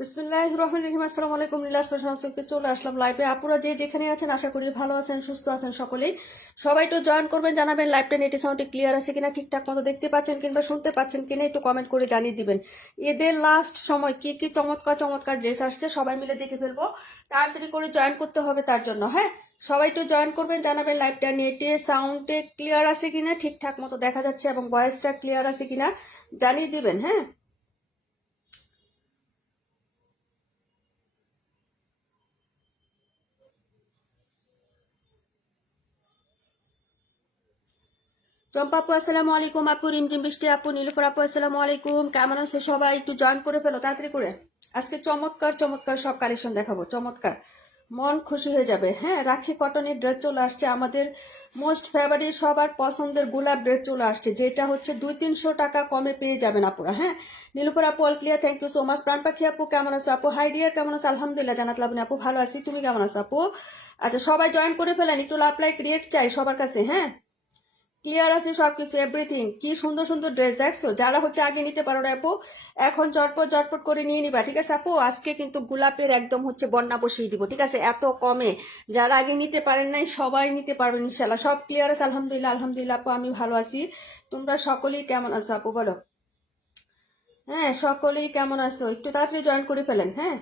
বিসমিল্লাহির রহমানির রহিম। আসসালামু আলাইকুম। নীলাজ ফ্যাশন থেকে চলে আসলাম লাইভে। আপুরা যে যেখানে আছেন আশা করি ভালো আছেন, সুস্থ আছেন সকলেই। সবাই একটু জয়েন করবেন, জানাবেন লাইভটা নেটে সাউন্ডে ক্লিয়ার আছে কিনা, ঠিকঠাক মতো দেখতে পাচ্ছেন কিংবা শুনতে পাচ্ছেন কিনা, একটু কমেন্ট করে জানিয়ে দিবেন। ঈদের লাস্ট সময় কি কি চমৎকার চমৎকার ড্রেস আসছে সবাই মিলে দেখে ফেলবো। তাড়াতাড়ি করে জয়েন করতে হবে তার জন্য। হ্যাঁ, সবাই একটু জয়েন করবেন, জানাবেন লাইভটা নেটে সাউন্ডে ক্লিয়ার আছে কিনা, ঠিকঠাক মতো দেখা যাচ্ছে এবং ভয়েসটা ক্লিয়ার আছে কিনা জানিয়ে দিবেন। হ্যাঁ, চম্পা আপু আসসালামু আলাইকুম, আপু রিমঝিম বৃষ্টি আপু, নীলুফার আপু আসসালামু আলাইকুম, কেমন আছে সবাই? একটু জয়েন করে ফেলো তাড়াতাড়ি করে। আজকে চমৎকার চমৎকার সব কালেকশন দেখাবো, চমৎকার, মন খুশি হয়ে যাবে। হ্যাঁ, রাখি কটনের ড্রেস চলে আসছে, আমাদের মোস্ট ফেভারিট সবার পছন্দের গোলাপ ড্রেস চলে আসছে, যেটা হচ্ছে 200-300 টাকা কমে পেয়ে যাবেন আপুরা। হ্যাঁ, নীলুফার আপু all clear, thank you so much. Pran Pakhi আপু কেমন আছে আপু? হাই ডিয়ার কেমন আছে? আলহামদুলিল্লাহ জানাত লাবনি আপু ভালো আছি, তুমি কেমন আছো আপু? আচ্ছা, সবাই জয়েন করে ফেলেন, একটু লাভ লাইক রিয়েক্ট চাই সবার কাছে। হ্যাঁ, ক্লিয়ার আছে সবকিছু, এভরিথিং। কি সুন্দর সুন্দর ড্রেস দেখছো, যারা হচ্ছে আগে নিতে পারো না আপু, এখন চটপট চটপট করে নিয়ে নিবা, ঠিক আছে আপু? আজকে কিন্তু গোলাপের একদম হচ্ছে বন্যা বসিয়ে দিব, ঠিক আছে, এত কমে। যারা আগে নিতে পারেন নাই সবাই নিতে পারবেন ইনশাল্লাহ। সব ক্লিয়ার আছে আলহামদুলিল্লাহ। আলহামদুলিল্লাহ আপু, আমি ভালো আছি, তোমরা সকলেই কেমন আছো আপু বলো? হ্যাঁ, সকলেই কেমন আছো? একটু তাড়াতাড়ি জয়েন করে ফেলেন। হ্যাঁ,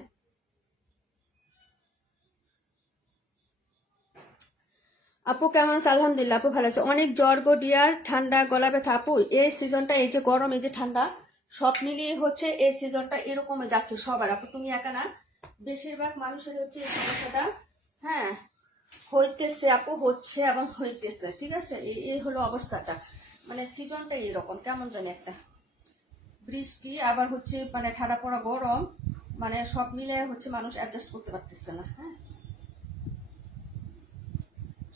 আপু কেমন আছে? আলহামদুলিল্লাহ আপু ভালো আছে। অনেক জ্বর গো ডিয়ার, ঠান্ডা গলা ব্যথা আপু। এই সিজনটা, এই যে গরম, এই যে ঠান্ডা, সব মিলিয়ে হচ্ছে এই সিজনটা এরকমই যাচ্ছে সবার আপু, তুমি একা না, বেশিরভাগ মানুষের হচ্ছে এই সমস্যাটা। হ্যাঁ, হইতেছে আপু, হচ্ছে এবং হইতেছে, ঠিক আছে, এই হলো অবস্থাটা। মানে সিজনটা এরকম কেমন জানি একটা, বৃষ্টি আবার হচ্ছে মানে ঠান্ডা পড়া গরম, মানে সব মিলে হচ্ছে মানুষ অ্যাডজাস্ট করতে পারতেছে না। হ্যাঁ,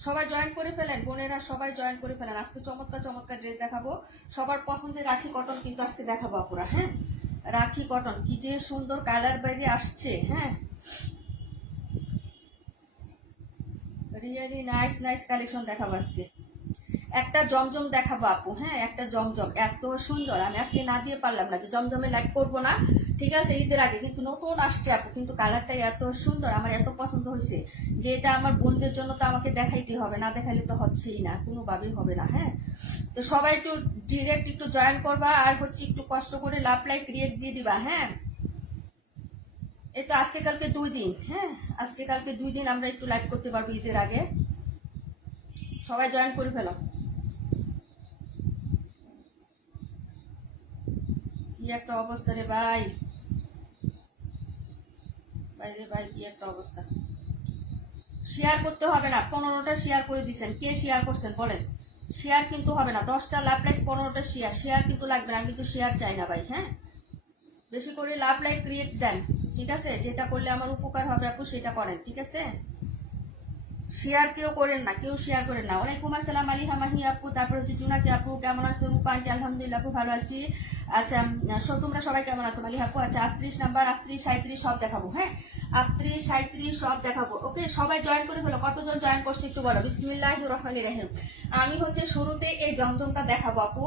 সবাই জয়েন করে ফেলেন বোনেরা, সবাই জয়েন করে ফেলেন। আজকে চমৎকার চমৎকার ড্রেস দেখাবো, সবার পছন্দের রাখি কটন কিন্তু আজকে দেখাবো আপুরা। হ্যাঁ, রাখি কটন কি যে সুন্দর কালার বাইরে আসছে। হ্যাঁ, রিয়েলি নাইস নাইস কালেকশন দেখাবো আজকে। একটা জমজম দেখাবো আপু। হ্যাঁ, একটা জমজম এত সুন্দর, আমি আজকে না দিয়ে পারলাম না যে জমজমে লাইক করবো না, ঠিক আছে, ঈদের আগে কিন্তু নতুন আসছে আপু, কিন্তু কালারটাই এত সুন্দর, আমার এত পছন্দ হয়েছে যে এটা আমার বোনদের জন্য তো আমাকে দেখাইতে হবে, না দেখাইলে তো হচ্ছেই না, কোনোভাবেই হবে না। হ্যাঁ, তো সবাই একটু ডিরেক্ট একটু জয়েন করবা, আর হচ্ছে একটু কষ্ট করে লাভ লাইক ক্রিয়েট দিয়ে দিবা। হ্যাঁ, এই তো আজকে কালকে 2 দিন। হ্যাঁ, আজকে কালকে 2 দিন আমরা একটু লাইভ করতে পারবো ঈদের আগে, সবাই জয়েন করে ফেলো। কি একটা অবস্থা রে ভাই, বাইরে ভাই কি একটা অবস্থা। শেয়ার করতে হবে না, 15টা শেয়ার করে দিচ্ছেন, কে শেয়ার করছেন বলেন? শেয়ার কিন্তু হবে না, 10টা লাভ লাইক 15টা শেয়ার, শেয়ার কিন্তু লাগবে না, আমি কিন্তু শেয়ার চাই না ভাই। হ্যাঁ, বেশি করে লাভ লাইক ক্রিয়েট দেন, ঠিক আছে, যেটা করলে আমার উপকার হবে আপু সেটা করেন, ঠিক আছে। শেয়ার কেউ করেন না, কেউ শেয়ার করেন না। ওয়ালাইকুম আসসালাম আলিহা মাহি আপু, তারপর হচ্ছে জুনাকি আপু কেমন আছো? রূপা আন্টি আলহামদুলিল্লাহ আপু ভালো আছি। আচ্ছা, তোমরা সবাই কেমন আছো মালিহা আপু? আচ্ছা, 38 নাম্বার, 38, 37 সব দেখাবো। হ্যাঁ, 38, 37 সব দেখাবো। ওকে, সবাই জয়েন করে ফেলো। কতজন জয়েন করছে একটু বলো। বিসমিল্লাহির রহমানির রহিম। আমি হচ্ছে শুরুতে এই জমজমটা দেখাবো আপু।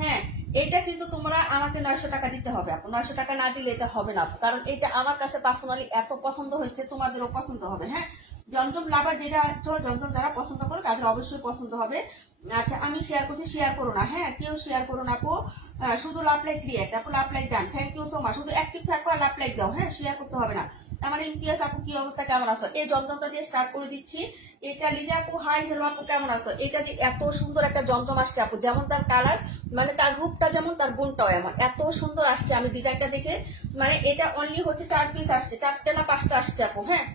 হ্যাঁ, এটা কিন্তু তোমরা আমাকে 900 টাকা দিতে হবে আপু, 900 টাকা না দিলে এটা হবে না আপু, কারণ এটা আমার কাছে পার্সোনালি এত পছন্দ হয়েছে, তোমাদেরও পছন্দ হবে। হ্যাঁ, জমজম লাভার যেটা আছো, জমজম যারা পছন্দ করো তাদের অবশ্যই পছন্দ হবে। আচ্ছা, আমি শেয়ার করছি, শেয়ার করো না। হ্যাঁ, কেউ শেয়ার করো না আপু, শুধু লাভ লাইক ক্রিয়েট আপু, love like done, thank you so much. শুধু অ্যাক্টিভ থাকো আর লাভ লাইক দাও। হ্যাঁ, শেয়ার করতে হবে না। আমার ইমতিয়াজ আপু কি অবস্থা, কেমন আছো? এই জমজমটা দিয়ে স্টার্ট করে দিচ্ছি। এটা লিজা আপু, হাই হ্যালো আপু কেমন আছো? এটা যে এত সুন্দর একটা জমজম আসছে আপু, যেমন তার কালার, মানে তার রূপটা যেমন, তার গুণটাও এমন, এত সুন্দর আসছে। আমি ডিজাইনটা দেখে, মানে এটা অনলি হচ্ছে 4 পিস আসছে, 4টে না 5টা আসছে আপু। হ্যাঁ,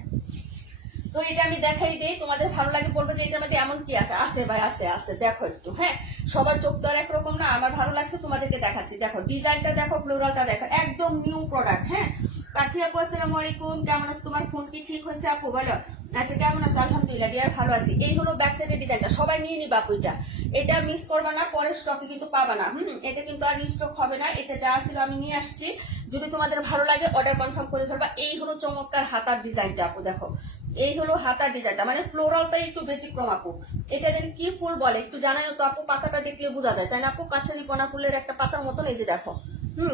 তো এটা আমি দেখাই দিই, তোমাদের ভালো লাগে বলবো যে এটার মধ্যে এমন কি আছে। আছে ভাই, আছে আছে, দেখো একটু। হ্যাঁ, সবার চোখ তো আর একরকম না, আমার ভালো লাগছে তোমাদেরকে দেখাচ্ছি। দেখো ডিজাইনটা, দেখো ফ্লোরালটা, দেখো একদম নিউ প্রোডাক্ট। হ্যাঁ, পাখি আপু আসসালামু আলাইকুম, কেমন আছো? তোমার ফোন কি ঠিক হয়েছে আপু বলো? আচ্ছা, কেমন আছো? আলহামদুলিল্লাহ ডিয়ার ভালো আছি। এই হলো ব্যাক সাইডের ডিজাইনটা, সবাই নিয়ে নিবা আপু, এটা মিস করবা না, পরের স্টকে কিন্তু পাবা না। এটা কিন্তু আর রিস্টক হবে না, এটা যা ছিল আমি নিয়ে আসছি। যদি তোমাদের ভালো লাগে অর্ডার কনফার্ম করে ফেলবা। এই হলো চমৎকার হাতার ডিজাইনটা আপু, দেখো এই হলো হাতার ডিজাইনটা, মানে ফ্লোরালটা একটু ব্যতিক্রম আপু। এটা যেন কি ফুল বলে একটু জানাই তো আপু, পাতাটা দেখলে বোঝা যায় তাই না আপু? কাছারি পনা ফুলের একটা পাতার মতন, এই যে দেখো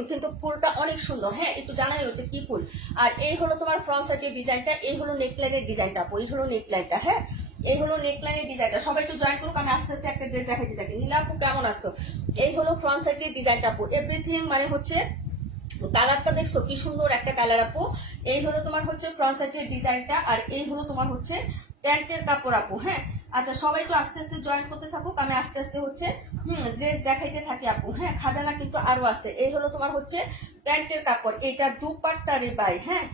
কিন্তু ফুলটা অনেক সুন্দর। হ্যাঁ, একটু জানাই ওটা কি ফুল। আর এই হলো তোমার ফ্রন্ট সাইডের ডিজাইনটা, এই হলো নেকলাইনের ডিজাইনটা আপু, এই হলো নেকলাইনটা। হ্যাঁ, এই হলো নেকলাইনের ডিজাইনটা। সবাই একটু জয়েন করুক, আমি আস্তে আস্তে একটা ড্রেস দেখাইতে থাকি। নীলা আপু কেমন আছো? এই হলো ফ্রন্ট সাইডের ডিজাইনটা আপু, এভরিথিং মানে হচ্ছে কালারটা দেখছো কি সুন্দর একটা কালার আপু। এই হলো তোমার হচ্ছে ফ্রন্ট সাইডের ডিজাইনটা, আর এই হলো তোমার হচ্ছে প্যান্টের কাপড় আপু। হ্যাঁ, আচ্ছা সবাই একটু আস্তে আস্তে জয়েন করতে থাকুক, আমি আস্তে আস্তে হচ্ছে ড্রেস দেখাইতে থাকি আপু। হ্যাঁ, খাজানা কিন্তু আরো আছে। এই হলো তোমার হচ্ছে প্যান্টের কাপড়, এটা দুপাট্টা রে বাই। হ্যাঁ,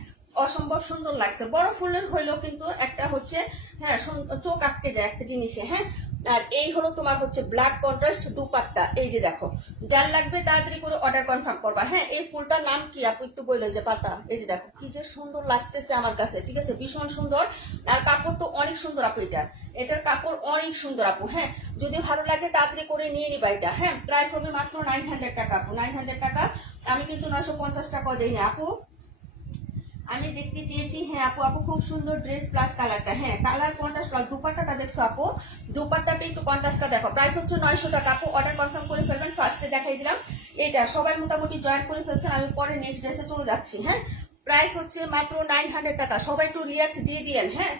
অসম্ভব সুন্দর লাগছে। বড় ফুলের হইলেও কিন্তু একটা হচ্ছে হ্যাঁ চোখ আটকে যায় একটা জিনিসে। হ্যাঁ, আর এই হলো তোমার হচ্ছে ব্ল্যাক কন্ট্রাস্ট দুপাট্টা। এই যে দেখো, যার লাগবে তাড়াতাড়ি করে অর্ডার কনফার্ম করবা। হ্যাঁ, এই ফুলটার নাম কি আপু একটু বললো যে পাতা। এই যে দেখো কি যে সুন্দর লাগতেছে আমার কাছে, ঠিক আছে, ভীষণ সুন্দর। আর কাপড় তো অনেক সুন্দর আপু, এটার কাপড় অনেক সুন্দর আপু। হ্যাঁ, যদি ভালো লাগে তাড়াতাড়ি করে নিয়ে নিবা এটা। হ্যাঁ, প্রাইস হবে মাত্র 900 টাকা আপু, 900 টাকা। আমি কিন্তু 950 টাকাও দিই না আপু, আমি দেখতে চেয়েছি। হ্যাঁ আপু, আপু খুব সুন্দর ড্রেস প্লাস কালারটা। হ্যাঁ, কালার কন্ট্রাস্ট প্লাস দুপাট্টাটা দেখছো আপু, দুপাট্টাটা একটু কন্ট্রাস্টটা দেখো। প্রাইস হচ্ছে 900 টাকা আপু, অর্ডার কনফার্ম করে ফেলবেন। ফার্স্টে দেখাই দিলাম এটা, সবাই মোটামুটি জয়েন করে ফেলছেন, আমি পরে নেক্সট ড্রেসে চলে যাচ্ছি। হ্যাঁ, প্রাইস হচ্ছে মাত্র 900 টাকা। সবাই একটু রিয়াক্ট দিয়ে দিলেন। হ্যাঁ,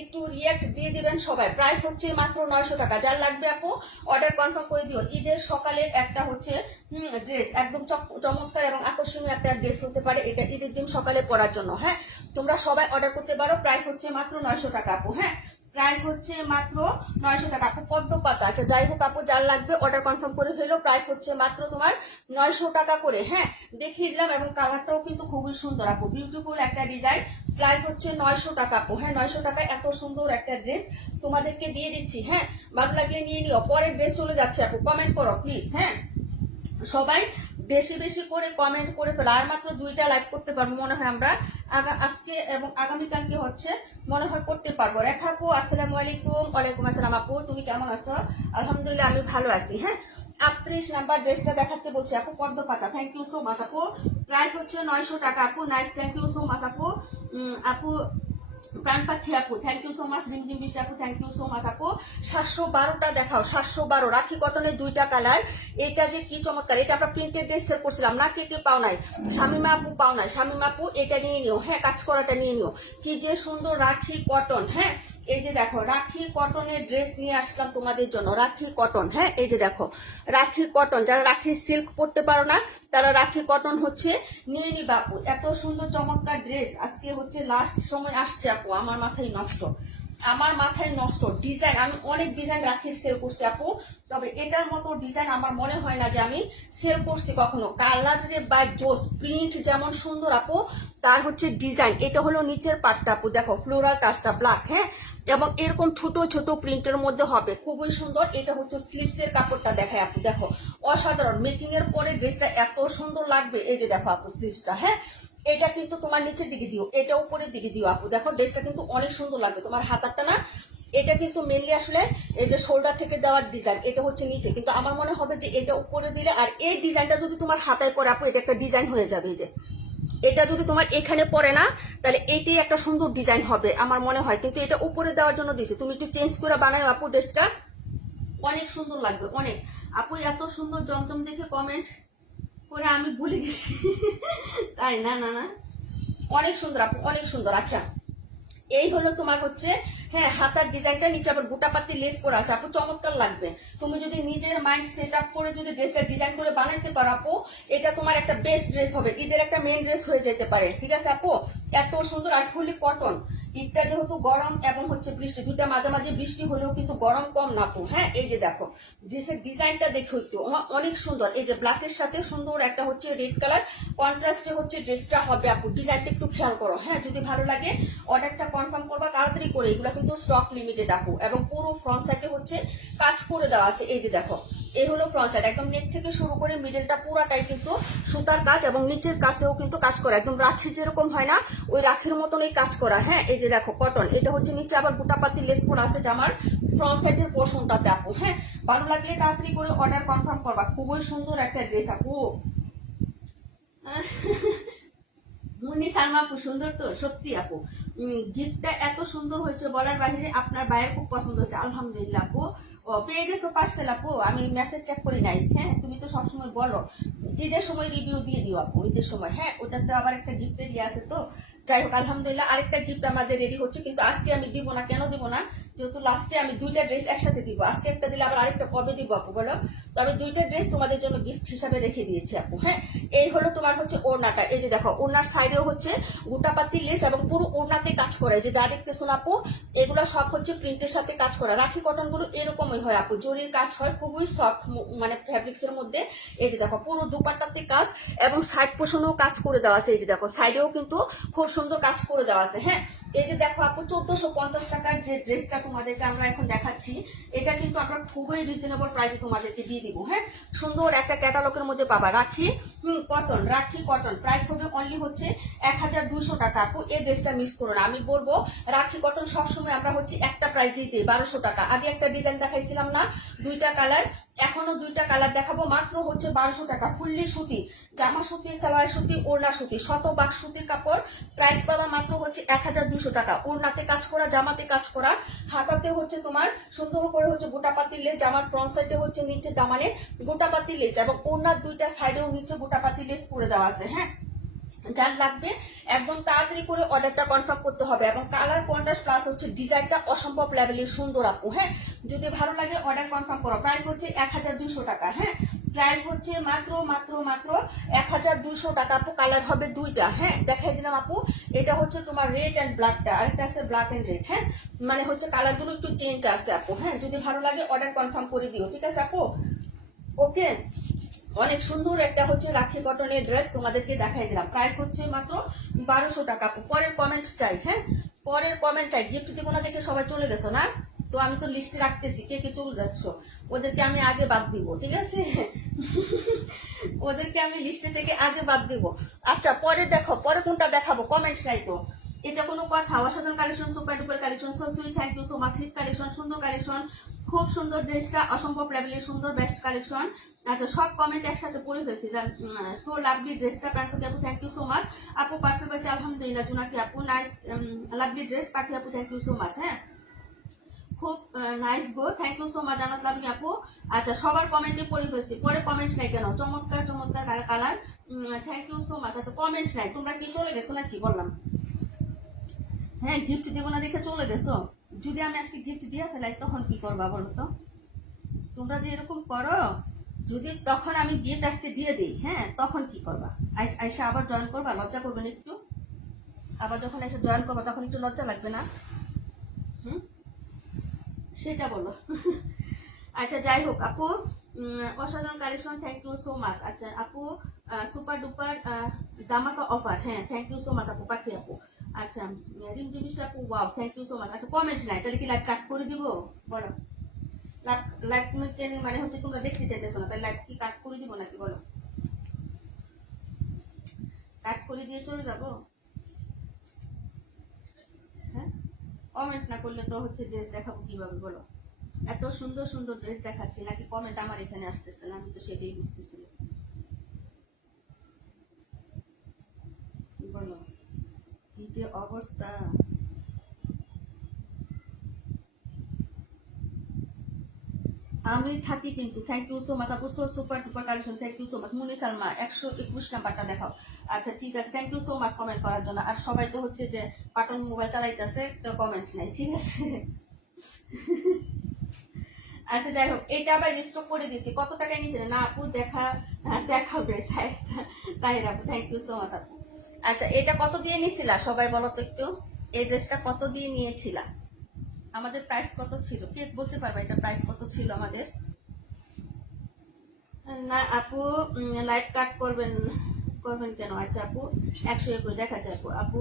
একটু রিয়াক্ট দিয়ে দিবেন সবাই। প্রাইস হচ্ছে মাত্র 900 টাকা। যার লাগবে আপু অর্ডার কনফার্ম করে দিও। ঈদের সকালের একটা হচ্ছে ড্রেস, একদম চমৎকার এবং আকর্ষণীয় একটা ড্রেস হতে পারে এটা ঈদের দিন সকালে পরার জন্য। হ্যাঁ, তোমরা সবাই অর্ডার করতে পারো। প্রাইস হচ্ছে মাত্র 900 টাকা আপু। হ্যাঁ, প্রাইস হচ্ছে মাত্র 900 টাকা আপু, পদ্ম পাতা। আচ্ছা যাই হোক আপু, যার লাগবে অর্ডার কনফার্ম করে ফেলো। প্রাইস হচ্ছে মাত্র তোমার 900 টাকা করে। হ্যাঁ, দেখিয়ে দিলাম, এবং কালারটাও কিন্তু খুবই সুন্দর আপু, বিউটিফুল একটা ডিজাইন। প্রাইস হচ্ছে 900 টাকা আপু। হ্যাঁ, 900 টাকায় এত সুন্দর একটা ড্রেস তোমাদেরকে দিয়ে দিচ্ছি। হ্যাঁ, ভালো লাগলে নিয়ে নিও। পরের ড্রেস চলে যাচ্ছে আপু, কমেন্ট করো প্লিজ। হ্যাঁ, সবাই বেশি বেশি করে কমেন্ট করে ফেলো। আর মাত্র 2টা লাইভ করতে পারবো মনে হয় আমরা, আজকে এবং আগামীকালকে হচ্ছে মনে হয় করতে পারবো। রেখা আপু আসসালামু আলাইকুম। ওয়ালাইকুম আসসালাম আপু, তুমি কেমন আছো? আলহামদুলিল্লাহ আমি ভালো আছি। হ্যাঁ, 38 নাম্বার ড্রেসটা দেখাতে বলছি আপু, Padma Pata. Thank you so much আপু, প্রাইস হচ্ছে 900 টাকা আপু। Nice, thank you so much আপু। আপু প্রাণ পাখি আপু, thank you so much. Rimjhim Brishti আপু, থ্যাংক ইউ সো মাচ আপু। 712টা দেখাও, 712 রাখি কটনের 2টা কালার। এটা যে কি চমৎকার, এটা আমরা প্রিন্টেড ড্রেস সেল করছিলাম না, কে কে পাও নাই? শামিমা আপু পাও নাই, শামিমা আপু এটা নিয়ে নিও। হ্যাঁ, কাজ করাটা নিয়ে নিও, কি যে সুন্দর রাখি কটন। হ্যাঁ, এই যে দেখো রাখি কটনের ড্রেস নিয়ে আসলাম তোমাদের জন্য, রাখি কটন। হ্যাঁ, এই যে দেখো রাখি কটন, যারা রাখি সিল্ক পরতে পারো না তারা রাখি কটন হচ্ছে নিয়ে নিবা আপু। এত সুন্দর চমৎকার ড্রেস আজকে হচ্ছে লাস্ট সময় আসছে আপু, আমার মাথায় নষ্ট, আমার মাথায় নষ্ট ডিজাইন। আমি অনেক ডিজাইন রাখির সেল করছি আপু, তবে এটার মতো ডিজাইন আমার মনে হয় না যে আমি সেল করছি কখনো। কালারের বা জোস, প্রিন্ট যেমন সুন্দর আপু, তার হচ্ছে ডিজাইন। এটা হলো নিচের পাটটা আপু, দেখো ফ্লোরাল কাজটা ব্ল্যাক। হ্যাঁ, এবং এরকম ছোট ছোট প্রিন্টের মধ্যে হবে, খুবই সুন্দর। এটা হচ্ছে স্লিভসের কাপড়টা দেখায় আপু, দেখো অসাধারণ। মেকিং এর পরে ড্রেসটা এত সুন্দর লাগবে। এই যে দেখো আপু স্লিভসটা। হ্যাঁ, এটা কিন্তু তোমার নিচের দিকে দিও, এটা উপরের দিকে দিও আপু। দেখো ড্রেসটা কিন্তু অনেক সুন্দর লাগবে। তোমার হাতারটা না, এটা কিন্তু মেনলি আসলে এই যে শোল্ডার থেকে দেওয়ার ডিজাইন, এটা হচ্ছে নিচে, কিন্তু আমার মনে হবে যে এটা উপরে দিলে, আর এই ডিজাইনটা যদি তোমার হাতায় পরে আপু, এটা একটা ডিজাইন হয়ে যাবে। এই যে এটা যদি তোমার এখানে পড়ে না, তাহলে এইটাই একটা সুন্দর ডিজাইন হবে আমার মনে হয়, কিন্তু এটা উপরে দেওয়ার জন্য দিছি। তুমি একটু চেঞ্জ করে বানাও আপু ড্রেসটা, অনেক সুন্দর লাগবে অনেক। আপু এত সুন্দর জমজম দেখে কমেন্ট করে আমি ভুলে গেছি তাই না? না না, অনেক সুন্দর আপু, অনেক সুন্দর। আচ্ছা এই হলো তোমার হচ্ছে হ্যাঁ হাতার ডিজাইনটা, নিচে আবার গোটা পাতি লেস করা আছে আপু, চমৎকার লাগবে। তুমি যদি নিজের মাইন্ড সেট আপ করে যদি ড্রেসটা ডিজাইন করে বানাইতে পারো আপু, এটা তোমার একটা বেস্ট ড্রেস হবে, ঈদের একটা মেইন ড্রেস হয়ে যেতে পারে। ঠিক আছে আপু, এত সুন্দর। আর ফুলি কটন, ঈদটা যেহেতু গরম এবং হচ্ছে বৃষ্টি, দুটা মাঝামাঝি বৃষ্টি হলেও কিন্তু গরম কম না আপু। হ্যাঁ, এই যে দেখো ড্রেসের ডিজাইনটা দেখো একটু, অনেক সুন্দর। এই যে ব্ল্যাকের সাথে সুন্দর একটা হচ্ছে রেড কালার কন্ট্রাস্টে হচ্ছে ড্রেসটা হবে আপু, ডিজাইনটা একটু খেয়াল করো। হ্যাঁ, যদি ভালো লাগে অর্ডারটা কনফার্ম করবা তাড়াতাড়ি করে, এগুলো কিন্তু স্টক লিমিটেড আপু। এবং পুরো ফ্রন্ট সাইডে হচ্ছে কাজ করে দেওয়া আছে। এই যে দেখো এই হলো ফ্রন্ট সাইড, একদম নেক থেকে শুরু করে মিডলটা পুরাটাই কিন্তু সুতার কাজ, এবং নিচের কাছেও কিন্তু কাজ করা, একদম রাখি যেরকম হয় না ওই রাখির মতনই কাজ করা। হ্যাঁ, এই যে দেখো কটন, এটা হচ্ছে নিচে আবার গোটাপাতি লেস করা আছে জামার ফ্রন্ট সাইডের পোর্শনটাতে আপু। হ্যাঁ, ভালো লাগলে তাড়াতাড়ি করে অর্ডার কনফার্ম করবা, খুবই সুন্দর একটা ড্রেস আপু। মুন্নি সালমা আপু সুন্দর তো সত্যি আপু, গিফটটা এত সুন্দর হয়েছে বলার বাইরে। আপনার ভাইয়ের খুব পছন্দ হয়েছে আলহামদুলিল্লাহ আপু। ও পেয়ে গেছো পার্সেল আপু, আমি মেসেজ চেক করি নাই। হ্যাঁ তুমি তো সবসময় বলো ঈদের সময় রিভিউ দিয়ে দিও আপু, ঈদের সময়। হ্যাঁ ওটাতে আবার একটা গিফটের ইয়ে আছে তো। যাই হোক আলহামদুলিল্লাহ আরেকটা গিফট আমাদের রেডি হচ্ছে, কিন্তু আজকে আমি দিব না। কেন দিব না? যেহেতু লাস্টে আমি দুইটা ড্রেস একসাথে দিব, আজকে একটা দিলে আবার আরেকটা কবে দিব আপু বলো? তবে দুইটা ড্রেস তোমাদের জন্য গিফট হিসাবে রেখে দিয়েছি আপু। হ্যাঁ এই হলো তোমার হচ্ছে ওড়নাটা, এই যে দেখো ওড়নার সাইডেও হচ্ছে গোটাপাতি লেস এবং পুরো ওড়নাতে কাজ করা। যে যা দেখতেছো না আপু, এগুলো সব হচ্ছে প্রিন্টের সাথে কাজ করা। রাখি কটন গুলো এরকমই হয় আপু, জরির কাজ হয়, খুবই সফট মানে ফ্যাব্রিক্স এর মধ্যে। এই যে দেখো পুরো দুপাট্টাতে কাজ এবং সাইড পোষণেও কাজ করে দেওয়া আছে। এই যে দেখো সাইডেও কিন্তু খুব সুন্দর কাজ করে দেওয়া আছে। হ্যাঁ এই যে দেখো আপু 1450 টাকার যে ড্রেসটা তোমাদেরকে আমরা এখন দেখাচ্ছি, এটা কিন্তু আমরা খুবই রিজনেবল প্রাইসে তোমাদেরকে দিয়ে দিব। হ্যাঁ সুন্দর একটা ক্যাটালগের মধ্যে পাবা। রাখি কটন, রাখি কটন প্রাইস হবে অনলি হচ্ছে 1200 টাকা আপু। এই ড্রেসটা মিস করো না। আমি বলবো রাখি কটন সবসময় আমরা হচ্ছে একটা প্রাইসেই দিই 1200 টাকা। আগে একটা ডিজাইন দেখাইছিলাম না, দুইটা কালার, এখনো দুইটা কালার দেখাবো, মাত্র হচ্ছে 1200 টাকা। ফুললি সুতি, জামা সুতি, সালোয়ার সুতি, ওড়না সুতি, শতভাগ সুতির কাপড়। প্রাইস পাবা মাত্র হচ্ছে 1200 টাকা। ওড়নাতে কাজ করা, জামাতে কাজ করা, হাতাতে হচ্ছে তোমার সুন্দর করে হচ্ছে গোটাপাতি লেস, জামার ফ্রন্ট সাইডে হচ্ছে নিচে দামানে গোটাপাতি লেস এবং ওড়নার দুইটা সাইডেও নিচে গোটাপাতি লেস করে দেওয়া আছে। হ্যাঁ যার লাগবে একদম তাড়াতাড়ি করে অর্ডারটা কনফার্ম করতে হবে। এবং কালার কন্ট্রাস্ট প্লাস হচ্ছে ডিজাইনটা অসম্ভব লেভেলের সুন্দর আপু। হ্যাঁ যদি ভালো লাগে অর্ডার কনফার্ম করো। প্রাইস হচ্ছে 1200 টাকা। হ্যাঁ প্রাইস হচ্ছে মাত্র মাত্র মাত্র 1200 টাকা আপু। কালার হবে দুইটা। হ্যাঁ দেখাই দিলাম আপু, এটা হচ্ছে তোমার রেড অ্যান্ড ব্ল্যাকটা, আরেকটা আছে ব্ল্যাক অ্যান্ড রেড। হ্যাঁ মানে হচ্ছে কালারগুলো একটু চেঞ্জ আছে আপু। হ্যাঁ যদি ভালো লাগে অর্ডার কনফার্ম করে দিও, ঠিক আছে আপু? ওকে অনেক সুন্দর একটা হচ্ছে রাখি কটনের ড্রেস তোমাদেরকে দেখাই দিলাম। প্রাইস হচ্ছে মাত্র 1200 টাকা আপু। পরের কমেন্ট চাই। হ্যাঁ পরের কমেন্ট চাই। গিফট দিব না দেখে সবাই চলে গেছো না তো, আমি তো লিস্টে রাখতেছি কে কে চলে যাচ্ছ, ওদেরকে আমি আগে বাদ দিব, ঠিক আছে? ওদেরকে আমি লিস্টে থেকে আগে বাদ দিব। আচ্ছা পরে দেখো, পরে কোনটা দেখাবো? কমেন্ট নাই তো, এটা কোনো কথা? অসাধারণ collection, super duper collection, so sweet, thank you so much. Hit collection, সুন্দর কালেকশন, খুব সুন্দর ড্রেসটা, অসম্ভব লেভেলের সুন্দর, বেস্ট কালেকশন। আচ্ছা সব কমেন্ট একসাথে পড়ে ফেলছি। সো লাভলি ড্রেসটা প্রাণপতি আপু, থ্যাংক ইউ সো মাচ আপু। পার্সেল পাইছে আলহামদুলিল্লাহ। জোনাকি আপু নাইস, লাভলি ড্রেস। পাখি আপু থ্যাংক ইউ সো মাচ। হ্যাঁ খুব নাইস গো, thank you so much Janat lovely আপু। আচ্ছা সবার কমেন্টে পড়ে ফেলছি, পরে কমেন্ট নাই কেন? চমৎকার চমৎকার colour, thank you so much. আচ্ছা কমেন্ট নাই, তোমরা কি চলে গেছো নাকি বললাম? হ্যাঁ গিফট দেবো না দেখে চলে গেছো। যদি আমি আজকে গিফট দিয়ে ফেলাই তখন কি করবা বলো তো? তোমরা যে এরকম করো, যদি তখন আমি গিফট আজকে দিয়ে দিই, হ্যাঁ তখন কি করবা? আইসা আবার জয়েন করবা? লজ্জা করবে না একটু? আবার যখন এসে জয়েন করবা তখন একটু লজ্জা লাগবে না? হুম সেটা বলো। আচ্ছা যাই হোক আপু, অসাধারণ collection, thank you so much. আচ্ছা আপু সুপার ডুপার দামাকা অফার, হ্যাঁ থ্যাংক ইউ সো মাচ আপু। পাখি আপু আচ্ছা, রিমঝিমিস্টার আপু wow, thank you so much. আচ্ছা কমেন্ট নাই, তাহলে কি লাইভ কাট করে দিব বলো? লাইভ মানে হচ্ছে তোমরা দেখতে চাইতেছো না, তাহলে লাইভ কি কাট করে দিব নাকি বলো? কাট করে দিয়ে চলে যাবো? হ্যাঁ কমেন্ট না করলে তো হচ্ছে ড্রেস দেখাবো কিভাবে বলো? এত সুন্দর সুন্দর ড্রেস দেখাচ্ছি, নাকি কমেন্ট আমার এখানে আসতেছে না? আমি তো সেটাই বুঝতেছি বলো, কি যে অবস্থা। আমি থাকি কিন্তু, থ্যাংক ইউ সো মাচ আপু। So super duper collection, thank you so much. Muni Salma 121 নাম্বারটা দেখাও। আচ্ছা ঠিক আছে, thank you so much comment করার জন্য। আর সবাই তো হচ্ছে যে পাটন মোবাইল চালাইতেছে, তো কমেন্ট নাই, ঠিক আছে? আচ্ছা যাই হোক, এটা আবার রিস্টক করে দিছি। কত টাকায় নিয়েছিলেন না আপু? দেখাবে তাই আপু, থ্যাংক ইউ সো মাচ আপু। আচ্ছা এটা কত দিয়ে নিয়েছিলা সবাই বলো তো একটু? এই ড্রেসটা কত দিয়ে নিয়েছিলা? আমাদের প্রাইস কত ছিল? কে বলতে পারবা এটা প্রাইস কত ছিল আমাদের? না আপু লাইভ কাট করবেন কেন? আচ্ছা আপু 121 দেখাচ্ছে আপু। আপু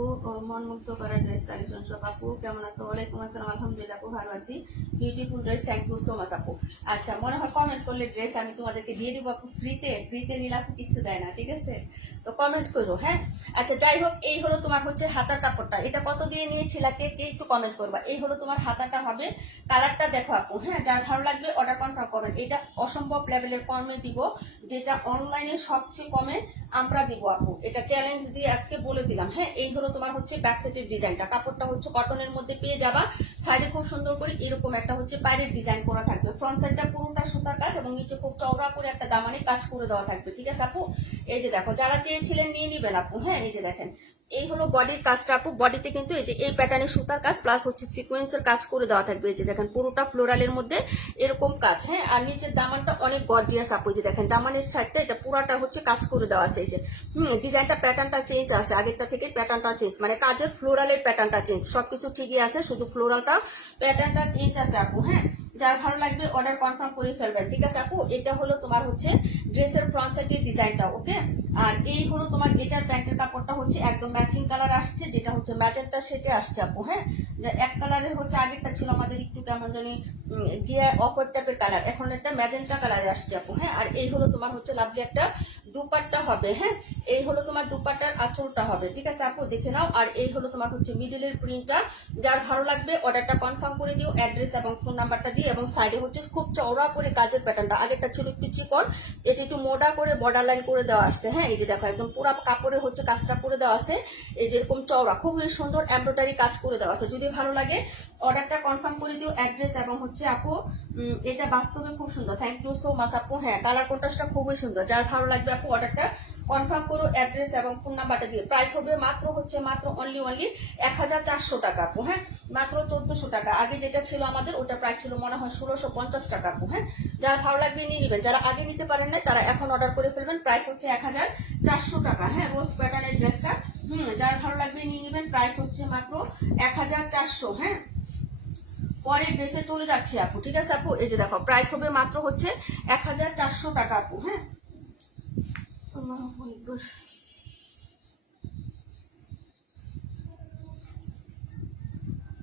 মন মুগ্ধ করা ড্রেস কালেকশন সব। আপু কেমন আছো? ওয়ালাইকুম আসসালাম, আলহামদুলিল্লাহ আপু ভালো আছি। Beautiful dress, thank you so much আপু। আচ্ছা মনে হয় কমেন্ট করলে ড্রেস আমি তোমাদেরকে দিয়ে দিব আপু, ফ্রিতে নিলে আপু কিছু দেয় না, ঠিক আছে? তো কমেন্ট করো। হ্যাঁ আচ্ছা যাই হোক, এই হলো তোমার হচ্ছে হাতার কাপড়টা। এটা কত দিয়ে নিয়েছিল কে কে একটু কমেন্ট করবা। এই হলো তোমার হাতাটা হবে, কালারটা দেখো আপু। হ্যাঁ যার ভালো লাগবে অর্ডার কনফার্ম করবেন। এটা অসম্ভব লেভেলের কমে দিব, যেটা অনলাইনে সবচেয়ে কমে আমরা দিব আপু, এটা চ্যালেঞ্জ দিয়ে আজকে বলে দিলাম। হ্যাঁ, এই হলো তোমার হচ্ছে ব্যাক সাইডের ডিজাইনটা, কাপড়টা হচ্ছে কটনের মধ্যে পেয়ে যাবা, সাইডে খুব সুন্দর করে এরকম একটা হচ্ছে বাইরের ডিজাইন করা থাকবে, ফ্রন্ট সাইডটা পুরোটা সুতার কাজ এবং নিচে খুব চওড়া করে একটা দামানে কাজ করে দেওয়া থাকবে। ঠিক আছে আপু, এই যে দেখো যারা চেয়েছিলেন নিয়ে নিবেন আপু। হ্যাঁ, এই যে দেখেন এই হলো বডির কাজটা আপু, বডিতে কিন্তু এই যে এই প্যাটার্নের সুতার কাজ প্লাস হচ্ছে সিকোয়েন্সের কাজ করে দেওয়া থাকবে। এই যে দেখেন পুরোটা ফ্লোরালের মধ্যে এরকম কাজ। হ্যাঁ, আর নিচের দামানটা অনেক গর্জিয়াস আপু, যে দেখেন দামানের সাইডটা এটা পুরাটা হচ্ছে কাজ করে দেওয়া আছে। এই যে ডিজাইনটা প্যাটার্নটা চেঞ্জ আছে, আগেরটা থেকে প্যাটার্নটা চেঞ্জ, মানে কাজের ফ্লোরালের প্যাটার্নটা চেঞ্জ, সবকিছু ঠিকই আছে, শুধু ফ্লোরালটা প্যাটার্নটা চেঞ্জ আছে আপু। হ্যাঁ, যার ভালো লাগবে অর্ডার কনফার্ম করে ফেলবেন। ঠিক আছে আপু, এটা হলো তোমার হচ্ছে ড্রেসের ফ্রন্ট সাইডের ডিজাইনটা। ওকে, আর এই হলো তোমার এটার প্যান্টের কাপড়টা হচ্ছে একদম ম্যাচিং কালার আসছে, যেটা হচ্ছে ম্যাজেন্টা শেডে আসছে আপু। হ্যাঁ, এক কালারের হচ্ছে আগেরটা ছিল আমাদের একটু কেমন জানি গিয়ে অফার টাইপের কালার, এখন একটা ম্যাজেন্টা কালারে আসছে আপু। হ্যাঁ, আর এই হলো তোমার হচ্ছে লাভলি একটা দুপাট্টা হবে। হ্যাঁ, এই হলো তোমার দুপাট্টার আঁচলটা হবে। ঠিক আছে আপু, দেখে নাও। আর এই হলো তোমার হচ্ছে মিডলের প্রিন্টটা, যার ভালো লাগবে অর্ডারটা কনফার্ম করে দিও, অ্যাড্রেস এবং ফোন নাম্বারটা দিয়ে, এবং সাইডে হচ্ছে খুব চওড়া করে কাজের প্যাটার্নটা, আগেরটা ছিল একটু চিকন, এটা একটু মোটা করে বর্ডার লাইন করে দেওয়া আসছে। হ্যাঁ, এই যে দেখো একদম পুরো কাপড়ে হচ্ছে কাজটা করে দেওয়া আছে, এই যে এরকম চওড়া খুবই সুন্দর এমব্রয়ডারি কাজ করে দেওয়া আছে। যদি ভালো লাগে অর্ডারটা কনফার্ম করে দিও, অ্যাড্রেস এবং হচ্ছে আপু এটা বাস্তবে খুব সুন্দর। থ্যাংক ইউ সো মাচ আপু। হ্যাঁ, কালার কন্ট্রাস্টটা খুবই সুন্দর, যার ভালো লাগবে আপু অর্ডারটা কনফার্ম করো, অ্যাড্রেস এবং ফোন নাম্বারটা দিয়ে। প্রাইস হবে মাত্র হচ্ছে মাত্র অনলি 1400 টাকা আপু। হ্যাঁ, মাত্র 1400 টাকা। আগে যেটা ছিল আমাদের ওটা প্রাইস ছিল মনে হয় 1650 টাকা আপু। হ্যাঁ, যার ভালো লাগবে নিয়ে নেবেন, যারা আগে নিতে পারেন না তারা এখন অর্ডার করে ফেলবেন। প্রাইস হচ্ছে 1400 টাকা। হ্যাঁ, রোজ প্যাটার্নের ড্রেসটা যার ভালো লাগবে নিয়ে নেবেন, প্রাইস হচ্ছে মাত্র 1400। হ্যাঁ, পরে ড্রেসে চলে যাচ্ছে আপু। ঠিক আছে আপু, এই যে দেখো প্রাইস হবে মাত্র হচ্ছে 1400 টাকা আপু। হ্যাঁ,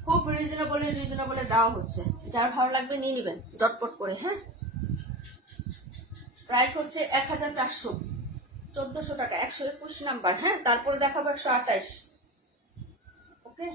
খুব রিজনেবলে দেওয়া হচ্ছে, যার ভালো লাগবে নিয়ে নেবেন জটপট করে। হ্যাঁ, প্রাইস হচ্ছে 1400, 1400 টাকা, 121 নাম্বার। হ্যাঁ, তারপরে দেখাবো 128। ওকে,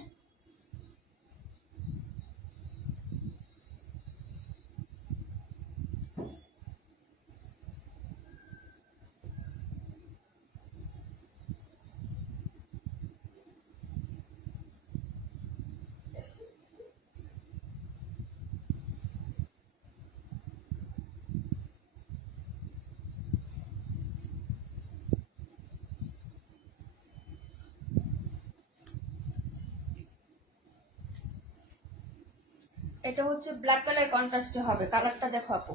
এটা হচ্ছে ব্ল্যাক কালার কন্ট্রাস্টে হবে, কালারটা দেখো আপু,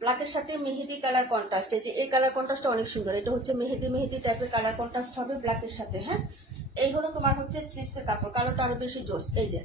ব্ল্যাকের সাথে মেহেদি কালার কন্ট্রাস্ট। এই যে এই কালার কন্ট্রাস্টটা অনেক সুন্দর, এটা হচ্ছে মেহেদি টাইপের কালার কন্ট্রাস্ট হবে ব্ল্যাকের সাথে। হ্যাঁ, এই হলো তোমার হচ্ছে স্লিপসের কাপড়, কালারটা আরো বেশি জোস। এই যে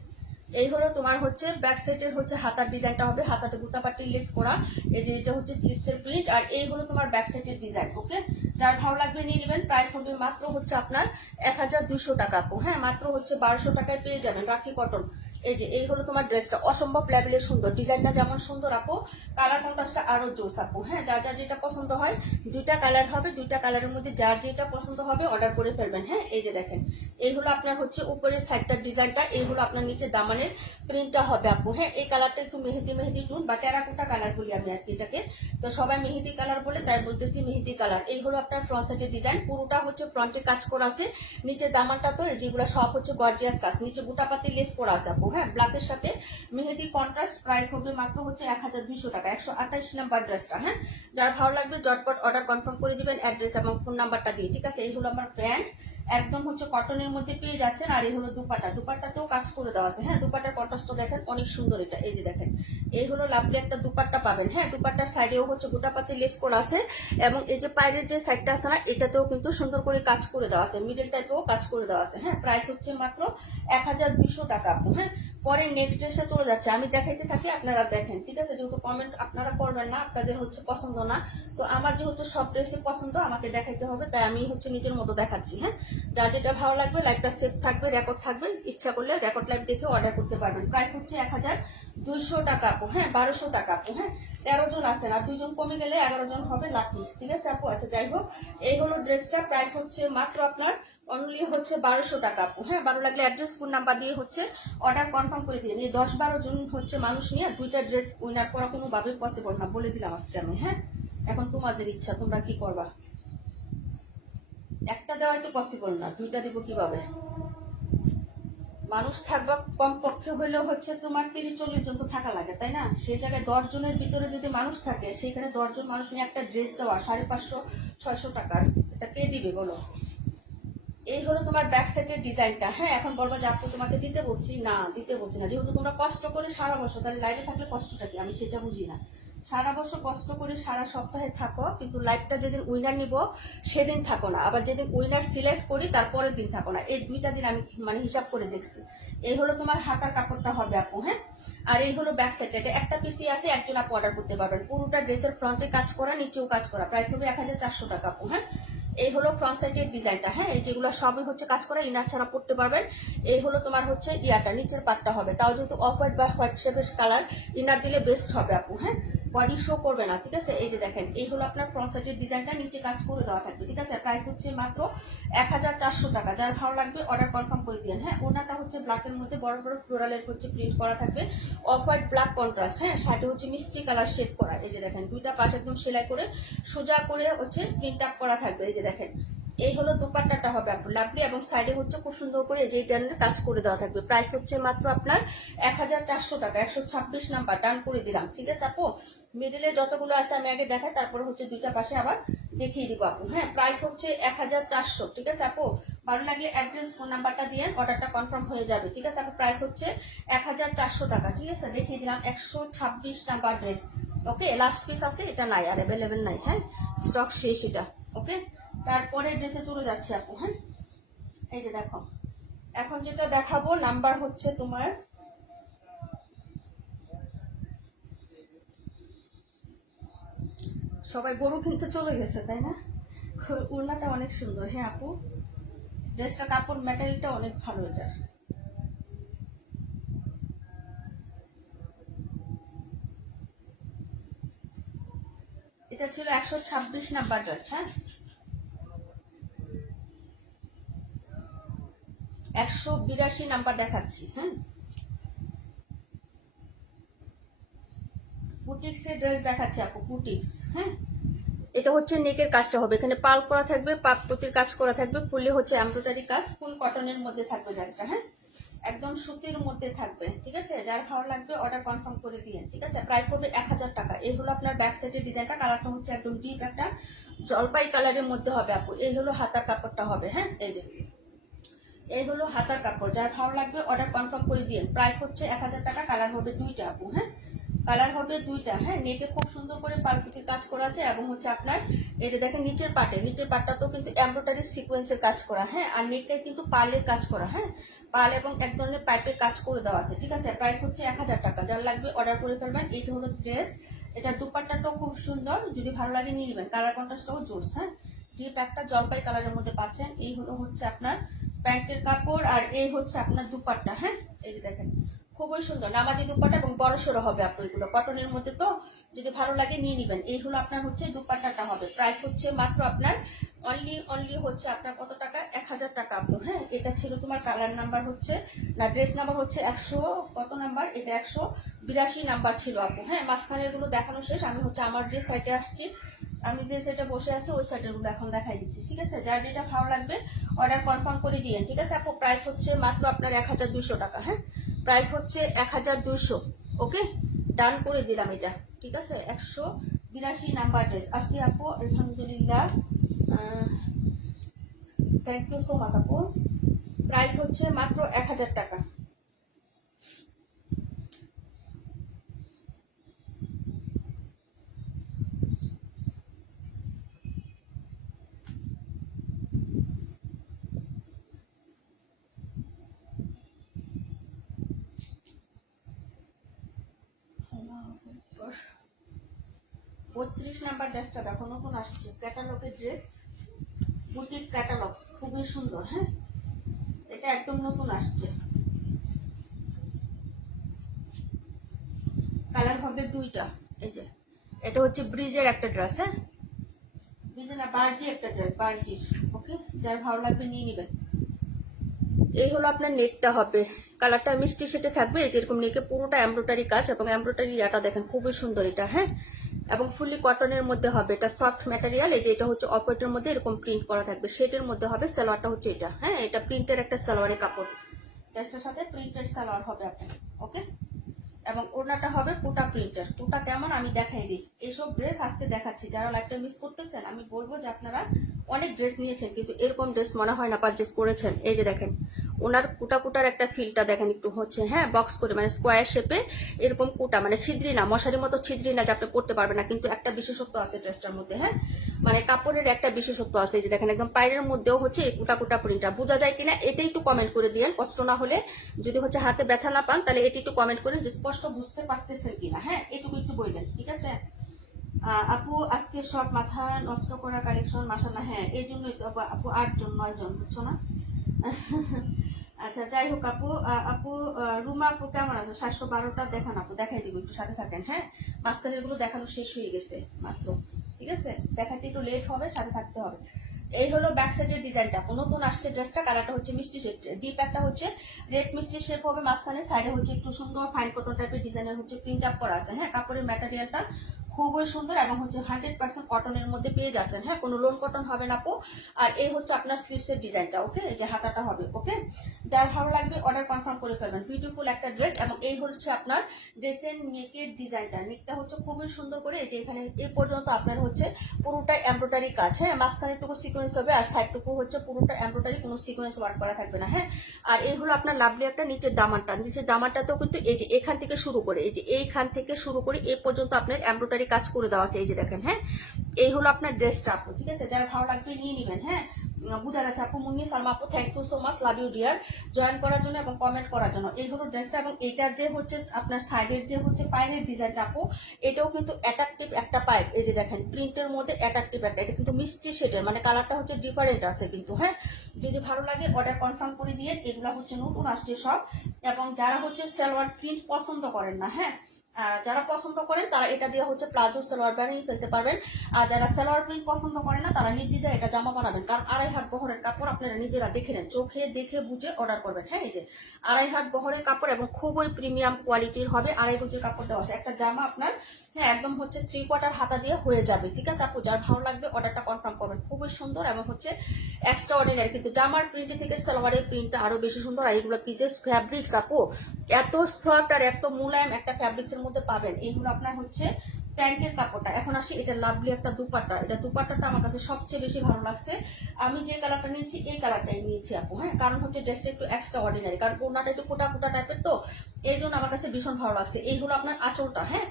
এই হলো তোমার হচ্ছে ব্যাক সাইডের হচ্ছে হাতার ডিজাইনটা হবে, হাতাতে গুতাপাটি লেস করা। এই যে এটা হচ্ছে স্লিপসের প্রিন্ট, আর এই হলো তোমার ব্যাক সাইডের ডিজাইন। ওকে, যার ভালো লাগবে নিয়ে নেবেন। প্রাইস হবে মাত্র হচ্ছে আপনার 1200 টাকা আপু। হ্যাঁ, মাত্র হচ্ছে 1200 টাকায় পেয়ে যাবেন রাখি কটন। এই যে এই হলো তোমার ড্রেসটা, অসম্ভব লেভেলের সুন্দর, ডিজাইনটা যেমন সুন্দর আপু, কালার কন্ট্রাস্টটা আরো জোস আপু। হ্যাঁ, যার যার যেটা পছন্দ হয়, দুইটা কালার হবে, দুইটা কালারের মধ্যে যার যেটা পছন্দ হবে অর্ডার করে ফেলবেন। হ্যাঁ, এই যে দেখেন এই হলো আপনার হচ্ছে উপরের সাইডটার ডিজাইনটা, এই হলো আপনার নিচে দামানের প্রিন্টটা হবে আপু। হ্যাঁ, এই কালারটা একটু মেহেদি টুন বা টেরাকোটা কালার বলি আমি আর কি এটাকে, তো সবাই মেহেদি কালার বলে তাই বলতেছি মেহেদি কালার। এই হলো আপনার ফ্রন্ট সাইডের ডিজাইন, পুরোটা হচ্ছে ফ্রন্টে কাজ করা আছে, নিচে দামানটা তো যেগুলো সব হচ্ছে গর্জিয়াস কাজ, নিচে গোটাপাতি লেস করা আছে আপু। হ্যাঁ, ব্ল্যাকের সাথে মেহেদি কন্ট্রাস্ট। প্রাইস হবে মাত্র হচ্ছে 1200 টাকা, 128 নাম্বার ড্রেসটা। হ্যাঁ, যার ভালো লাগবে জটপট অর্ডার কনফার্ম করে দিবেন, অ্যাড্রেস এবং ফোন নাম্বারটা দিয়ে। ঠিক আছে, এই হলো আমার প্যান্ট, একদম হচ্ছে কটনের মধ্যে পেয়ে যাচ্ছেন। আর এই হলো দুপাট্টাতেও কাজ করে দেওয়া আছে। হ্যাঁ, দুপাট্টার কন্ট্রাস্টটা দেখেন অনেক সুন্দর, এটা এই যে দেখেন এই হলো লাভলি একটা দুপাট্টা পাবেন। হ্যাঁ, দুপাট্টার সাইডেও হচ্ছে গোটাপাতি লেস করা আছে, এবং এই যে পায়ের যে সাইডটা আছে না এটাতেও কিন্তু সুন্দর করে কাজ করে দেওয়া আছে, মিডল টাইপেও কাজ করে দেওয়া আছে। হ্যাঁ, প্রাইস হচ্ছে মাত্র 1200 টাকা আপু। হ্যাঁ, পরে নেক্সট ড্রেসে চলে যাচ্ছে, আমি দেখাইতে থাকি আপনারা দেখেন। ঠিক আছে, যেহেতু কমেন্ট আপনারা করবেন না, আপনাদের হচ্ছে পছন্দ না, তো আমার যেহেতু সব ড্রেসই পছন্দ আমাকে দেখাইতে হবে, তাই আমি হচ্ছে নিজের মতো দেখাচ্ছি। হ্যাঁ, যার যেটা ভালো লাগবে লাইভটা সেভ থাকবে, রেকর্ড থাকবে, ইচ্ছা করলে রেকর্ড লাইভ দেখে অর্ডার করতে পারবেন। প্রাইস হচ্ছে 1200 টাকা আপু। হ্যাঁ, 1200 টাকা আপু। হ্যাঁ, 13 জন আছেন, আর 2 জন কমে গেলে 11 জন হবে লাকি। ঠিক আছে আপু, আচ্ছা যাই হোক, এই হলো ড্রেসটা, প্রাইস হচ্ছে মাত্র আপনার অনলি হচ্ছে 1200 টাকা আপু। হ্যাঁ, ভালো লাগলে অ্যাড্রেস ফোন নাম্বার দিয়ে হচ্ছে অর্ডার কনফার্ম করে দিন। এই 10-12 জন হচ্ছে মানুষ নিয়ে দুইটা ড্রেস উইনার করা কোনোভাবেই পসিবল না, বলে দিলাম আজকে আমি। হ্যাঁ, এখন তোমাদের ইচ্ছা, তোমরা কি করবা। একটা দেওয়াই তো পসিবল না, দুইটা দিব কিভাবে। মানুষ থাকবা কমপক্ষে হইলেও হচ্ছে তোমার 30-40 জন তো থাকা লাগে, তাই না? সেই জায়গায় 10 জনের ভিতরে যদি মানুষ থাকে, সেখানে 10 জন মানুষ নিয়ে একটা ড্রেস দেওয়া 550-600 টাকার, এটা কে দিবে বলো? এই হলো তোমার ব্যাক সাইডের ডিজাইনটা। হ্যাঁ, এখন বলবো যে আপু তোমাকে দিতে বলছি না, দিতে বলছি না, যেহেতু তোমরা কষ্ট করে সারা বছর, তাহলে লাইভে থাকলে কষ্টটা কি আমি সেটা বুঝি না। সারা বছর কষ্ট করে সারা সপ্তাহে থাকো, কিন্তু লাইভটা যেদিন উইনার নিব সেদিন থাকো না, আবার যেদিন উইনার সিলেক্ট করি তারপরের দিন থাকো না। এই দুইটা দিন আমি মানে হিসাব করে দেখছি। এই হলো তোমার হাতার কাপড়টা হবে আপু। হ্যাঁ, আর এই হলো ব্যাক সাইড। এটা একটা পিসি আছে, একজন আপু অর্ডার করতে পারবেন। পুরোটা ড্রেসের ফ্রন্টে কাজ করা, নিচেও কাজ করা, প্রাইস হবে 1400 টাকা আপু। হ্যাঁ, এই হলো ফ্রন্ট সাইডের ডিজাইনটা। হ্যাঁ, এই যেগুলো সবই হচ্ছে কাজ করা, ইনার ছাড়া পড়তে পারবেন। এই হলো তোমার হচ্ছে ইয়াটা, নিচের পাটটা হবে, তাও যেহেতু অফ হোয়াইট বা হোয়াইট শেপের কালার, ইনার দিলে বেস্ট হবে আপু। হ্যাঁ, বডি শো করবে না, ঠিক আছে? এই যে দেখেন, এই হলো আপনার ফ্রন্ট সাইডের ডিজাইনটা, নিচে কাজ করে দেওয়া থাকবে, ঠিক আছে? প্রাইস হচ্ছে মাত্র 1400 টাকা। যার ভালো লাগবে অর্ডার কনফার্ম করে দিন। হ্যাঁ, ওনাটা হচ্ছে ব্ল্যাকের মধ্যে বড় বড় ফ্লোরালের হচ্ছে প্রিন্ট করা থাকবে, অফ হোয়াইট ব্ল্যাক কন্ট্রাস্ট। হ্যাঁ, সাইডে হচ্ছে মিষ্টি কালার শেড করা। এই যে দেখেন, দুইটা পাশ একদম সেলাই করে সোজা করে হচ্ছে প্রিন্ট আপ করা থাকবে। এই যে দেখেন, এই হলো দুপাট্টাটা হবে আপনার লাভলি, এবং সাইডে হচ্ছে খুব সুন্দর করে যে ধরনের কাজ করে দেওয়া থাকবে। প্রাইস হচ্ছে মাত্র আপনার 1400 টাকা। 126 নাম্বার ডান করে দিলাম, ঠিক আছে আপু? মিডিলে যতগুলো আছে আমি আগে দেখাই, তারপরে হচ্ছে দুইটা পাশে আবার দেখিয়ে দিব আপু। হ্যাঁ, প্রাইস হচ্ছে 1400, ঠিক আছে আপু? ভালো লাগলে অ্যাড্রেস ফোন নাম্বারটা দিয়ে অর্ডারটা কনফার্ম হয়ে যাবে, ঠিক আছে আপু? প্রাইস হচ্ছে 1400 টাকা, ঠিক আছে? দেখিয়ে দিলাম 126 নাম্বার ড্রেস। ওকে, লাস্ট পিস আছে, এটা নাই আর অ্যাভেলেবেল নাই। হ্যাঁ, স্টক শেষ এটা। ওকে, তারপরে ড্রেসে চলে যাচ্ছে আপু। হ্যাঁ, এই যে দেখো, এখন যেটা দেখাবো নাম্বার হচ্ছে তোমার সবাই গরু কিনতে চলে গেছে, তাই না? উড়নাটা অনেক সুন্দর। হ্যাঁ আপু, ড্রেসটা কাপড় ম্যাটেরিয়ালটা অনেক ভালো এটার। এটা ছিল 126 নাম্বার ড্রেস। হ্যাঁ, 182 নাম্বার দেখাচ্ছি। হ্যাঁ, বুটিক্সের ড্রেস দেখাচ্ছি আপু, বুটিক্স। হ্যাঁ, এটা হচ্ছে নেকের কাজটা হবে, এখানে পাল করা থাকবে, পাপ প্রতির কাজ করা থাকবে, ফুলে হচ্ছে এমব্রয়ডারি কাজ, ফুল কটনের মধ্যে থাকবে ড্রেসটা। হ্যাঁ, একদম সুতির মধ্যে থাকবে, ঠিক আছে? যার ভালো লাগবে অর্ডার কনফার্ম করে দিন, ঠিক আছে? প্রাইস হবে 1000 টাকা। এই হলো আপনার ব্যাক সাইডের ডিজাইনটা, কালারটা হচ্ছে একদম ডিপ একটা জলপাই কালারের মধ্যে হবে আপু। এই হলো হাতার কাপড়টা হবে। হ্যাঁ, এই যে এই হলো হাতার কাপড়, যার ভালো লাগবে অর্ডার কনফার্ম করে দিন। প্রাইস হচ্ছে 1000 টাকা। কালার হবে দুইটা আপু। হ্যাঁ, কালার হবে দুইটা। হ্যাঁ, নেকে খুব সুন্দর করে পালপুটির কাজ করা আছে, এবং হচ্ছে আপনার এই যে দেখেন নিচের পাটটাতেও কিন্তু এমব্রয়ডারি সিকোয়েন্সের কাজ করা। হ্যাঁ, আর নেকটায় কিন্তু পার্লের কাজ করা। হ্যাঁ, পার্ল এবং এক ধরনের পাইপের কাজ করে দেওয়া আছে, ঠিক আছে? প্রাইস হচ্ছে 1000 টাকা। যার লাগবে অর্ডার করে ফেলবেন। এইটা হলো ড্রেস, এটা দুপাট্টাটাও খুব সুন্দর, যদি ভালো লাগে নিয়ে নেবেন। কালার কন্ট্রাস্টটাও জোস। হ্যাঁ, ডিপ একটা জলপাই কালারের মধ্যে পাচ্ছেন। এই হলো হচ্ছে আপনার প্যান্টের কাপড়, আর এই হচ্ছে আপনার দুপাট্টা। হ্যাঁ, এই যে দেখেন, খুবই সুন্দর নামাজি দুপাট্টা, এবং বড় সড়ো হবে আপনার, এগুলো কটনের মধ্যে, তো যদি ভালো লাগে নিয়ে নেবেন। এই হলো আপনার হচ্ছে দুপাট্টাটা হবে। প্রাইস হচ্ছে মাত্র আপনার অনলি হচ্ছে আপনার কত টাকা? 1000 টাকা আপু। হ্যাঁ, এটা ছিল তোমার কালার নাম্বার হচ্ছে না, ড্রেস নাম্বার হচ্ছে 100 কত নাম্বার? এটা 182 নাম্বার ছিল আপু। হ্যাঁ, মাঝখানের গুলো দেখানো শেষ। আমি হচ্ছে আমার যে সাইডে আসছি, আমি যে সাইডে বসে আছি ওই সাইডের গুলো এখন দেখাই দিচ্ছি, ঠিক আছে? যার যেটা ভালো লাগবে অর্ডার কনফার্ম করে দিন, ঠিক আছে আপু? প্রাইস হচ্ছে মাত্র আপনার 1200 টাকা। হ্যাঁ, প্রাইস হচ্ছে 1200। ওকে, ডান করে দিলাম এটা, ঠিক আছে? 182 নাম্বার ড্রেস আসি আপু, আলহামদুলিল্লাহ। থ্যাংক ইউ সো মাচ আপু। প্রাইস হচ্ছে মাত্র 1000 টাকা। আল্লাহু আকবার। 32 নাম্বার ড্রেসটা দেখো, নতুন আসছে, ক্যাটালগের ড্রেস, বুটিক ক্যাটালগ, খুবই সুন্দর। হ্যাঁ, এটা একদম নতুন আসছে। কালার হবে দুইটা। এই যে এটা হচ্ছে ব্রিজের একটা ড্রেস। হ্যাঁ, ব্রিজে না, বার্জি একটা ড্রেস, বার্জির। ওকে, যার ভালো লাগবে নিয়ে নেবেন। এই হলো আপনার নেকটা হবে, কালারটা মিষ্টি সেটে থাকবে, যেরকম নেকে পুরোটা এমব্রয়ডারি কাজ, এবং এমব্রয়ডারি ইয়াটা দেখেন খুবই সুন্দর এটা। হ্যাঁ, এবং ফুললি কটনের মধ্যে হবে, এটা সফট ম্যাটেরিয়াল। এই যে এটা হচ্ছে অপরেটের মধ্যে এরকম প্রিন্ট করা থাকবে, শেডের মধ্যে হবে। সালোয়ারটা হচ্ছে এটা, হ্যাঁ এটা প্রিন্টের একটা সালোয়ারের কাপড়, ড্রেসটার সাথে প্রিন্টের সালোয়ার হবে আপনার, ওকে। এবং ওড়নাটা হবে কোটা প্রিন্টের। কোটা কেমন আমি দেখাই দিই। এইসব ড্রেস আজকে দেখাচ্ছি, যারা লাইভটা মিস করতেছেন আমি বলবো যে আপনারা অনেক ড্রেস নিয়েছেন কিন্তু এরকম ড্রেস মনে হয় না পারচেস করেছেন। এই যে দেখেন ওনার কুটা কুটার একটা ফিলটা দেখেন একটু হচ্ছে, হ্যাঁ বক্স করে মানে স্কোয়ার শেপে এরকম কুটা, মানে ছিদ্রি না, মশারির মতো ছিদ্রি না যে আপনি পড়তে পারবেন না, কিন্তু একটা বিশেষত্ব আছে ড্রেসটার মধ্যে, হ্যাঁ মানে কাপড়ের একটা বিশেষত্ব আছে। এই যে দেখেন একদম পায়ের মধ্যেও হচ্ছে এই কুটা কুটা প্রিন্টটা, বোঝা যায় কিনা এটা একটু কমেন্ট করে দিয়েন, কষ্ট না হলে। যদি হচ্ছে হাতে ব্যথা না পান তাহলে এটি একটু কমেন্ট করেন যে স্পষ্ট বুঝতে পারতেছেন কিনা, হ্যাঁ এটুকু একটু বলবেন, ঠিক আছে। আপু আজকে সব মাথা নষ্ট করা কালেকশন মাশাআল্লাহ, হ্যাঁ এই জন্যই তো আপু 8 জন 9 জন বুঝছো না। আচ্ছা যাই হোক আপু, আপু রুমা আপু কেমন আছে? 712টা দেখান আপু, দেখাই দিব, একটু সাথে থাকেন, হ্যাঁ মাঝখানের গুলো দেখানো শেষ হয়ে গেছে মাত্র, ঠিক আছে দেখাতে একটু লেট হবে, সাথে থাকতে হবে। এই হলো ব্যাক সাইডের ডিজাইনটা, নতুন আসছে ড্রেসটা, কালারটা হচ্ছে মিষ্টি শেড, ডিপ একটা হচ্ছে রেড মিষ্টি শেপ হবে, মাঝখানে সাইডে হচ্ছে একটু সুন্দর ফাইন কটন টাইপের ডিজাইনের হচ্ছে প্রিন্ট আপ করা আছে, হ্যাঁ কাপড়ের ম্যাটেরিয়ালটা খুবই সুন্দর এবং হচ্ছে 100% কটনের মধ্যে পেয়ে যাচ্ছেন, হ্যাঁ কোনো লোন কটন হবে না আপু। আর এই হচ্ছে আপনার স্লিভসের ডিজাইনটা, ওকে এই যে হাতাটা হবে, ওকে যার ভালো লাগবে অর্ডার কনফার্ম করে ফেলবেন। বিউটিফুল একটা ড্রেস এবং এই হচ্ছে আপনার ড্রেসের নেকের ডিজাইনটা, নেকটা হচ্ছে খুবই সুন্দর করে, এই যে এখানে এই পর্যন্ত আপনার হচ্ছে পুরোটাই এমব্রয়ডারি কাজ, হ্যাঁ মাঝখানে টুকু সিকোয়েন্স হবে আর সাইডটুকু হচ্ছে পুরোটা এমব্রয়ডারি, কোনো সিকোয়েন্স ওয়ার্ক করা থাকবে না, হ্যাঁ। আর এই হলো আপনার লাভলি একটা নিচের দামানটা, নিচের দামানটাতেও কিন্তু এই যে এখান থেকে শুরু করে, এই যে এইখান থেকে শুরু করে এই পর্যন্ত আপনার এমব্রয়ডারি কাজ করে দেওয়া আছে, এই যে দেখেন, হ্যাঁ এই হলো আপনার ড্রেসটা আপু, ঠিক আছে যারা ভালো লাগবে নিয়ে নেবেন, হ্যাঁ বুঝা গেছে আপু। মুন্নি সালমা আপু thank you so much, love you dear, join করার জন্য এবং কমেন্ট করার জন্য। এই হলো ড্রেসটা এবং এইটার যে হচ্ছে আপনার সাইডের যে হচ্ছে পায়ের ডিজাইনটা আপু, এটাও কিন্তু অ্যাট্রাকটিভ একটা পায়ের, এই যে দেখেন প্রিন্টের মধ্যে অ্যাট্রাকটিভ একটা, এটা কিন্তু মিষ্টি শেডের, মানে কালারটা হচ্ছে ডিফারেন্ট আছে কিন্তু, হ্যাঁ যদি ভালো লাগে অর্ডার কনফার্ম করে দিয়ে। এগুলা হচ্ছে নতুন আসছে সব, এবং যারা হচ্ছে সালোয়ার প্রিন্ট পছন্দ করেন না, হ্যাঁ যারা পছন্দ করেন তারা এটা দিয়ে হচ্ছে প্লাজো সালোয়ার বানিয়ে ফেলতে পারবেন। আর যারা সালোয়ার প্রিন্ট পছন্দ করেন না তারা নির্দ্বিধায় এটা জামা বানাবেন, কারণ 2.5 হাত বহরের কাপড়, আপনারা নিজেরা দেখে নেন, চোখে দেখে বুঝে অর্ডার করবেন, হ্যাঁ এই যে 2.5 হাত বহরের কাপড় এবং খুবই প্রিমিয়াম কোয়ালিটির হবে, 2.5 গজের কাপড় দেওয়া আছে, একটা জামা আপনার হ্যাঁ একদম হচ্ছে 3/4 হাতা দিয়ে হয়ে যাবে, ঠিক আছে আপু যার ভালো লাগবে অর্ডারটা কনফার্ম করবেন। খুবই সুন্দর এবং হচ্ছে এক্সট্রা অর্ডিনারি, কিন্তু জামার প্রিন্টের থেকে সালোয়ারের প্রিন্টটা আরো বেশি সুন্দর। আর এগুলো কি যে ফ্যাব্রিক্স আপু, এত সফট আর এত মুলায়ম একটা ফ্যাব্রিক্স এর মধ্যে পাবেন। এইগুলো আপনার হচ্ছে প্যান্টের কাপড়টা। এখন আসি এটা লাভলি একটা দুপাট্টা, এটা দুপাট্টাটা আমার কাছে সবচেয়ে বেশি ভালো লাগছে। আমি যে কালারটা নিয়েছি এই কালারটাই নিয়েছি আপু, হ্যাঁ কারণ হচ্ছে ড্রেসটা একটু এক্সট্রা অর্ডিনারি, কারণ ওনাটা একটু কোটা কোটা টাইপের, তো এই জন্য আমার কাছে ভীষণ ভালো লাগছে। এই হলো আপনার আঁচলটা, হ্যাঁ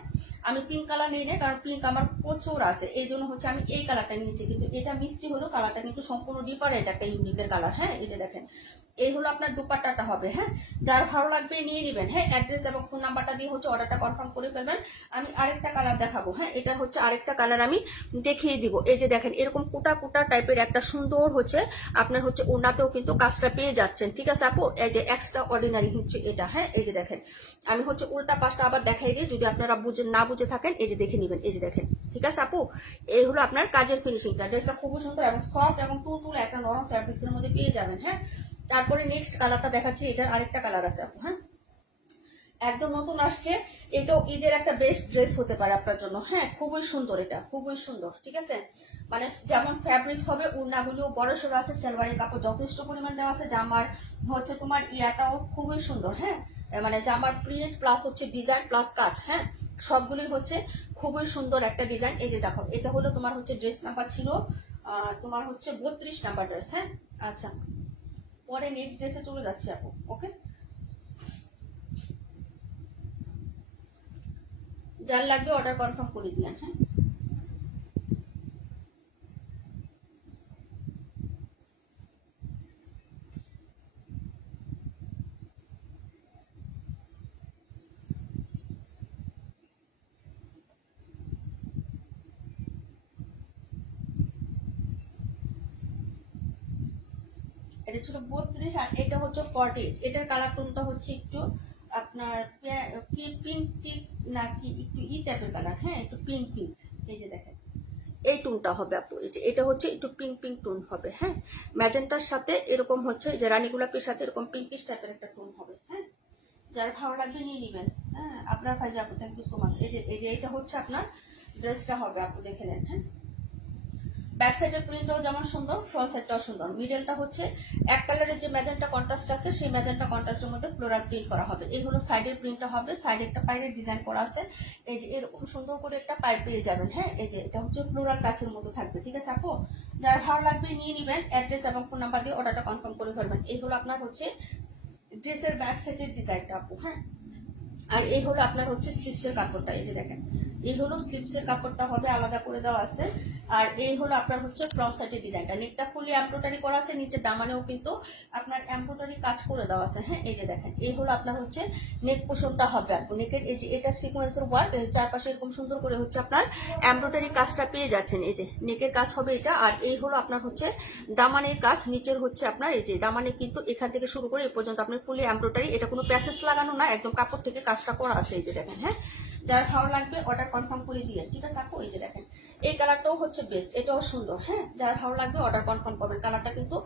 আমি পিঙ্ক কালার নিই না, কারণ পিঙ্ক আমার প্রচুর আছে, এই জন্য হচ্ছে আমি এই কালারটা নিয়েছি, কিন্তু এটা মিষ্টি হলো, কালারটা কিন্তু সম্পূর্ণ ডিফারেন্ট একটা ইউনিকের কালার, হ্যাঁ এই যে দেখেন এই হলো আপনার দুপাট্টাটা হবে, হ্যাঁ যার ভালো লাগবে নিয়ে নেবেন, হ্যাঁ অ্যাড্রেস এবং ফোন নাম্বারটা দিয়ে হচ্ছে অর্ডারটা কনফার্ম করে ফেলবেন। আমি আরেকটা কালার দেখাবো, হ্যাঁ এটা হচ্ছে আরেকটা কালার আমি দেখিয়ে দিব। এই যে দেখেন এরকম কোটা কোটা টাইপের একটা সুন্দর হচ্ছে আপনার হচ্ছে ওনাতেও কিন্তু কাজটা পেয়ে যাচ্ছেন, ঠিক আছে আপু। এই যে এক্সট্রা অর্ডিনারি হচ্ছে এটা, হ্যাঁ এই যে দেখেন আমি হচ্ছে উল্টা পাশটা আবার দেখাই দিই, যদি আপনারা বুঝে না বুঝে থাকেন এই যে দেখে নেবেন, এই যে দেখেন, ঠিক আছে আপু। এই হলো আপনার কাজের ফিনিশিংটা, ড্রেসটা খুবই সুন্দর এবং সফট এবং তুলতুলে একটা নরম ফ্যাব্রিক্সের মধ্যে পেয়ে যাবেন, হ্যাঁ। তারপরে নেক্সট কালারটা দেখাচ্ছি, এটার আরেকটা কালার আছে আপু, হ্যাঁ একদম নতুন আসছে, এটাও ঈদের একটা বেস্ট ড্রেস হতে পারে আপনার জন্য, হ্যাঁ খুবই সুন্দর, এটা খুবই সুন্দর, ঠিক আছে মানে যেমন ফ্যাব্রিক্স হবে, উড়নাগুলিও বড় সড়ো আছে, সালোয়ারের কাপড় যথেষ্ট পরিমাণ দেওয়া আছে, জামার হচ্ছে তোমার ইয়াটাও খুবই সুন্দর, হ্যাঁ মানে জামার প্রিন্ট প্লাস হচ্ছে ডিজাইন প্লাস কাজ, হ্যাঁ সবগুলি হচ্ছে খুবই সুন্দর একটা ডিজাইন। এই যে দেখো এটা হলো তোমার হচ্ছে ড্রেস নাম্বার ছিল তোমার হচ্ছে 32 নাম্বার ড্রেস, হ্যাঁ আচ্ছা পরে নেক্সট ড্রেসে চলে যাচ্ছি আপু, ওকে যার লাগবে অর্ডার কনফার্ম করে দিলেন, হ্যাঁ এটা ছিল 32 আর এটা হচ্ছে 40, এটার কালার টোনটা হচ্ছে একটু আপনার কি পিঙ্ক টিপ নাকি একটু ই টাইপের কালার, হ্যাঁ একটু পিঙ্ক পিঙ্ক, এই যে দেখেন এই টোনটা হবে আপু, এই যে এটা হচ্ছে একটু পিঙ্ক পিঙ্ক টোন হবে, হ্যাঁ ম্যাজেন্টার সাথে এরকম হচ্ছে যে রানী গোলাপের সাথে এরকম পিঙ্কিশ টাইপের একটা টোন হবে, হ্যাঁ যার ভালো লাগবে নিয়ে নেবেন, হ্যাঁ আপনার ভাই যাবো, থ্যাংক ইউ সো মাচ। এই যে এটা হচ্ছে আপনার ড্রেসটা হবে আপু, দেখে নেন। হ্যাঁ, ব্যাক সাইডের প্রিন্টটাও যেমন সুন্দর, ফ্রন্ট সাইডটাও সুন্দর। মিডলটা হচ্ছে এক কালারের যে ম্যাজেন্টা কন্ট্রাস্ট আছে সেই ম্যাজেন্টা কন্ট্রাস্টের মধ্যে ফ্লোরাল প্রিন্ট করা হবে। এই হলো সাইডের প্রিন্টটা হবে, সাইডে একটা পাইরের ডিজাইন করা আছে। এই যে এরকম সুন্দর করে একটা পাইপ পেয়ে যাবেন। হ্যাঁ, এই যে এটা হচ্ছে ফ্লোরাল কাচের মধ্যে থাকবে। ঠিক আছে আপু, যার ভালো লাগবে নিয়ে নেবেন, অ্যাড্রেস এবং ফোন নাম্বার দিয়ে অর্ডারটা কনফার্ম করে ফেলবেন। এই হলো আপনার হচ্ছে ড্রেসের ব্যাক সাইডের ডিজাইনটা আপু। হ্যাঁ, আর এই হলো আপনার হচ্ছে স্লিপসের কাপড়টা, এই যে দেখেন এই হলো স্লিপসের কাপড়টা হবে, আলাদা করে দেওয়া আছে। আর এই হলো আপনার হচ্ছে ফ্রন্ট সাইডের ডিজাইনটা, নেকটা ফুলি এমব্রয়ডারি করা আছে, নিচে দামানেও কিন্তু আপনার এমব্রয়ডারি কাজ করে দেওয়া আছে। হ্যাঁ, এই যে দেখেন এই হলো আপনার হচ্ছে নেক পোর্শনটা হবে আপু। নেকের এই যে এটা সিকোয়েন্সের ওয়ার্ক, চারপাশে এরকম সুন্দর করে হচ্ছে আপনার এমব্রয়ডারি কাজটা পেয়ে যাচ্ছেন। এই যে নেকের কাজ হবে এটা। আর এই হলো আপনার হচ্ছে দামানের কাজ, নিচের হচ্ছে আপনার এই যে দামানে কিন্তু এখান থেকে শুরু করে এই পর্যন্ত আপনার ফুলি এমব্রয়ডারি, এটা কোনো প্যাসেজ লাগানো না, একদম কাপড় থেকে কাজটা করা আছে। এই যে দেখেন, হ্যাঁ, যার ভালো লাগবে অর্ডার কনফার্ম করে দিয়ে। ঠিক আছে আপু, এই যে দেখেন এই কালারটাও হচ্ছে বেস্ট, এটাও সুন্দর। হ্যাঁ, যার ভালো লাগবে অর্ডার কনফার্ম করবেন। কালারটা কিন্তু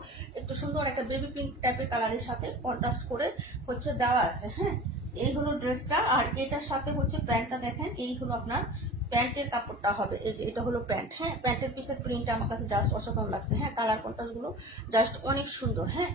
একটু সুন্দর একটা বেবি পিঙ্ক টাইপের কালারের সাথে কন্ট্রাস্ট করে হচ্ছে দেওয়া আছে। হ্যাঁ, এই হলো ড্রেসটা। আর এটার সাথে হচ্ছে প্যান্টটা দেখেন, এই হলো আপনার প্যান্টের কাপড়টা হবে। এই যে এটা হলো প্যান্ট। হ্যাঁ, প্যান্টের পিসের প্রিন্টটা আমার কাছে জাস্ট অসাধারণ লাগছে। হ্যাঁ, কালার কন্ট্রাস্ট গুলো জাস্ট অনেক সুন্দর। হ্যাঁ,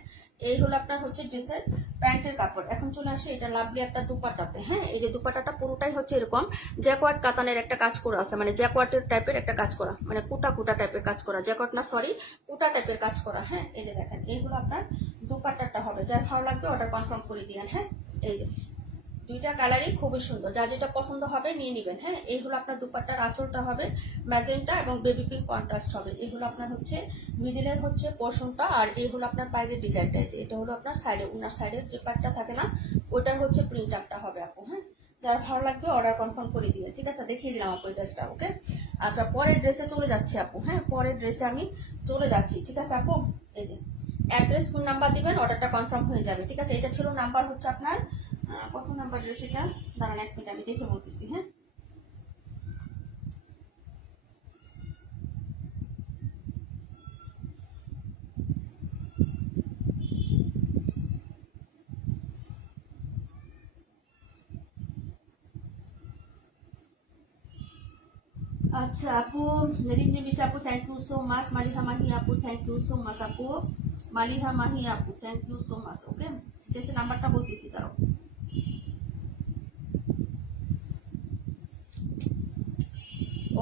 এই হলো আপনার হচ্ছে ড্রেসের প্যান্টের কাপড়। এখন চলে আসে এটা লাভলি একটা দুপাট্টাতে। হ্যাঁ, এই যে দুপাট্টাটা পুরোটাই হচ্ছে এরকম জ্যাকওয়ার্ড কাতানের একটা কাজ করা আছে, মানে জ্যাকওয়ার্ডের টাইপের একটা কাজ করা, মানে কুটা কুটা টাইপের কাজ করা, জ্যাকওয়ার্ড না সরি কুটা টাইপের কাজ করা। হ্যাঁ, এই যে দেখেন এই হলো আপনার দুপাট্টাটা হবে, যার ভালো লাগবে অর্ডার কনফার্ম করে দিবেন। হ্যাঁ, এই যে দুইটা কালারই খুবই সুন্দর, যা যেটা পছন্দ হবে নিয়ে নেবেন। হ্যাঁ, এই হলো আপনার দুপাট্টার আঁচলটা হবে ম্যাজেন্টা এবং বেবি পিঙ্ক কন্ট্রাস্ট হবে। এই হলো আপনার হচ্ছে মিডিলের হচ্ছে পোর্শনটা। আর এই হলো আপনার বাইরের ডিজাইনটা, যে এটা হলো আপনার সাইডে উনার সাইডের যে পার্টটা থাকে না ওটার হচ্ছে প্রিন্ট আউটটা হবে আপু। হ্যাঁ, যার ভালো লাগবে অর্ডার কনফার্ম করে দিয়ে। ঠিক আছে, দেখিয়ে দিলাম আপু এই ড্রেসটা। ওকে, আচ্ছা পরের ড্রেসে চলে যাচ্ছি আপু। হ্যাঁ, পরের ড্রেসে আমি চলে যাচ্ছি। ঠিক আছে আপু, এই যে অ্যাড্রেস ফোন নাম্বার দিবেন, অর্ডারটা কনফার্ম হয়ে যাবে। ঠিক আছে, এটা ছিল নাম্বার হচ্ছে আপনার কত নাম্বার ড্রেস এটা, দাঁড়ান এক মিনিট আমি দেখে বলতেছি। হ্যাঁ, আচ্ছা আপু, রিমনি মিষ্টি আপু thank you so much. Maliha Mahi আপু থ্যাংক ইউ সো মাচ আপু। মালিহা মাহি আপু thank you so much. Okay, ড্রেসের নাম্বারটা বলতেছি তারও।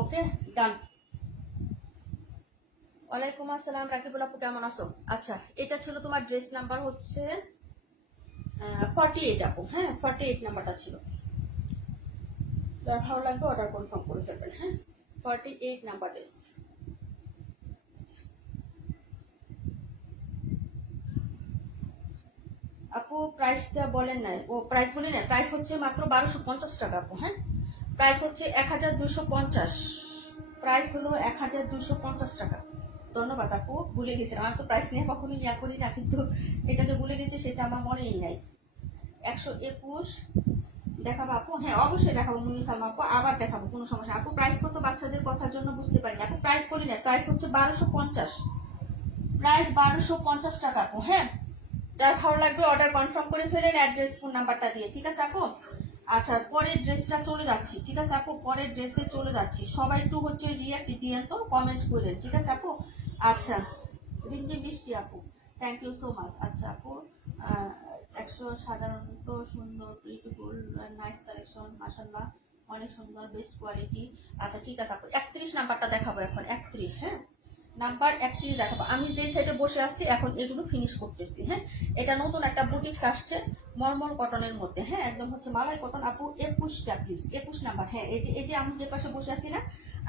ওকে ডান। ওয়ালাইকুম আসসালাম রাকিবুল আপু, কেমন আছো? আচ্ছা, এটা ছিল তোমার ড্রেস নাম্বার হচ্ছে 48 আপু। হ্যাঁ, 48 নাম্বারটা ছিল, যার ভালো লাগবে অর্ডার কনফার্ম করে ফেলবেন। হ্যাঁ, 48 নাম্বার ড্রেস। আপু প্রাইসটা বলেন নাই, ও প্রাইস বলি না, প্রাইস হচ্ছে মাত্র 1250 টাকা আপু। হ্যাঁ, প্রাইস হচ্ছে 1250, প্রাইস হলো 1250 টাকা। ধন্যবাদ আপু, ভুলে গেছি, আমার তো প্রাইস নিয়ে কখনোই ইয়া করি না, কিন্তু এটা যে ভুলে গেছি সেটা আমার মনেই নাই। 121 দেখাবো আপু? হ্যাঁ অবশ্যই দেখাবো মুন্নি সালমা আপু, আবার দেখাবো, কোনো সমস্যা। আপু প্রাইস কত বাচ্চাদের কথার জন্য বুঝতে পারি না আপু, প্রাইস বলি না, প্রাইস হচ্ছে 1250, প্রাইস 1250 টাকা আপু। হ্যাঁ, যার ভালো লাগবে অর্ডার কনফার্ম করে ফেলেন অ্যাড্রেস ফোন নাম্বারটা দিয়ে। ঠিক আছে আপু, আচ্ছা পরের ড্রেসটা চলে যাচ্ছি। ঠিক আছে আপু, পরের ড্রেসে চলে যাচ্ছি। সবাই একটু হচ্ছে রিয়াক্ট দিয়ে তো কমেন্ট করেন। ঠিক আছে আপু, আচ্ছা রিমঝিম বৃষ্টি আপু থ্যাংক ইউ সো মাচ। আচ্ছা আপু 100 সাধারণত সুন্দর বিউটিফুল নাইস কালেকশন মাশাআল্লাহ, অনেক সুন্দর বেস্ট কোয়ালিটি। আচ্ছা ঠিক আছে আপু, 31 নাম্বারটা দেখাবো এখন। 31, হ্যাঁ নাম্বার 31 দেখাবো। আমি যে সাইডে বসে আছি এখন এগুলো ফিনিশ করতেছি। হ্যাঁ, এটা নতুন একটা বুটিক্স আসছে মলমল কটনের মধ্যে। হ্যাঁ, একদম হচ্ছে মালাই কটন আপু। 21টা প্লিজ, 21 নাম্বার। হ্যাঁ, এই যে আমি যে পাশে বসে আছি না,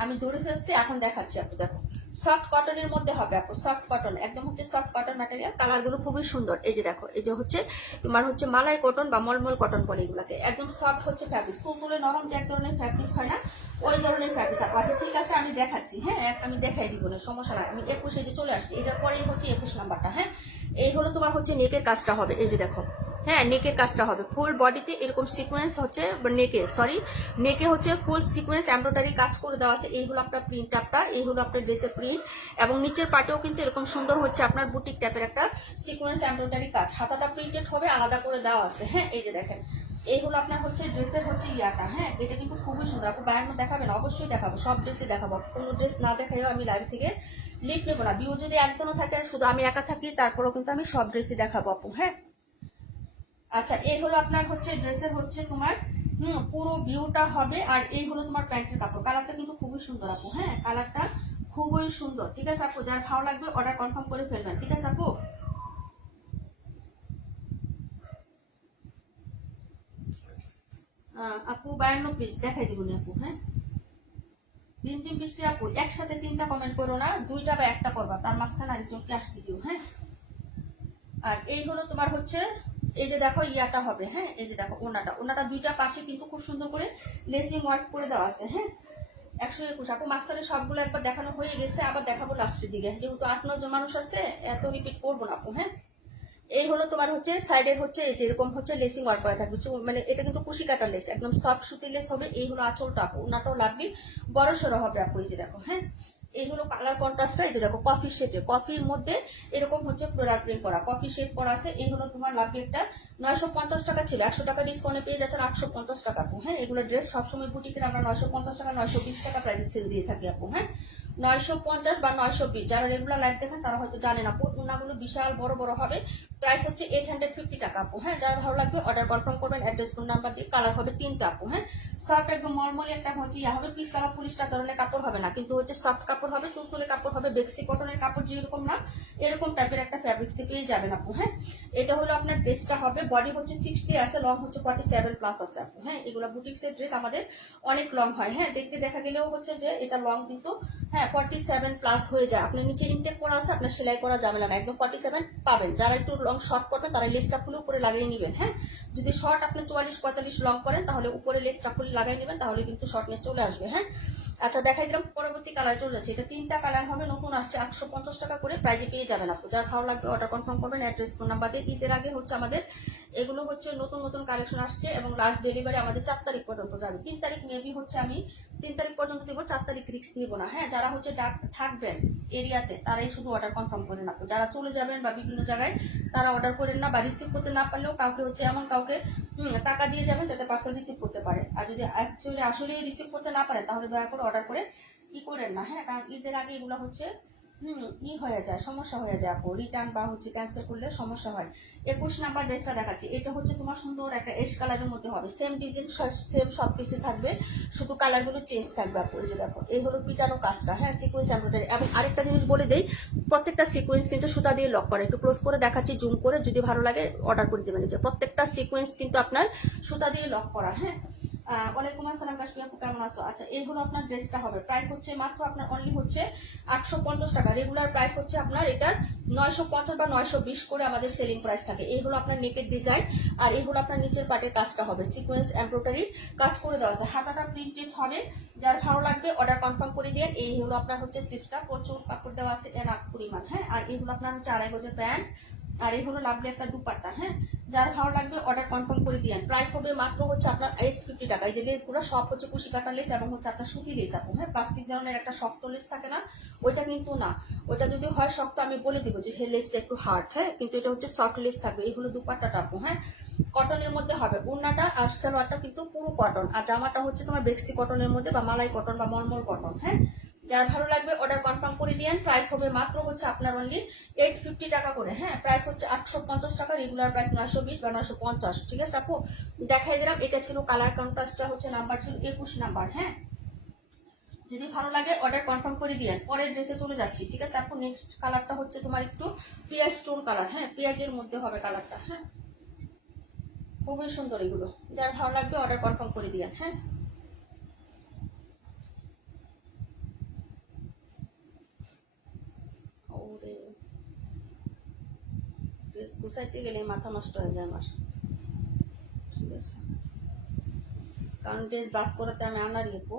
আমি ধরে ফেলছি, এখন দেখাচ্ছি আপু। দেখো সফট কটনের মধ্যে হবে আপু, সফট কটন, একদম হচ্ছে সফট কটন ম্যাটেরিয়াল। কালারগুলো খুবই সুন্দর। এই যে দেখো, এই যে হচ্ছে তোমার হচ্ছে মালাই কটন বা মলমল কটন বলে এগুলাকে, একদম সফট হচ্ছে ফ্যাব্রিক্স, তুলতুলে নরম যে এক ধরনের ফ্যাব্রিক্স হয় না, ওই ধরনের ফ্যাব্রিক্স আপু। আচ্ছা ঠিক আছে, আমি দেখাচ্ছি। হ্যাঁ, আমি দেখাই দিব না, সমস্যা নাই। আমি 21 যে চলে আসছি, এটার পরেই হচ্ছে 21 নাম্বারটা। হ্যাঁ, এই হলো তোমার হচ্ছে নেকের কাজটা হবে। এই যে দেখো, হ্যাঁ নেকের কাজটা হবে ফুল বডিতে এরকম সিকোয়েন্স হচ্ছে, নেকে হচ্ছে ফুল সিকোয়েন্স এমব্রয়ডারি কাজ করে দেওয়া আছে। এই হলো আপনার প্রিন্ট আপটা, এই হলো আপনার ড্রেসের প্রিন্ট, এবং নিচের পাটেও কিন্তু এরকম সুন্দর হচ্ছে আপনার বুটিক টাইপের একটা সিকোয়েন্স এমব্রয়ডারি কাজ। হাতাটা প্রিন্টেড হবে, আলাদা করে দেওয়া আছে। হ্যাঁ, এই যে দেখেন এই হলো আপনার হচ্ছে ড্রেসের হচ্ছে ইয়াটা, হ্যাঁ এটা কিন্তু খুবই সুন্দর। আপু বায়ান্ন দেখাবেন? অবশ্যই দেখাবো, সব ড্রেসই দেখাবো। কোনো ড্রেস না দেখাইও আমি লাইভ থেকে লিভ নেবো না। ভিউ যদি একদমও থাকে, শুধু আমি একা থাকি, তারপরেও কিন্তু আমি সব ড্রেসই দেখাবো আপু। হ্যাঁ আচ্ছা, এই হলো আপনার হচ্ছে ড্রেসের হচ্ছে তোমার পুরো ভিউটা হবে। আর এই হলো তোমার প্যান্টের কাপড়। কালারটা কিন্তু খুবই সুন্দর আপু। হ্যাঁ কালারটা খুবই সুন্দর। ঠিক আছে আপু, যার ভালো লাগবে অর্ডার কনফার্ম করে ফেলবেন। ঠিক আছে আপু। আপু 52 পিস দেখাই দিব আপু। হ্যাঁ রিমঝিম বৃষ্টি আপু, একসাথে 3টা কমেন্ট করো না, 2টা বা 1টা করবা, তার মাঝখানে আরেকজনকে আসতে দিও। হ্যাঁ আর এই হলো তোমার হচ্ছে, এই যে দেখো ইয়াটা হবে। হ্যাঁ এই যে দেখো ওনাটা, ওনাটা 2টা পাশে কিন্তু খুব সুন্দর করে লেসিং ওয়ার্ক করে দেওয়া আছে। হ্যাঁ 121 আপু। মাঝখানে সবগুলো একবার দেখানো হয়ে গেছে, আবার দেখাবো লাস্টের দিকে, যেহেতু 8-9 জন মানুষ আছে, এত রিপিট করবো না আপু। হ্যাঁ এই হলো তোমার হচ্ছে সাইডের হচ্ছে এই যে এরকম হচ্ছে লেসিং ওয়ার্ক করা থাকবে, মানে এটা কিন্তু কুশি কাটার লেস, একদম সফট সুতি লেস হবে। এই হলো আঁচলটা আপু, ওনাটাও লাগবে বড় সড়ো হবে আপু। এই যে দেখো, হ্যাঁ এই হলো কালার কন্ট্রাস্টটা। এই যে দেখো কফি শেডে, কফির মধ্যে এরকম হচ্ছে ফ্লোরাল প্রিন্ট করা, কফি শেড করা আছে। এই হলো তোমার লাগবে একটা 950 টাকা ছিল, 100 টাকা ডিসকাউন্টে পেয়ে যাচ্ছেন 850 টাকা আপু। হ্যাঁ এগুলো ড্রেস সবসময় বুটিকের আমরা 950 টাকা 920 টাকা প্রাইসে সেল দিয়ে থাকি আপু। হ্যাঁ 950 বা 920, যারা রেগুলার লাইভ দেখেন তারা হয়তো জানেন আপু। ওনাগুলো বিশাল বড় বড় হবে, প্রাইস হচ্ছে 850 টাকা আপু। হ্যাঁ যারা ভালো লাগবে অর্ডার কনফার্ম করবেন, অ্যাড্রেস ফোন নাম্বার দিয়ে। কালার হবে 3টা আপু। হ্যাঁ সফট একদম মলমলি একটা হচ্ছে ইয়া হবে, পিস কাপড় পুলিশটা ধরনের কাপড় হবে না, কিন্তু হচ্ছে সফট কাপড় হবে, তুলতুলে কাপড় হবে, বেক্সি কটনের কাপড় যেরকম না এরকম টাইপের একটা ফ্যাব্রিক্সে পেয়ে যাবেন আপু। হ্যাঁ এটা হলো আপনার ড্রেসটা হবে। বডি হচ্ছে 60 আছে, লং হচ্ছে 47 প্লাস আছে আপু। হ্যাঁ এগুলো বুটিক্সের ড্রেস আমাদের অনেক লং হয়। হ্যাঁ দেখতে দেখা গেলেও হচ্ছে যে এটা লং, কিন্তু হ্যাঁ 47 প্লাস হয়ে যায়। আপনার নিচে ইনটেক করা আছে, আপনার সেলাই করা ঝামেলা না, একদম 47 পাবেন। যারা একটু লং শর্ট করবেন তারা লেসটা ফুলে উপরে লাগিয়ে নেবেন। হ্যাঁ যদি শর্ট আপনি 44-45 লং করেন, তাহলে উপরে লেসটা ফুলে লাগাই নেবেন, তাহলে কিন্তু শর্টনেস চলে আসবে। হ্যাঁ আচ্ছা দেখাই দিলাম, পরবর্তী কালার চলে যাচ্ছে। এটা 3টা কালার হবে, নতুন আসছে, 850 টাকা করে প্রাইজে পেয়ে যাবেন আপু। যার ভালো লাগবে অর্ডার কনফার্ম করবেন, অ্যাড্রেস ফোন নাম্বার দিয়ে। ঈদের আগে হচ্ছে আমাদের এগুলো হচ্ছে নতুন নতুন কালেকশন আসছে, এবং লাস্ট ডেলিভারি আমাদের 4 তারিখ পর্যন্ত যাবে। 3 তারিখ মেবি হচ্ছে আমি 3 তারিখ পর্যন্ত দেবো, 4 তারিখ রিক্স নিব না। হ্যাঁ যারা হচ্ছে থাকবেন এরিয়াতে তারাই শুধু অর্ডার কনফার্ম করেন আপু। যারা চলে যাবেন বা বিভিন্ন জায়গায়, তারা অর্ডার করেন না, বা রিসিভ করতে না পারলেও কাউকে হচ্ছে এমন কাউকে টাকা দিয়ে যাবেন যাতে পার্সেল রিসিভ করতে পারে। আর যদি অ্যাকচুয়ালি আসলেই রিসিভ করতে না পারে, তাহলে দয়া করে অর্ডার করে কি করেন না। হ্যাঁ কারণ ঈদের আগে এগুলো হচ্ছে হয়ে যায়, সমস্যা হয়ে যায় আপু, রিটার্ন বা হচ্ছে ক্যান্সেল করলে সমস্যা হয়। 21 নাম্বার ড্রেসটা দেখাচ্ছি। এটা হচ্ছে তোমার সুন্দর একটা এশ কালারের মধ্যে হবে, সেম ডিজাইন সেম সবকিছু থাকবে, শুধু কালারগুলো চেঞ্জ থাকবে আপু। এই যে দেখো এই হলো পিটানো কাজটা। হ্যাঁ সিকোয়েন্স এমব্রয়ডারি। এবং আরেকটা জিনিস বলে দেই, প্রত্যেকটা সিকোয়েন্স কিন্তু সুতা দিয়ে লক করে। একটু ক্লোজ করে দেখাচ্ছি, জুম করে, যদি ভালো লাগে অর্ডার করে দেবেন। যে প্রত্যেকটা সিকোয়েন্স কিন্তু আপনার সুতা দিয়ে লক করা। হ্যাঁ ওয়ালাইকুম আসসালাম কাশফি আপু, কেমন আছো? আচ্ছা এই হলো আপনার ড্রেসটা হবে, প্রাইস হচ্ছে মাত্র আপনার অনলি হচ্ছে 850 টাকা। রেগুলার প্রাইস হচ্ছে আপনার এটার 950 বা 920 করে আমাদের সেলিং প্রাইস থাকে। এই হলো আপনার নেকের ডিজাইন, আর এই হলো আপনার নিচের পাটের কাজটা হবে, সিকোয়েন্স এমব্রয়ডারি কাজ করে দেওয়া আছে, হাতাটা প্রিন্টেড হবে। যার ভালো লাগবে অর্ডার কনফার্ম করে দিয়ে। এই হলো আপনার হচ্ছে স্লিভসটা, প্রচুর কাপড় দেওয়া আছে এনাফ পরিমাণ। হ্যাঁ আর এই হলো আপনার হচ্ছে 2.5 গজের প্যান্ট, আর এই হলো লাভলি একটা দুপাট্টা। হ্যাঁ যার ভালো লাগবে অর্ডার কনফার্ম করে দিয়েন। প্রাইস হবে মাত্র হচ্ছে আপনার 850 টাকা। এই যে লেসগুলো সব হচ্ছে কুশি কাটার লেস, এবং হচ্ছে আপনার সুতি লেস আপু। হ্যাঁ প্লাস্টিক ধরনের একটা শক্ত লেস থাকে না, ওইটা কিন্তু না। ওইটা যদি হয় শক্ত, আমি বলে দিব যে হে লেসটা একটু হার্ড। হ্যাঁ কিন্তু এটা হচ্ছে সফট লেস থাকবে। এই হলো দুপাট্টাটা আপু। হ্যাঁ কটনের মধ্যে হবে, ওড়নাটা আর সালোয়ারটা কিন্তু পুরো কটন, আর জামাটা হচ্ছে তোমার বেক্সি কটনের মধ্যে, বা মালাই কটন বা মলমল কটন। হ্যাঁ যার ভালো লাগবে অর্ডার কনফার্ম করে দিয়েন। প্রাইস হবে মাত্র হচ্ছে আপনার অনলি 850 টাকা করে। হ্যাঁ প্রাইস হচ্ছে 850 টাকা, রেগুলার প্রাইস 920 বা 950। ঠিক আছে আপু, দেখাই দিলাম। এটা ছিল কালার কন্ট্রাস্টটা, হচ্ছে নাম্বার ছিল 21 নাম্বার। হ্যাঁ যদি ভালো লাগে অর্ডার কনফার্ম করে দিয়েন। পরের ড্রেসে চলে যাচ্ছি। ঠিক আছে আপু, নেক্সট কালারটা হচ্ছে তোমার একটু পেঁয়াজ স্টোন কালার। হ্যাঁ পেঁয়াজের মধ্যে হবে কালারটা। হ্যাঁ খুবই সুন্দর এগুলো, যার ভালো লাগবে অর্ডার কনফার্ম করে দিয়েন। হ্যাঁ ওরে ড্রেস গুছাইতে গেলে মাথা নষ্ট হয়ে যায় আমার। ঠিক আছে কারণ ড্রেস বাস করাতে আমি আনারই আপু,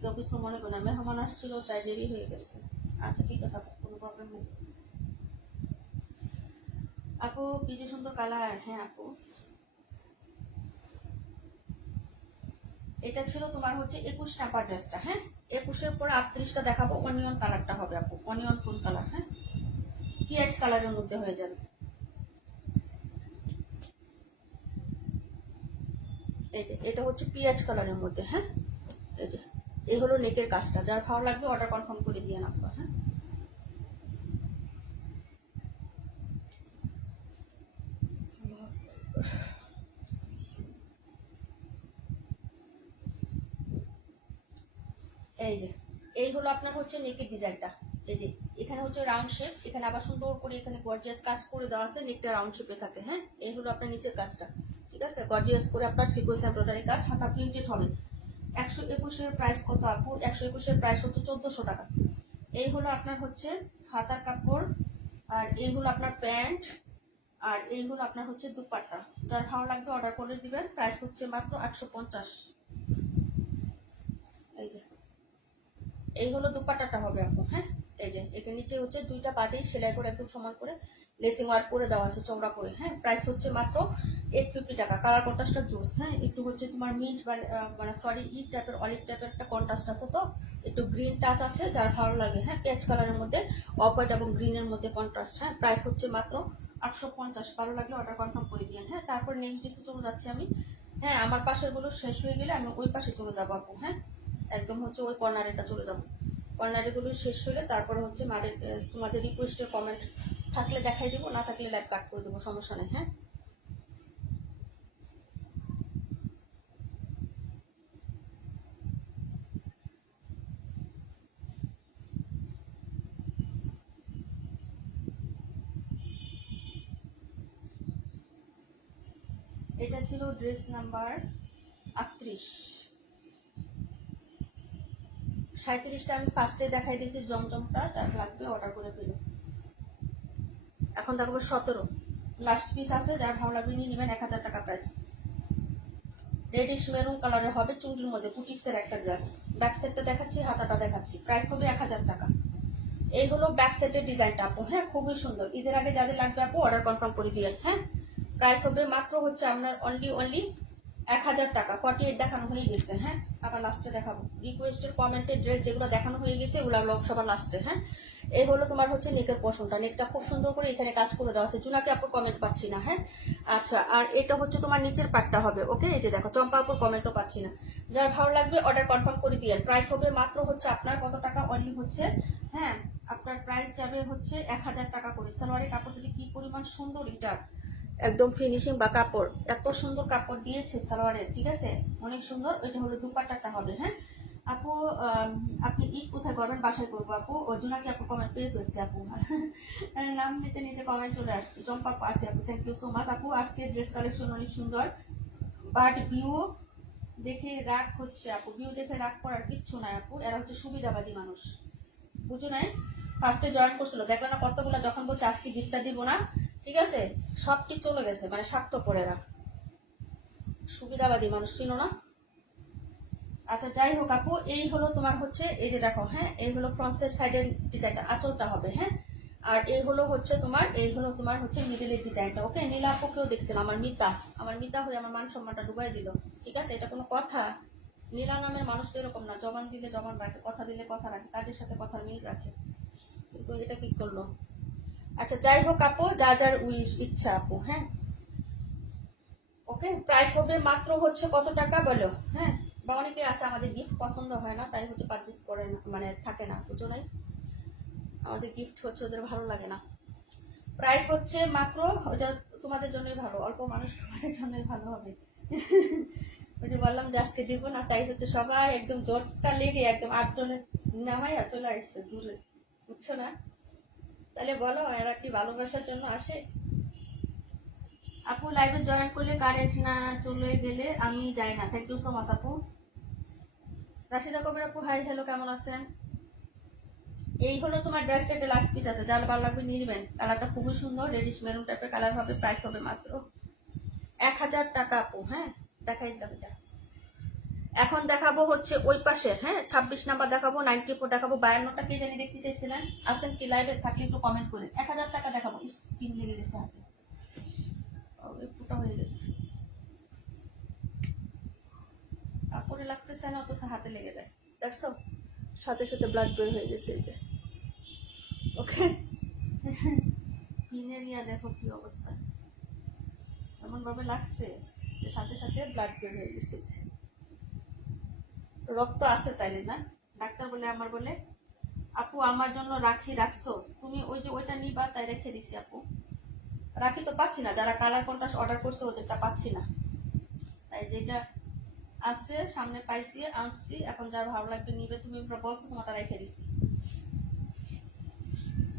কেউ কিছু মনে করি না, মেহমান আসছিল তাই দেরি হয়ে গেছে। আচ্ছা ঠিক আছে আপু, কোনো প্রবলেম নেই আপু। কি যে সুন্দর কালার। হ্যাঁ আপু এটা ছিল তোমার হচ্ছে 21 নাম্বার ড্রেসটা। হ্যাঁ 21-এর পরে 38টা দেখাবো, অনিয়ন কালারটা হবে আপু, অনিয়ন ফুল কালার। হ্যাঁ পিঁয়াজ কালারের মধ্যে হয়ে যাবে। এই যে এটা হচ্ছে পিঁয়াজ কালারের মধ্যে, হ্যাঁ এই যে এই হলো নেকের কাজটা। যার ভালো লাগবে অর্ডার কনফার্ম করে দিয়ে নাও। হ্যাঁ এই যে এই হলো আপনার হচ্ছে নেকের ডিজাইনটা। এই যে এখানে হচ্ছে রাউন্ড শেপ, এখানে আবার সুন্দর করে এখানে গর্জিয়াস কাজ করে দেওয়া আছে, নেকটা রাউন্ড শেপে থাকে। হ্যাঁ এই হলো আপনার নিচের কাজটা, ঠিক আছে, গর্জিয়াস করে আপনার সিকোয়েন্স এমব্রয়ডারি কাজ, হাতা প্রিন্টেড হবে। 121-এর প্রাইস কত আপু? 121-এর প্রাইস হচ্ছে 1400 টাকা। এই হলো আপনার হচ্ছে হাতার কাপড়, আর এই হলো আপনার প্যান্ট, আর এই হলো আপনার হচ্ছে দুপাট্টা। যার ভালো লাগবে অর্ডার করে দিবেন। প্রাইস হচ্ছে মাত্র 850। এই যে এই হলো দুপাট্টাটা হবে আপু। হ্যাঁ এই যে এখানে নিচে হচ্ছে দুইটা পার্টি সেলাই করে একদম সমান করে লেসিং ওয়ার্ক করে দেওয়া আছে চওড়া করে। হ্যাঁ প্রাইস হচ্ছে মাত্র 850 টাকা। কালার কন্ট্রাস্টটা জুস, হ্যাঁ একটু হচ্ছে তোমার মিন্ট মানে সরি ই টাইপের অলিভ টাইপের একটা কন্ট্রাস্ট আছে, তো একটু গ্রিন টাচ আছে, যার ভালো লাগে। হ্যাঁ পেঁয়াজ কালারের মধ্যে অফ হোয়াইট এবং গ্রিনের মধ্যে কন্ট্রাস্ট। হ্যাঁ প্রাইস হচ্ছে মাত্র 850। ভালো লাগলে অর্ডার কনফার্ম করে দিন। হ্যাঁ তারপর নেক্সট ডিসে চলে যাচ্ছি আমি। হ্যাঁ আমার পাশের গুলো শেষ হয়ে গেলে আমি ওই পাশে চলে যাবো আপু। হ্যাঁ একদম হচ্ছে ওই কর্নারেটা চলে যাবো। কর্নারিগুলো শেষ হলে তারপরে হচ্ছে তোমাদের রিকোয়েস্টের কমেন্ট থাকলে দেখাই দেবো, না থাকলে লাইভ কাট করে দেবো, সমস্যা নেই। হ্যাঁ এটা ছিল ড্রেস নাম্বার 38। 37টা আমি ফার্স্টে দেখাই দিয়েছি জমজমটা, যার লাগবে অর্ডার করে ফেলো। এখন দেখাবো 17 লাস্ট পিস আছে, যার ভালো লাগবে নিয়ে নেবেন। 1000 টাকা প্রাইস। রেডিশ মেরুন কালারের হবে, চুনরির মধ্যে বুটিক্সের একটা ড্রেস। ব্যাক সেটটা দেখাচ্ছি, হাতাটা দেখাচ্ছি। প্রাইস হবে 1000 টাকা। এই হলো ব্যাক সেটের ডিজাইনটা আপু। হ্যাঁ খুবই সুন্দর। ঈদের আগে যাদের লাগবে আপু অর্ডার কনফার্ম করে দিয়ে। হ্যাঁ প্রাইস হবে মাত্র হচ্ছে আপনার অনলি 1000 টাকা। 48 দেখানো হয়ে গেছে। হ্যাঁ আবার লাস্টে দেখাবো। রিকোয়েস্টের কমেন্টের ড্রেস যেগুলো দেখানো হয়ে গেছে এগুলো সবার লাস্টে। হ্যাঁ এই হলো তোমার হচ্ছে নেকের পোর্শনটা। নেকটা খুব সুন্দর করে এখানে কাজ করে দেওয়া আছে। জুনাকে আপুর কমেন্ট পাচ্ছি না। হ্যাঁ আচ্ছা, আর এটা হচ্ছে তোমার নিচের পাটটা হবে। ওকে এই যে দেখো চম্পা আপুর কমেন্টও পাচ্ছি না। যার ভালো লাগবে অর্ডার কনফার্ম করে দিয়ে। প্রাইস হবে মাত্র হচ্ছে আপনার কত টাকা? অনলি হচ্ছে হ্যাঁ আপনার প্রাইস যাবে হচ্ছে 1000 টাকা করে। সালোয়ারের কাপড়টা কি পরিমাণ সুন্দর, এটা একদম ফিনিশিং বা কাপড় এত সুন্দর কাপড় দিয়েছে সালোয়ারের, ঠিক আছে অনেক সুন্দর। এটা হলো দুপাট্টাটা হবে। হ্যাঁ আপু আপনি ঈদ কোথায় করবেন? বাসায় করবো আপু। অর্জুনাকে আপু কমেন্ট পেয়ে ফেলছে আপু। নাম নিতে নিতে কমেন্ট চলে আসছে। চম্পা আপু আছে আপু, থ্যাংক ইউ সো মাচ আপু। আজকে ড্রেস কালেকশন অনেক সুন্দর, বাট ভিউ দেখে রাগ হচ্ছে আপু। ভিউ দেখে রাগ করার কিচ্ছু নাই আপু, এরা হচ্ছে সুবিধাবাদী মানুষ, বুঝো নাই? ফার্স্টে জয়েন করছিল, দেখলে না কতগুলো, যখন বলছে আজকে গিফটটা দিব না, ঠিক আছে সবটি চলে গেছে, মানে স্বার্থপর এরা, সুবিধাবাদী মানুষ, চিনো না? আচ্ছা যাই হোক আপু, এই হলো তোমার হচ্ছে এই যে দেখো। হ্যাঁ এই হলো ফ্রন্টের সাইডের ডিজাইনটা, আঁচলটা হবে। হ্যাঁ আর এই হলো হচ্ছে তোমার হচ্ছে মিডলের ডিজাইনটা। ওকে নীলা আপুকেও দেখছিলাম, আমার মিতা হয়ে আমার মান সম্মানটা ডুবাই দিল, ঠিক আছে এটা কোনো কথা? নীলা নামের মানুষ তো এরকম না, জবান দিলে জবান রাখে, কথা দিলে কথা রাখে, কাজের সাথে কথার মিল রাখে, কিন্তু এটা কি করলো? আচ্ছা যাই হোক আপু, যার যার উইশ ইচ্ছা আপু। হ্যাঁ ওকে প্রাইস হবে মাত্র হচ্ছে কত টাকা বলো? হ্যাঁ বা অনেকে আছে আমাদের গিফট পছন্দ হয় না, তাই হচ্ছে পারচেস করে না, মানে থাকে না, বুঝো নাই? আমাদের গিফট হচ্ছে ওদের ভালো লাগে না। প্রাইস হচ্ছে মাত্র, ওটা তোমাদের জন্যই ভালো, অল্প মানুষ তোমাদের জন্যই ভালো হবে। ওই যে বললাম যে আজকে দিব না, তাই হচ্ছে সবাই একদম জোরটা লেগে একদম 8 জনের নামাইয়া চলে আসছে দূরে, বুঝছো না? তাহলে বলো এরা কি ভালোবাসার জন্য আসে? আপু লাইভে জয়েন করলে কারেন্ট না চলে গেলে আমি যাই না। থ্যাংক ইউ সো মাচ আপু। রাশিদা কবির আপু হাই, হ্যালো, কেমন আছেন? এই হলো তোমার ড্রেসটা, একটা লাস্ট পিস আছে, যার ভালো লাগবে নিয়ে নেবেন। কালারটা খুবই সুন্দর, রেডিশ মেরুন টাইপের কালার হবে। প্রাইস হবে মাত্র 1000 টাকা আপু। হ্যাঁ দেখাই দিলাম এটা। এখন দেখাবো হচ্ছে ওই পাশের। হ্যাঁ 26 নাম্বার দেখাবো, 94 দেখাবো, 52টা কে জানি দেখতে চাইছিলেন, আসেন কি লাইভে থাকলে একটু কমেন্ট করে। 1000 টাকা দেখাবো। স্কিন লেগে গেছে হাতে, ফুটা হয়ে গেছে, কাপড়ে লাগতেছে না, অথচ হাতে লেগে যায়, দেখছো? সাথে সাথে ব্লাড বের হয়ে গেছে এই যে। ওকে কিনে নিয়ে দেখো কি অবস্থা, এমন ভাবে লাগছে যে সাথে সাথে ব্লাড বের হয়ে গেছে, রক্ত আছে তাইলে না। ডাক্তার বলে আমার বলে আপু আমার জন্য রাখি রাখছো তুমি, ওই যে ওইটা নিবা তাই রেখে দিছি আপু। রাখি তো পাচ্ছি না, যারা কালার কন্ট্রাস্ট অর্ডার করছে ওদেরটা পাচ্ছি না, তাই যেটা আছে সামনে পাইছি আনছি, এখন যার ভালো লাগবে নিবে, তুমি বলছো তোমারটা রেখে দিছি।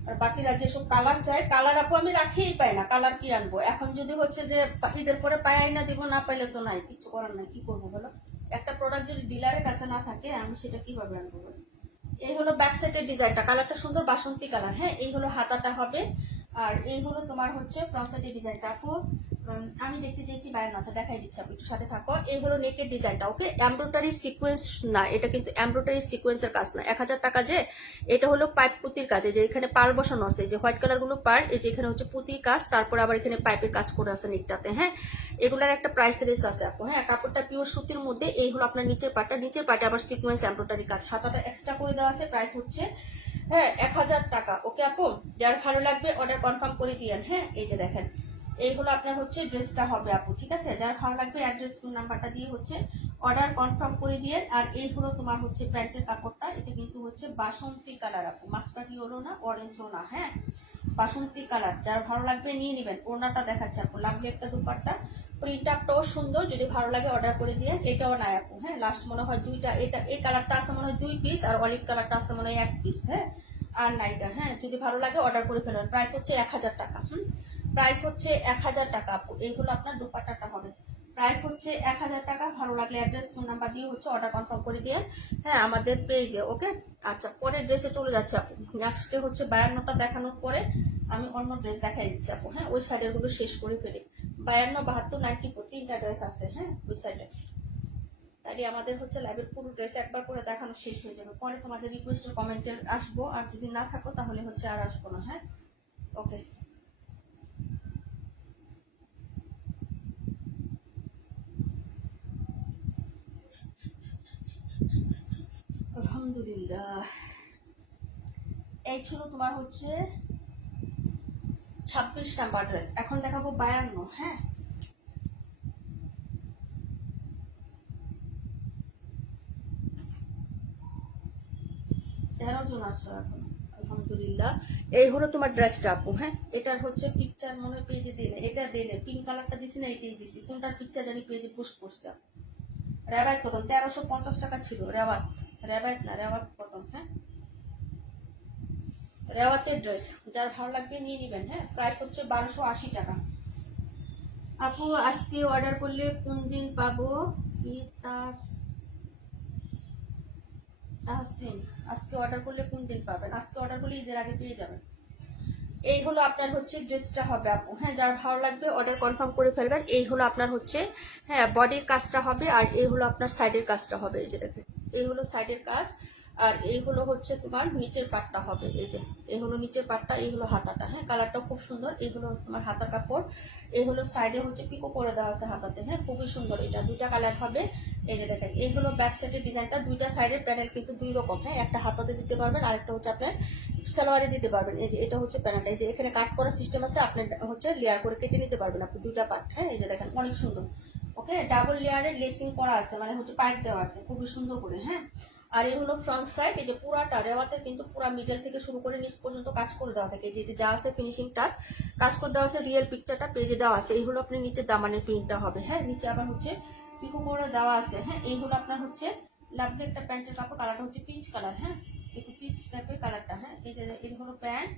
আর বাকিরা যেসব কালার চাই, কালার আপু আমি রাখিই পাই না, কালার কি আনবো এখন, যদি হচ্ছে যে ঈদের পরে পাই না দিব, না পাইলে তো নাই, কিছু করার নাই, কি করবো বলো। একটা প্রোডাক্ট যদি ডিলারের কাছে না থাকে আমি সেটা কিভাবে আনবো বলো। এই হলো ব্যাক সাইডের ডিজাইনটা, কালারটা সুন্দর বাসন্তী কালার। হ্যাঁ, এই হলো হাতাটা হবে, আর এই হলো তোমার হচ্ছে ফ্রন্ট সাইডের ডিজাইনটা। আপু আমি দেখতে চাইছি বাইরে, আচ্ছা দেখাই দিচ্ছি আপু, একটু সাথে থাকো। এই হলো নেকের ডিজাইনটা, ওকে। এমব্রয়ডারি সিকোয়েন্স না, এটা কিন্তু এমব্রয়ডারি সিকোয়েন্সের কাজ না। 1000 টাকা যে, এটা হলো পাইপ পুঁতির কাজ, এই যে এখানে পার্ল বসানো আছে, যে হোয়াইট কালার গুলো পার্ল, এই যে এখানে হচ্ছে পুঁতির কাজ, তারপর আবার এখানে পাইপের কাজ করে আছে নেকটাতে। হ্যাঁ, এগুলার একটা প্রাইস রেস আছে আপু। হ্যাঁ, কাপড়টা পিওর সুতির মধ্যে। এই হলো আপনার নিচের পাটটা, নিচের পাটে আবার সিকোয়েন্স এমব্রয়ডারি কাজ, হাতাটা এক্সট্রা করে দেওয়া আছে। প্রাইস হচ্ছে হ্যাঁ 1000 টাকা, ওকে আপু। যার ভালো লাগবে অর্ডার কনফার্ম করে দিয়েন। হ্যাঁ, এই যে দেখেন এইগুলো আপনার হচ্ছে ড্রেসটা হবে আপু, ঠিক আছে। যার ভালো লাগবে অ্যাড্রেস নাম্বারটা দিয়ে হচ্ছে অর্ডার কনফার্ম করে দিয়ে। আর এই হলো তোমার হচ্ছে প্যান্টের কাপড়টা, এটা কিন্তু হচ্ছে বাসন্তী কালার আপু, মাস্টার্ড ইয়েলো না, অরেঞ্জও না। হ্যাঁ, বাসন্তী কালার, যার ভালো লাগবে নিয়ে নেবেন। ওড়নাটা দেখাচ্ছে আপু, লাগবে একটা দুপাট্টা, প্রিন্ট আপটাও সুন্দর, যদি ভালো লাগে অর্ডার করে দিয়ে। এটাও নাই আপু। হ্যাঁ, লাস্ট মনে হয় দুইটা, এটা এই কালারটা আছে মনে হয় 2 পিস, আর অলিভ কালারটা আছে মনে হয় 1 পিস। হ্যাঁ, আর নাইটা। হ্যাঁ, যদি ভালো লাগে অর্ডার করে ফেলবেন। প্রাইস হচ্ছে 1000 টাকা। প্রাইস হচ্ছে 1000 টাকা আপু। এইগুলো আপনার দুপাট্টাটা হবে, প্রাইস হচ্ছে 1000 টাকা। ভালো লাগলে অ্যাড্রেস ফোন নাম্বার দিয়ে হচ্ছে অর্ডার কনফার্ম করে দিয়ে। হ্যাঁ, আমাদের পেজে, ওকে। আচ্ছা, পরের ড্রেসে চলে যাচ্ছে আপু। নেক্সটে হচ্ছে 52টা দেখানোর পরে আমি অন্য ড্রেস দেখাই দিচ্ছি আপু। হ্যাঁ, ওই সাইডের গুলো শেষ করে ফেলি। 52, 72, 94 তিনটা ড্রেস আছে। হ্যাঁ, ওই সাইডে, তাই আমাদের হচ্ছে লাইভের পুরো ড্রেস একবার করে দেখানো শেষ হয়ে যাবে, পরে তোমাদের রিকোয়েস্টের কমেন্টে আসবো, আর যদি না থাকো তাহলে হচ্ছে আর আসবো না। হ্যাঁ, ওকে। আলহামদুলিল্লাহ, এই ছিল তোমার হচ্ছে 26 নাম্বার ড্রেস। এখন দেখাবো 52। হ্যাঁ, 13 জন আছো এখন, আলহামদুলিল্লাহ। এই হলো তোমার ড্রেসটা আপু। হ্যাঁ, এটার হচ্ছে পিকচার মনে হয় পেজে দিলে, এটা দিলে পিঙ্ক কালারটা দিছি না, এটাই দিছি, কোনটার পিকচার জানি পেজে পোস্ট করছে। রেবাত কটন 1350 টাকা ছিল, রেবাত, রেবাত না, রেবাত কটন। হ্যাঁ, রেওয়াতের ড্রেস, যার ভালো লাগবে নিয়ে নেবেন। হ্যাঁ, প্রাইস হচ্ছে 1280 টাকা। আপু আজকে অর্ডার করলে কোন দিন পাবো? কি তাহসিন, আজকে অর্ডার করলে কোন দিন পাবেন? আজকে অর্ডার করলে ঈদের আগে পেয়ে যাবেন। এই হলো আপনার হচ্ছে ড্রেসটা হবে আপু। হ্যাঁ, যার ভালো লাগবে অর্ডার কনফার্ম করে ফেলবেন। এই হলো আপনার হচ্ছে হ্যাঁ বডির কাজটা হবে, আর এই হলো আপনার সাইডের কাজটা হবে। এই যে দেখেন, এই হলো সাইডের কাজ, আর এই হলো হচ্ছে তোমার নিচের পাটটা হবে। এই যে এই হলো নিচের পাটটা, এই হলো হাতাটা। হ্যাঁ, কালারটা খুব সুন্দর। এই হলো তোমার হাতার কাপড়, এই হলো সাইডে হচ্ছে পিকো করে দেওয়া আছে হাতাতে। হ্যাঁ, খুবই সুন্দর, এটা দুইটা কালার হবে। এই যে দেখেন, এই হলো ব্যাক সাইডের ডিজাইনটা, দুইটা সাইডের প্যানেল কিন্তু দুই রকম। হ্যাঁ, একটা হাতাতে দিতে পারবেন, আরেকটা হচ্ছে আপনার সালোয়ারে দিতে পারবেন। এই যে এটা হচ্ছে প্যানেলটা, এই যে এখানে কাট করার সিস্টেম আছে, আপনি হচ্ছে লেয়ার করে কেটে নিতে পারবেন আপনি দুইটা পার্ট। হ্যাঁ, এই যে দেখেন অনেক সুন্দর, ওকে। ডাবল লেয়ারের লেসিং করা আছে, মানে হচ্ছে পাইপ দেওয়া আছে খুবই সুন্দর করে। হ্যাঁ, আর এই হলো ফ্রন্ট সাইড, এই যে পুরাটা রেওয়াতে কিন্তু পুরা মিডল থেকে শুরু করে নিচ পর্যন্ত কাজ করে দেওয়া থাকে। যে যা আছে ফিনিশিং টাচ কাজ করে দেওয়া আছে, রিয়েল পিকচারটা পেজে দেওয়া আছে। এই হলো আপনি নিচে দামানের প্রিন্টটা হবে। হ্যাঁ, নিচে আবার হচ্ছে পিকো করে দেওয়া আছে। হ্যাঁ, এই হলো আপনার হচ্ছে লাভলি একটা প্যান্টের কাপড়, কালারটা হচ্ছে পিচ কালার। হ্যাঁ, একটু পিচ টাইপের কালারটা। হ্যাঁ, এই যে এই হলো প্যান্ট,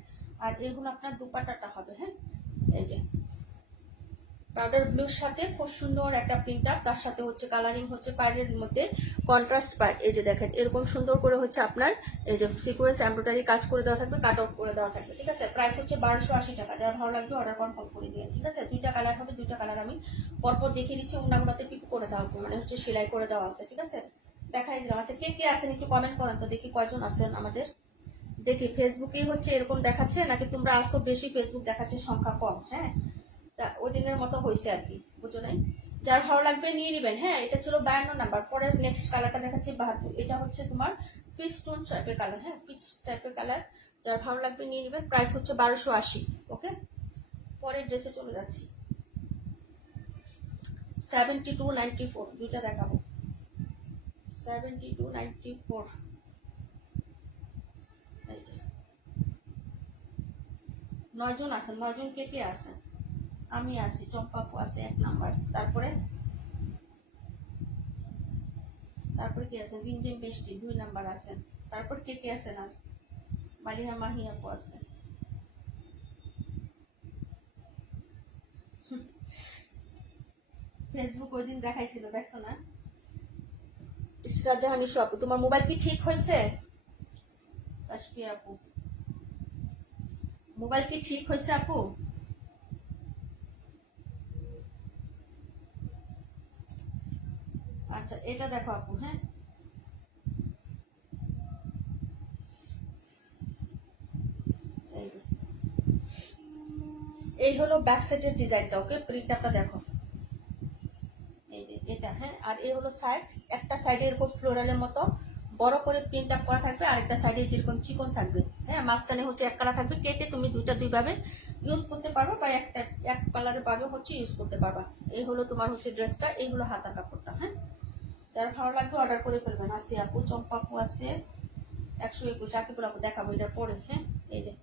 আর এই হলো আপনার দুপাট্টাটা হবে। হ্যাঁ, এই যে পাউডার ব্লুর সাথে খুব সুন্দর একটা প্রিন্ট আপ, তার সাথে হচ্ছে কালারিং হচ্ছে পাড়ের মধ্যে কন্ট্রাস্ট পাড়। এই যে দেখেন এরকম সুন্দর করে হচ্ছে আপনার এই যে সিকোয়েন্স এমব্রয়ডারি কাজ করে দেওয়া থাকবে, কাট আউট করে দেওয়া থাকবে। ঠিক আছে, প্রাইস হচ্ছে 1280 টাকা। যার ভালো লাগবে অর্ডার কনফার্ম করে দিন। ঠিক আছে, দুইটা কালার হবে, দুইটা কালার আমি পরপর দেখিয়ে দিচ্ছি। ওনাগুলোতে পিক করে দেওয়া হবে, মানে হচ্ছে সেলাই করে দেওয়া আছে। ঠিক আছে, দেখাই দিলাম। আচ্ছা, কে কে আছেন একটু কমেন্ট করেন তো দেখি কয়জন আছেন আমাদের। দেখি ফেসবুকেই হচ্ছে এরকম দেখাচ্ছে, নাকি তোমরা আসো বেশি, ফেসবুক দেখাচ্ছে সংখ্যা কম। হ্যাঁ, তা ওই দিনের মতো হয়েছে আর কি, বুঝো নাই। যার ভালো লাগবে নিয়ে নেবেন। হ্যাঁ, এটা ছিল 52 নাম্বার। পরে নেক্সট কালারটা দেখাচ্ছি 72। এটা হচ্ছে তোমার পিচ টোন টাইপের কালার। হ্যাঁ, পিচ টাইপের কালার, যার ভালো লাগবে নিয়ে নেবেন। প্রাইস হচ্ছে 1280। ওকে, পরের ড্রেসে চলে যাচ্ছি। 7294 দুইটা দেখাবো। 7294 এই যে 9 জন আছেন। 9 জন কে কে আছেন? আমি আছি, চম্পাপু আছে 1 নাম্বার। তারপরে কি আছেন? রিমঝিম বৃষ্টি 2 নাম্বার আছেন। তারপর কে কে আছেন? আর মালিহা মাহি আপু আছে। ফেসবুক ওই দিন দেখাইছিল, দেখছো না? ইসরাত জাহান ইসু আপু, তোমার মোবাইল কি ঠিক হয়েছে? তাসফিয়া আপু, মোবাইল কি ঠিক হয়েছে আপু? আচ্ছা এটা দেখো আপু। হ্যাঁ এই হলো ব্যাক সাইডের ডিজাইনটা। ওকে, প্রিন্টটা দেখো, এই যে এটা। হ্যাঁ, আর এই হলো সাইড। একটা সাইডে এরকম ফ্লোরালের মতো বড় করে প্রিন্ট আপ করা থাকবে, আর একটা সাইডে যেরকম চিকন থাকবে। হ্যাঁ, মাঝখানে হচ্ছে এক কালার থাকবে। কেটে তুমি দুইভাবে ইউজ করতে পারবা, বা এক কালারের ভাবে হচ্ছে ইউজ করতে পারবা। এই হলো তোমার হচ্ছে ড্রেসটা, এই হলো হাতার কাপড়টা। হ্যাঁ, যার ভালো লাগবে অর্ডার করে ফেলবেন। আছে আপু, চম্পাপু আছে 121, আকিবুল আপু দেখাবো এটার পরে। হ্যাঁ, এই যে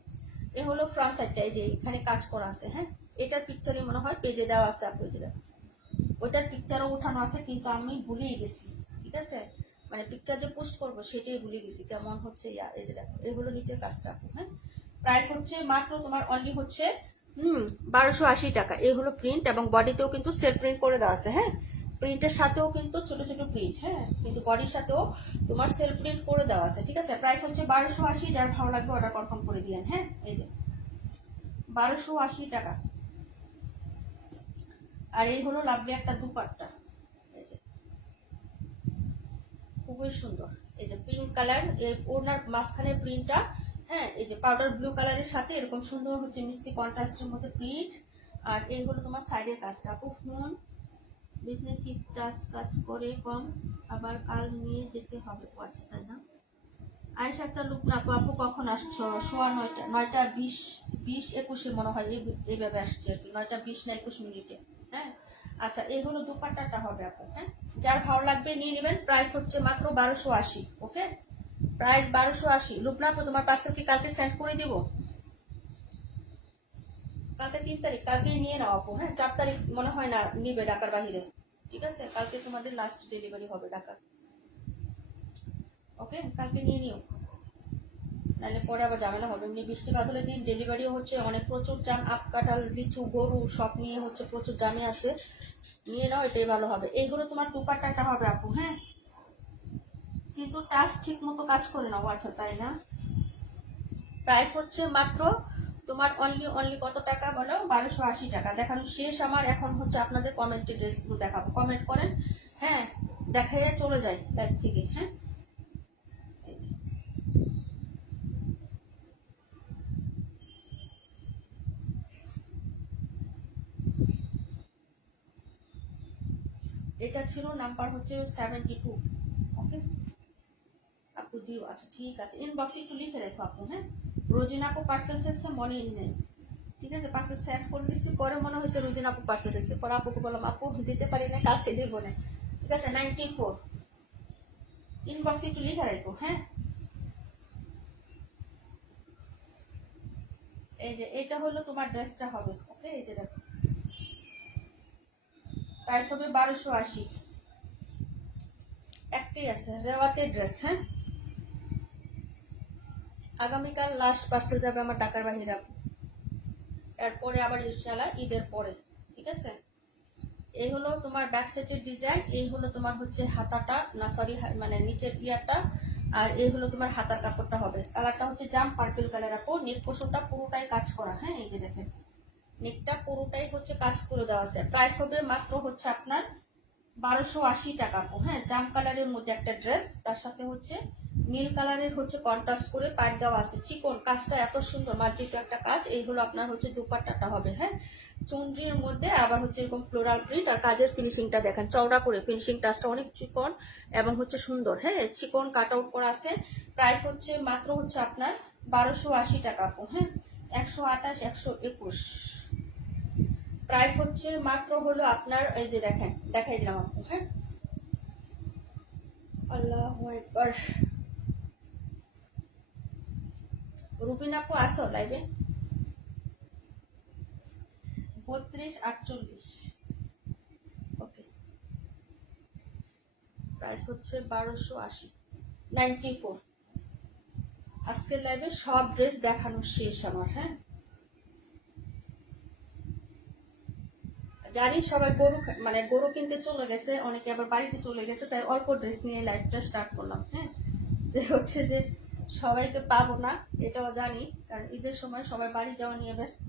এই হলো ফ্রন্ট সাইডটা, এই যে এখানে কাজ করা আছে। হ্যাঁ, এটার পিকচারই মনে হয় পেজে দেওয়া আছে আপু, এই যে দেখো। ওইটার পিকচারও উঠানো আছে, কিন্তু আমি ভুলেই গেছি। ঠিক আছে, মানে পিকচার যে পোস্ট করবো সেটাই ভুলে গেছি কেমন হচ্ছে। এই যে দেখো, এই হলো নিচের কাজটা আপু। হ্যাঁ, প্রাইস হচ্ছে মাত্র তোমার অনলি হচ্ছে 1280 টাকা। এই হলো প্রিন্ট, এবং বডিতেও কিন্তু সেলফ প্রিন্ট করে দেওয়া আছে। হ্যাঁ, প্রিন্টের সাথেও কিন্তু ছোট ছোট প্রিন্ট। হ্যাঁ, কিন্তু বডির সাথেও তোমার সেলফ প্রিন্ট করে দেওয়া আছে। ঠিক আছে, প্রাইস হচ্ছে 1280। যার ভালো লাগবে অর্ডার কনফার্ম করে দিয়েন। হ্যাঁ, এই যে 1280 টাকা। আর এই হলো লাভলি একটা দুপাট্টা, এই যে খুবই সুন্দর। এই যে পিঙ্ক কালার, এই ওনার মাঝখানের প্রিন্টটা। হ্যাঁ, এই যে পাউডার ব্লু কালারের সাথে এরকম সুন্দর হচ্ছে মিষ্টি কন্ট্রাস্টের মধ্যে প্রিন্ট। আর এই হলো তোমার সাইডের কাজটা। খুব মন বিজনেস ঠিক কাজ করে কম, আবার কাল নিয়ে যেতে হবে। আচ্ছা তাই না? আয়েশা একটা লুক না আপু, কখন আসছো? 9:30, 9:20 মনে হয় এইভাবে আসছে আর কি, 9:20 না 21 মিনিটে। হ্যাঁ, আচ্ছা এই হলো দুপাট্টাটা হবে আপু। হ্যাঁ, যার ভালো লাগবে নিয়ে নেবেন। প্রাইস হচ্ছে মাত্র 1280। ওকে, প্রাইস 1280। লুকনা আপু, তোমার পার্সেল কি কালকে সেন্ড করে দিব? কালকে 3 তারিখ, কালকেই নিয়ে নাও আপু। হ্যাঁ, 4 তারিখ মনে হয় না নিবে ঢাকার বাহিরে। ঠিক আছে, কালকে তোমাদের লাস্ট ডেলিভারি হবে ঢাকার। ওকে, কালকে নিয়ে নিও, নাহলে পরে আবার ঝামেলা হবে। এমনি বৃষ্টি বাদলের দিন ডেলিভারিও হচ্ছে, অনেক প্রচুর জাম। আপ কাঁঠাল, লিচু, গরু সব নিয়ে হচ্ছে প্রচুর জামে আছে। নিয়ে নাও, এটাই ভালো হবে। এইগুলো তোমার দুপাট্টাটা হবে আপু। হ্যাঁ, কিন্তু টাচ ঠিক মতো কাজ করে নাও। আচ্ছা তাই না? প্রাইস হচ্ছে মাত্র তোমার অনলি কত টাকা বলো? 1280 টাকা। দেখানো শেষ আমার। এখন হচ্ছে আপনাদের কমেন্টের ড্রেসগুলো দেখাবো। কমেন্ট করেন। হ্যাঁ, দেখাইয়া চলে যাই লাইভ থেকে। হ্যাঁ, এটা ছিল নাম্বার হচ্ছে 72। ওকে আপু দিও। আচ্ছা ঠিক আছে, ইনবক্সে একটু লিখে রেখো আপু। হ্যাঁ, রোজিনা আপু পার্সেল শেষে মনেই নেই। ঠিক আছে, পার্সেল সেন্ড করে দিচ্ছি। পরে মনে হয়েছে রোজিনা আপু পার্সেল শেষে, পরে আপুকে বললাম আপু দিতে পারি না, কালকে দিব না। ঠিক আছে, 94। ইনবক্সে একটু লিখে রেখো। হ্যাঁ, এই যে এটা হলো তোমার ড্রেসটা হবে। ওকে, এই যে দেখো, প্রাইস হবে 1280। একটাই আছে রেওয়াতের ড্রেস। হ্যাঁ, আগামীকাল লাস্ট পার্সেল যাবে আমার ঢাকার বাহিরে। এরপরে আবার ইনশাআল্লাহ ঈদের পরে। ঠিক আছে, এই হলো তোমার ব্যাক সাইডের ডিজাইন। এই হলো তোমার হচ্ছে হাতাটা, না সরি মানে নিচের ইয়াটা। আর এই হলো তোমার হাতার কাপড়টা হবে। কালারটা হচ্ছে জাম পার্পল কালার আপু। নেক পোষণটা পুরোটাই কাজ করা। হ্যাঁ, এই যে দেখেন, নেকটা পুরোটাই হচ্ছে কাজ করে দেওয়া আছে। প্রাইস হবে মাত্র হচ্ছে আপনার 1280 টাকা আপু। হ্যাঁ, জাম কালারের মধ্যে একটা ড্রেস, তার সাথে হচ্ছে নীল কালারের হচ্ছে কন্ট্রাস্ট করে পাট দেওয়া আছে। চিকন কাজটা এত সুন্দর, মার্জিত একটা কাজ। এই হলো আপনার হচ্ছে দুপাট্টাটা হবে। হ্যাঁ, চুনরির মধ্যে আবার হচ্ছে এরকম ফ্লোরাল প্রিন্ট। আর কাজের ফিনিশিংটা দেখেন, চওড়া করে ফিনিশিং টাচটা অনেক চিকন এবং হচ্ছে সুন্দর। হ্যাঁ, চিকন কাট আউট করা আছে। প্রাইস হচ্ছে মাত্র হচ্ছে আপনার 1280 টাকা আপু। হ্যাঁ, 128, 121। প্রাইস হচ্ছে মাত্র হলো আপনার এই যে দেখেন, দেখাই দিলাম আপু। হ্যাঁ, আল্লাহু আকবার। রুবিন আপু আসো লাইভে। 32-48। ওকে, প্রাইস হচ্ছে 1280, 94। আজকের লাইভে সব ড্রেস দেখানো শেষ আমার। হ্যাঁ, জানি সবাই গরু কিনতে চলে গেছে, অনেকে আবার বাড়িতে চলে গেছে, তাই অল্প ড্রেস নিয়ে লাইভটা স্টার্ট করলাম। হ্যাঁ, যে হচ্ছে যে সবাইকে পাবো না এটাও জানি, কারণ ঈদের সময় সবাই বাড়ি যাওয়া নিয়ে ব্যস্ত।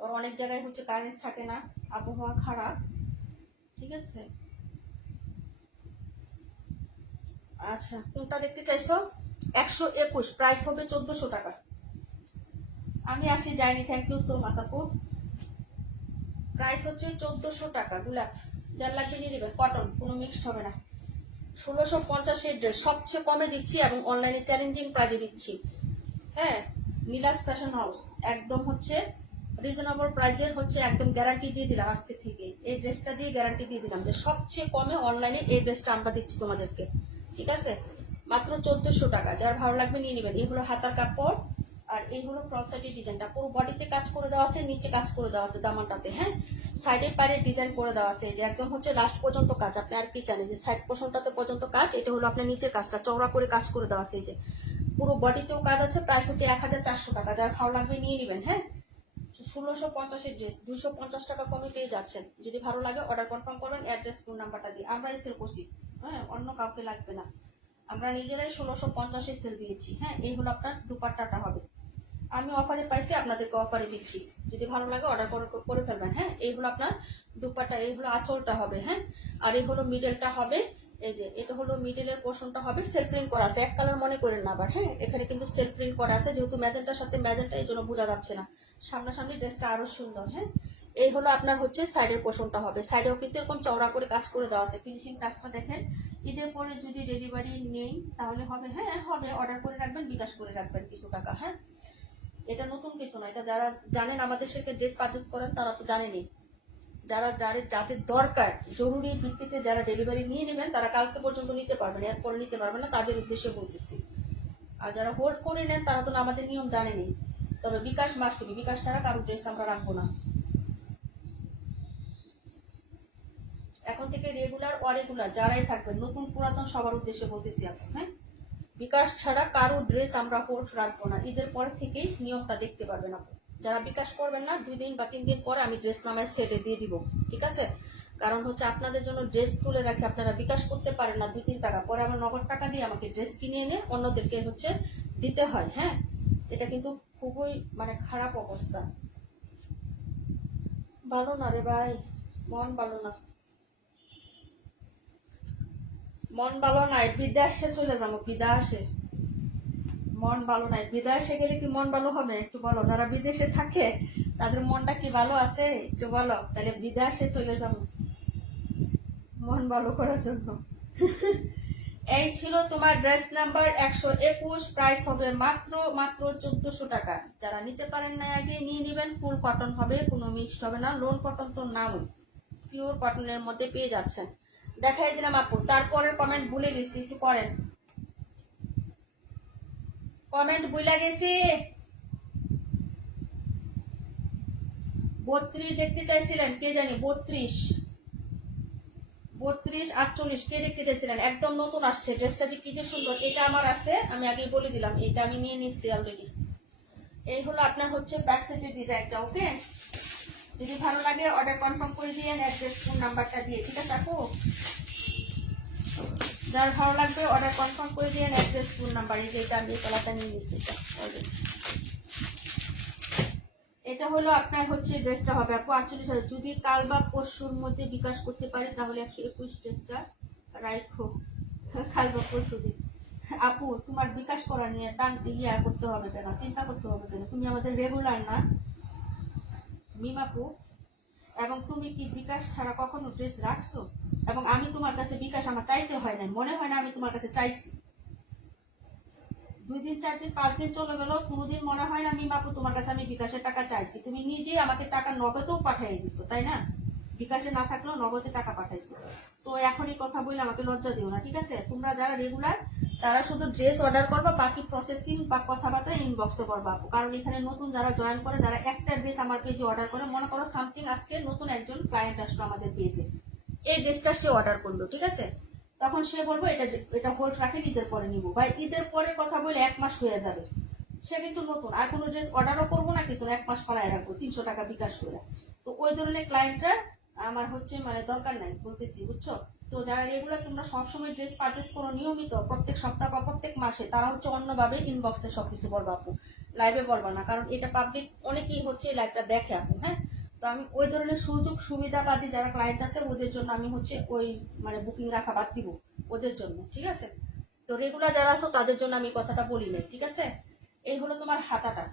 আর অনেক জায়গায় হচ্ছে কারেন্ট থাকে না, আবহাওয়া খারাপ। ঠিক আছে, আচ্ছা কোনটা দেখতে চাইছো? 121, প্রাইস হবে 1400 টাকা। আমি আসি যাইনি, থ্যাংক ইউ সো মাচ আপু। প্রাইস হচ্ছে 1400 টাকা। গোলাপ যার লাগবে নিয়ে নেবেন, কটন, কোনো মিক্সড হবে না। 1650 ড্রেস সবচেয়ে কমে দিচ্ছি এবং অনলাইনে চ্যালেঞ্জিং প্রাইজে দিচ্ছি। হ্যাঁ, নীলাস ফ্যাশন হাউস একদম হচ্ছে রিজনেবল প্রাইসের, হচ্ছে একদম গ্যারান্টি দিয়ে দিলাম আজকে থেকে। এই ড্রেসটা দিয়ে গ্যারান্টি দিয়ে দিলাম যে সবচেয়ে কমে অনলাইনে এই ড্রেসটা আমরা দিচ্ছি তোমাদেরকে। ঠিক আছে, মাত্র 1400 টাকা। যার ভালো লাগবে নিয়ে নেবেন। এই হলো হাতার কাপড়, আর এই হলো ফ্রন্ট সাইডের ডিজাইনটা। পুরো বডিতে কাজ করে দেওয়া আছে, নিচে কাজ করে দেওয়া আছে দামানটাতে। হ্যাঁ, সাইডের পাড়ে ডিজাইন করে দেওয়া আছে, যে একদম হচ্ছে লাস্ট পর্যন্ত কাজ। আপনি আর কি জানেন যে সাইড পোর্শনটাতে পর্যন্ত কাজ। এটা হলো আপনার নিচের কাজটা, চওড়া করে কাজ করে দেওয়া আছে। এই যে পুরো বডিতেও কাজ আছে। প্রাইস হচ্ছে 1400 টাকা। যার ভালো লাগবে নিয়ে নেবেন। হ্যাঁ, 1650 ড্রেস 250 টাকা কমে পেয়ে যাচ্ছেন। যদি ভালো লাগে অর্ডার কনফার্ম করবেন, অ্যাড্রেস ফোন নাম্বারটা দিয়ে। আমরাই সেল করছি, হ্যাঁ, অন্য কাউকে লাগবে না। আমরা নিজেরাই 1650 সেল দিয়েছি। হ্যাঁ, এই হলো আপনার দুপাট্টাটা হবে। আমি অফারে পাইছি, আপনাদেরকে অফারে দিচ্ছি। যদি ভালো লাগে অর্ডার করে ফেলবেন। হ্যাঁ, এই হলো আপনার দুপাট্টা, এই হলো আঁচলটা হবে। হ্যাঁ, আর এই হলো মিডলটা হবে। এই যে এটা হলো মিডলের পোর্শনটা হবে, সেলফ প্রিন্ট করা আছে। এক কালার মনে করেন না আবার। হ্যাঁ, এখানে কিন্তু সেলফ প্রিন্ট করা আছে, যেহেতু ম্যাজেন্টার সাথে ম্যাজেন্টা, এই জন্য বোঝা যাচ্ছে না। সামনাসামনি ড্রেসটা আরো সুন্দর। হ্যাঁ, এই হলো আপনার হচ্ছে সাইডের পোর্শনটা হবে। সাইডেও কিন্তু এরকম চওড়া করে কাজ করে দেওয়া আছে। ফিনিশিং কাজটা দেখেন। ঈদের পরে যদি ডেলিভারি নেই তাহলে হবে। হ্যাঁ হবে, অর্ডার করে রাখবেন, বিকাশ করে রাখবেন কিছু টাকা। হ্যাঁ, এটা নতুন কিছু না, এটা যারা জানেন আমাদের সাথে ড্রেস পারচেস করেন তারা তো জানেনি। যাদের দরকার জরুরি ভিত্তিতে যারা ডেলিভারি নিয়ে নেবেন তারা কালকে পর্যন্ত নিতে পারবেন, এরপরে নিতে পারবেন না, তাদের উদ্দেশ্যে বলতেছি। আর যারা হোল্ড করে নেন তারা তো আমাদের নিয়ম জানেনি। তবে বিকাশ মাস্ট বি, বিকাশ ছাড়া কারো ড্রেস আমরা রাখবো না। এখন থেকে রেগুলার অরেগুলার যারাই থাকবেন, নতুন পুরাতন সবার উদ্দেশ্যে বলতেছি আপনি। হ্যাঁ, বিকাশ ছাড়া কারো ড্রেস আমরা হোল্ড রাখবো না। ঈদের পর থেকেই নিয়মটা দেখতে পারবেন আপনি। যারা বিকাশ করবেন না, 2 দিন বা 3 দিন পরে আমি ড্রেস নামায় সেটে দিয়ে দিব। ঠিক আছে, কারণ হচ্ছে আপনাদের জন্য ড্রেস তুলে রাখে, আপনারা বিকাশ করতে পারেন না 2-3 টাকা, পরে আমার নগদ টাকা দিয়ে আমাকে ড্রেস কিনে এনে অন্যদেরকে হচ্ছে দিতে হয়। হ্যাঁ, এটা কিন্তু খুবই খারাপ অবস্থা। ভালো না রে ভাই, মন ভালো না, মন ভালো নাই। বিদেশে চলে যাবো, বিদেশে। মন ভালো নাই, বিদেশে গেলে কি মন ভালো হবে? একটু বলো, যারা বিদেশে থাকে তাদের মনটা কি ভালো আছে? একটু বলো, তাহলে বিদেশে চলে যাবো মন ভালো করার জন্য। এই ছিল তোমার ড্রেস নাম্বার 121। প্রাইস হবে মাত্র 1400 টাকা। যারা নিতে পারেন না আগে নিয়ে নেবেন। ফুল কটন হবে, কোনো মিক্সড হবে না। লোন কটন তো নাও, পিওর কটনের মধ্যে পেয়ে যাচ্ছেন। দেখাই দিলাম আপু। তারপরের কমেন্ট ভুলে গেছি, একটু করেন কমেন্ট, ভুলে গেছি। 32 দেখতে চাইছিলেন কে জানি, 32, 48 কে দেখতে চাইছিলেন? একদম নতুন আসছে ড্রেসটা, যে কি যে সুন্দর। এটা আমার আছে, আমি আগেই বলে দিলাম, এটা আমি নিয়ে নিচ্ছি অলরেডি। এই হলো আপনার হচ্ছে ব্যাক সাইডের ডিজাইনটা। ওকে, যদি ভালো লাগে অর্ডার কনফার্ম করে দিয়ে অ্যাড্রেস ফোন নাম্বারটা দিয়ে। ঠিক আছে আপু, যার ভালো লাগবে অর্ডার কনফার্ম করে দিয়ে অ্যাড্রেস ফোন নাম্বার। এই যে এটা আমি এই কালারটা নিয়ে নিচ্ছি। এটা হলো আপনার হচ্ছে ড্রেসটা হবে আপু 48,000। যদি কাল বা পরশুর মধ্যে বিকাশ করতে পারি তাহলে 121 ড্রেসটা রাইখো। কাল বা পরশু দিন আপু, তোমার বিকাশ করা নিয়ে করতে হবে কেন, চিন্তা করতে হবে কেন? তুমি আমাদের রেগুলার না মিমাপু, এবং তুমি কি বিকাশ ছাড়া কখনো ড্রেস রাখছো? এবং আমি তোমার কাছে বিকাশ আমার চাইতে হয় না, মনে হয় না আমি তোমার কাছে চাইছি। 2 দিন 4 দিন 5 দিন চলে গেল, কোনোদিন মনে হয় না মিম আপু তোমার কাছে আমি বিকাশের টাকা চাইছি? তুমি নিজেই আমাকে টাকা নগদেও পাঠিয়ে দিছো, তাই না? বিকাশে না থাকলেও নগদে টাকা পাঠাইছো। তো এখন এই কথা বলে আমাকে লজ্জা দিও না, ঠিক আছে? তোমরা যারা রেগুলার তারা শুধু ড্রেস অর্ডার করবা, বাকি প্রসেসিং বা কথাবার্তা ইনবক্সে করবা আপু। কারণ এখানে নতুন যারা জয়েন করে, যারা একটা ড্রেস আমার পেজে অর্ডার করে, মনে করো সামথিং আজকে নতুন একজন ক্লায়েন্ট আসলো আমাদের পেজে, এই ড্রেসটা সে অর্ডার করলো, ঠিক আছে? তখন সে বলবো এটা এটা হোল্ড রাখেন, ঈদের পরে নিবো, বা ঈদের পরে কথা বলে 1 মাস হয়ে যাবে, সে কিন্তু নতুন আর কোনো ড্রেস অর্ডারও করবো না কিছু না, 1 মাস ফলায় রাখবো 300 টাকা বিকাশ করে। তো ওই ধরনের ক্লায়েন্টরা আমার হচ্ছে মানে দরকার নাই বলতেছি, বুঝছো? তো যারা রেগুলার তোমরা সবসময় ড্রেস পারচেস করো নিয়মিত, প্রত্যেক সপ্তাহ বা প্রত্যেক মাসে, তারা হচ্ছে অন্যভাবে ইনবক্সে সবকিছু বলবো আপু, লাইভে বলবা না, কারণ এটা পাবলিক অনেকেই হচ্ছে এই লাইভটা দেখে আপু। হ্যাঁ, তো আমি ওই ধরনের সুযোগ সুবিধাবাদী যারা ক্লায়েন্ট আছে ওদের জন্য আমি হচ্ছে ওই মানে বুকিং রাখা বাদ দিব ওদের জন্য, ঠিক আছে? তো রেগুলার যারা আছো তাদের জন্য আমি কথাটা বলি নাই, ঠিক আছে? এই হলো তোমার হাতাটা।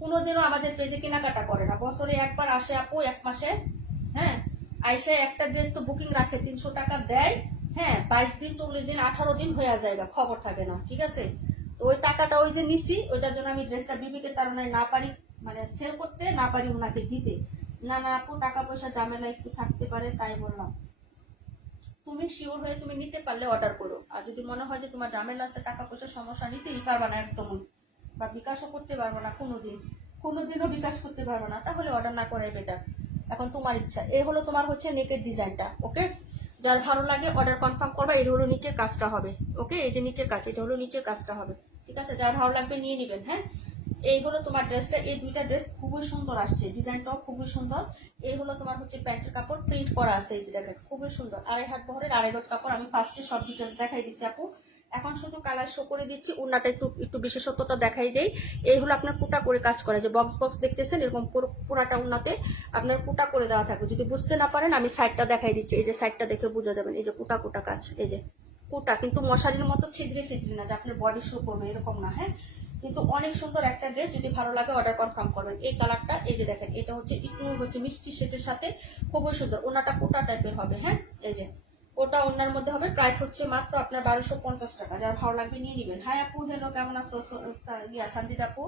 কোনোদিনও আমাদের পেজে কেনাকাটা করে না, বছরে একবার আসে আপু 1 মাসে। হ্যাঁ, আইসে একটা ড্রেস তো বুকিং রাখে, 300 টাকা দেয়। হ্যাঁ, 22 দিন 40 দিন 18 দিন হয়ে যায়, খবর থাকে না, ঠিক আছে? তো ওই টাকাটা ওই যে নিছি, ওইটার জন্য আমি ড্রেসটা বিবিকে তাড়নায় না পারি মানে সেল করতে, না পারি ওনাকে দিতে। না না আপু, টাকা পয়সা ঝামেলা একটু থাকতে পারে, তাই বললাম। তুমি শিওর হয়ে তুমি নিতে পারলে অর্ডার করো, আর যদি মনে হয় যে তোমার ঝামেলা আছে, টাকা পয়সার সমস্যা, নিতেই পারবা না একদম, বা বিকাশও করতে পারবো না কোনোদিনও বিকাশ করতে পারবো না, তাহলে অর্ডার না করাই বেটার। এখন তোমার ইচ্ছা। এই হলো তোমার হচ্ছে নেকের ডিজাইনটা, ওকে? যার ভালো লাগে অর্ডার কনফার্ম করবা। এই হলো নিচের কাজটা হবে, ওকে? এই যে নিচের কাজ, এটা হলো নিচের কাজটা হবে, ঠিক আছে? যার ভালো লাগবে নিয়ে নিবেন। হ্যাঁ, এই হলো তোমার ড্রেসটা। এই দুইটা ড্রেস খুবই সুন্দর আসছে, ডিজাইনটাও খুবই সুন্দর। এই হলো তোমার হচ্ছে প্যান্টের কাপড়, প্রিন্ট করা আছে, এই যে দেখেন খুবই সুন্দর। 2.5 হাত বহরের 2.5 গজ কাপড়। আমি ফার্স্টে সব ডিটেলস দেখাই দিচ্ছি আপু, এখন শুধু কালার শো করে দিচ্ছি। উন্নাটা একটু একটু বিশেষত্বটা দেখাই দেই। এই হলো আপনার কুটা করে কাজ করা, যে বক্স বক্স দেখতেছেন, এরকম পুরাটা উন্নাতে আপনার কুটা করে দেওয়া থাকবে। যদি বুঝতে না পারেন আমি সাইডটা দেখাই দিচ্ছি, এই যে সাইডটা দেখে বোঝা যাবেন, এই যে কুটা কুটা কাজ, এই যে কুটা, কিন্তু মশারির মতো ছিদ্রে ছিদ্রে না যে আপনার বডি শো করবে, এরকম না। হ্যাঁ, কিন্তু অনেক সুন্দর একটা ড্রেস, যদি ভালো লাগে অর্ডার কনফার্ম করবেন। এই কালারটা, এই যে দেখেন, এটা হচ্ছে একটু হচ্ছে মিষ্টি শেডের সাথে, খুবই সুন্দর। ওনাটা কোটা টাইপের হবে। হ্যাঁ, এই যে ওটা ওনার মধ্যে হবে। প্রাইস হচ্ছে মাত্র আপনার 1250 টাকা। যার ভালো লাগবে নিয়ে নেবেন। হাই আপু, হ্যালো, কেমন আছো? সঞ্জিত আপু,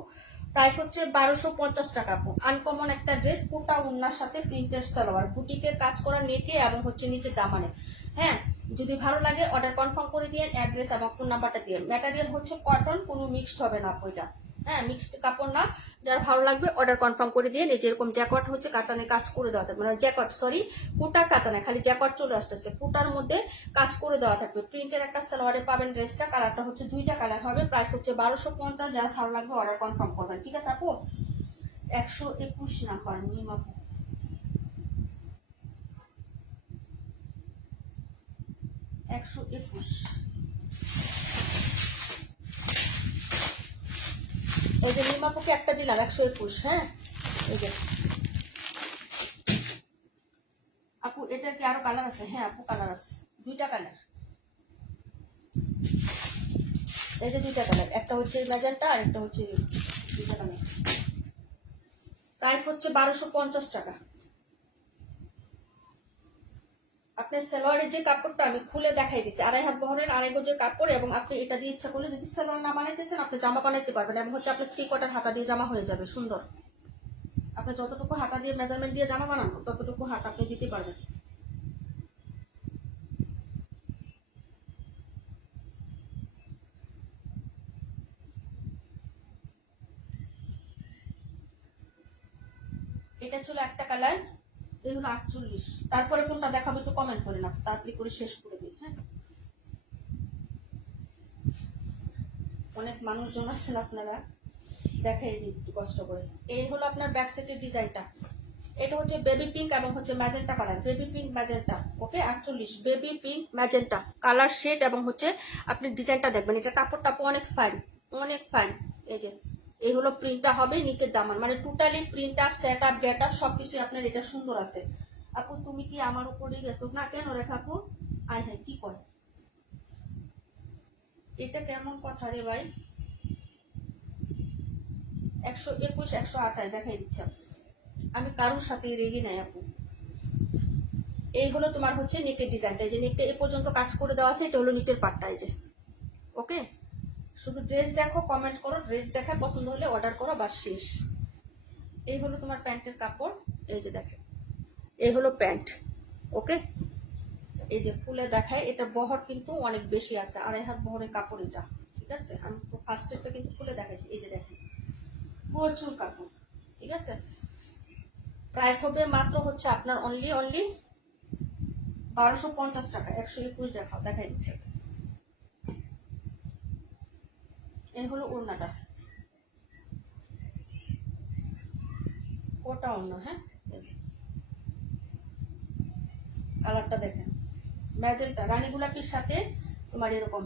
প্রাইস হচ্ছে 1250 টাকা আপু। আনকমন একটা ড্রেস, কোটা ওনার সাথে প্রিন্টের সালোয়ার, বুটিকের কাজ করা নেটে এবং হচ্ছে নিচে দামানে। হ্যাঁ, যদি ভালো লাগে অর্ডার কনফার্ম করে দিয়ে অ্যাড্রেস এবং ফোন নাম্বারটা দিয়ে। ম্যাটেরিয়াল হচ্ছে কটন, কোনো মিক্সড হবে না আপু এটা। হ্যাঁ, মিক্সড কাপড় না। যার ভালো লাগবে অর্ডার কনফার্ম করে দিয়ে। এই যেরকম জ্যাকট হচ্ছে কাতানে কাজ করে দেওয়া থাকবে, মানে জ্যাকট সরি কুটা কাতানে, খালি জ্যাকট চলে আসতেছে, কুটার মধ্যে কাজ করে দেওয়া থাকবে। প্রিন্টের একটা সালোয়ারে পাবেন ড্রেসটা। কালারটা হচ্ছে 2টা কালার হবে। প্রাইস হচ্ছে 1250। যার ভালো লাগবে অর্ডার কনফার্ম করবেন, ঠিক আছে আপু? 121 নাম্বার মিম আপু, 121। এই যে নিমাপুকে একটা দিলাম 121। হ্যাঁ, এই যে আপু, এটার কি আরো কালার আছে? হ্যাঁ আপু, কালার আছে, 2টা কালার। এই যে 2টা কালার, একটা হচ্ছে ম্যাজেন্টা আর একটা হচ্ছে 2টা কালার। প্রাইস হচ্ছে 1250 টাকা। আপনার সালোয়ারের যে কাপড়টা আমি খুলে দেখাই দিচ্ছি, 2.5 হাত বহরের 2.5 গজের কাপড়, এবং আপনি এটা দিয়ে ইচ্ছা করলে যদি সালোয়ার না বানাইতে চান, আপনি জামা বানাইতে পারবেন, এবং হচ্ছে আপনার 3/4 হাতা দিয়ে জামা হয়ে যাবে সুন্দর। আপনি যতটুকু হাতা দিয়ে মেজারমেন্ট দিয়ে জামা বানান, ততটুকু হাত আপনি দিতে পারবেন। এটা ছিল একটা কালার, এই হলো 48। তারপরে কোনটা দেখাবো একটু কমেন্ট করে না, তাড়াতাড়ি করে শেষ করে দিই। হ্যাঁ, অনেক মানুষজন আছেন, আপনারা দেখাই দিই একটু কষ্ট করে। এই হলো আপনার ব্যাক সাইডের ডিজাইনটা। এটা হচ্ছে বেবি পিঙ্ক এবং হচ্ছে magenta colour, baby pink magenta, okay? 48, baby pink magenta colour shade, এবং হচ্ছে আপনি ডিজাইনটা দেখবেন, এটা কাপড়টা অনেক ফাইন, অনেক ফাইন। এই যে এই হলো প্রিন্টটা হবে, নিচের দামান, মানে totally print up, set up, get up সবকিছু আপনার এটা সুন্দর আছে। আপু তুমি কি আমার উপরে গেছো না কেন রেখা আপু? আয় হ্যাঁ, কি কয় এটা? কেমন কথা রে ভাই? 121, 128 দেখাই দিচ্ছি। আমি কারোর সাথে রেগি নাই আপু। এই হলো তোমার হচ্ছে নেকের ডিজাইনটা, এই যে নেকটা এ পর্যন্ত কাজ করে দেওয়া আছে, এটা হলো নিচের পাটটা, এই যে, ওকে? শুধু ড্রেস দেখো, কমেন্ট করো, ড্রেস দেখা পছন্দ হলে অর্ডার করো, বাস শেষ। এই হলো তোমার প্যান্টের কাপড়, এই যে দেখে, এই হলো প্যান্ট। ওকে, এই যে খুলে দেখায়, এটা বহর কিন্তু অনেক বেশি আছে, 2.5 হাত বহরের কাপড় এটা। ঠিক আছে, আমি ফার্স্টেরটা কিন্তু খুলে দেখাইছি, এই যে দেখেন প্রচুর কাপড়। ঠিক আছে, প্রাইস হবে মাত্র হচ্ছে আপনার অনলি 1250 টাকা। 121 দেখাই দিচ্ছে। এই হলো ওড়নাটা, কোটা ওড়না। হ্যাঁ, কালারটা দেখেন, ম্যাজেন্টা রানী গোলাপির সাথে তোমার এরকম।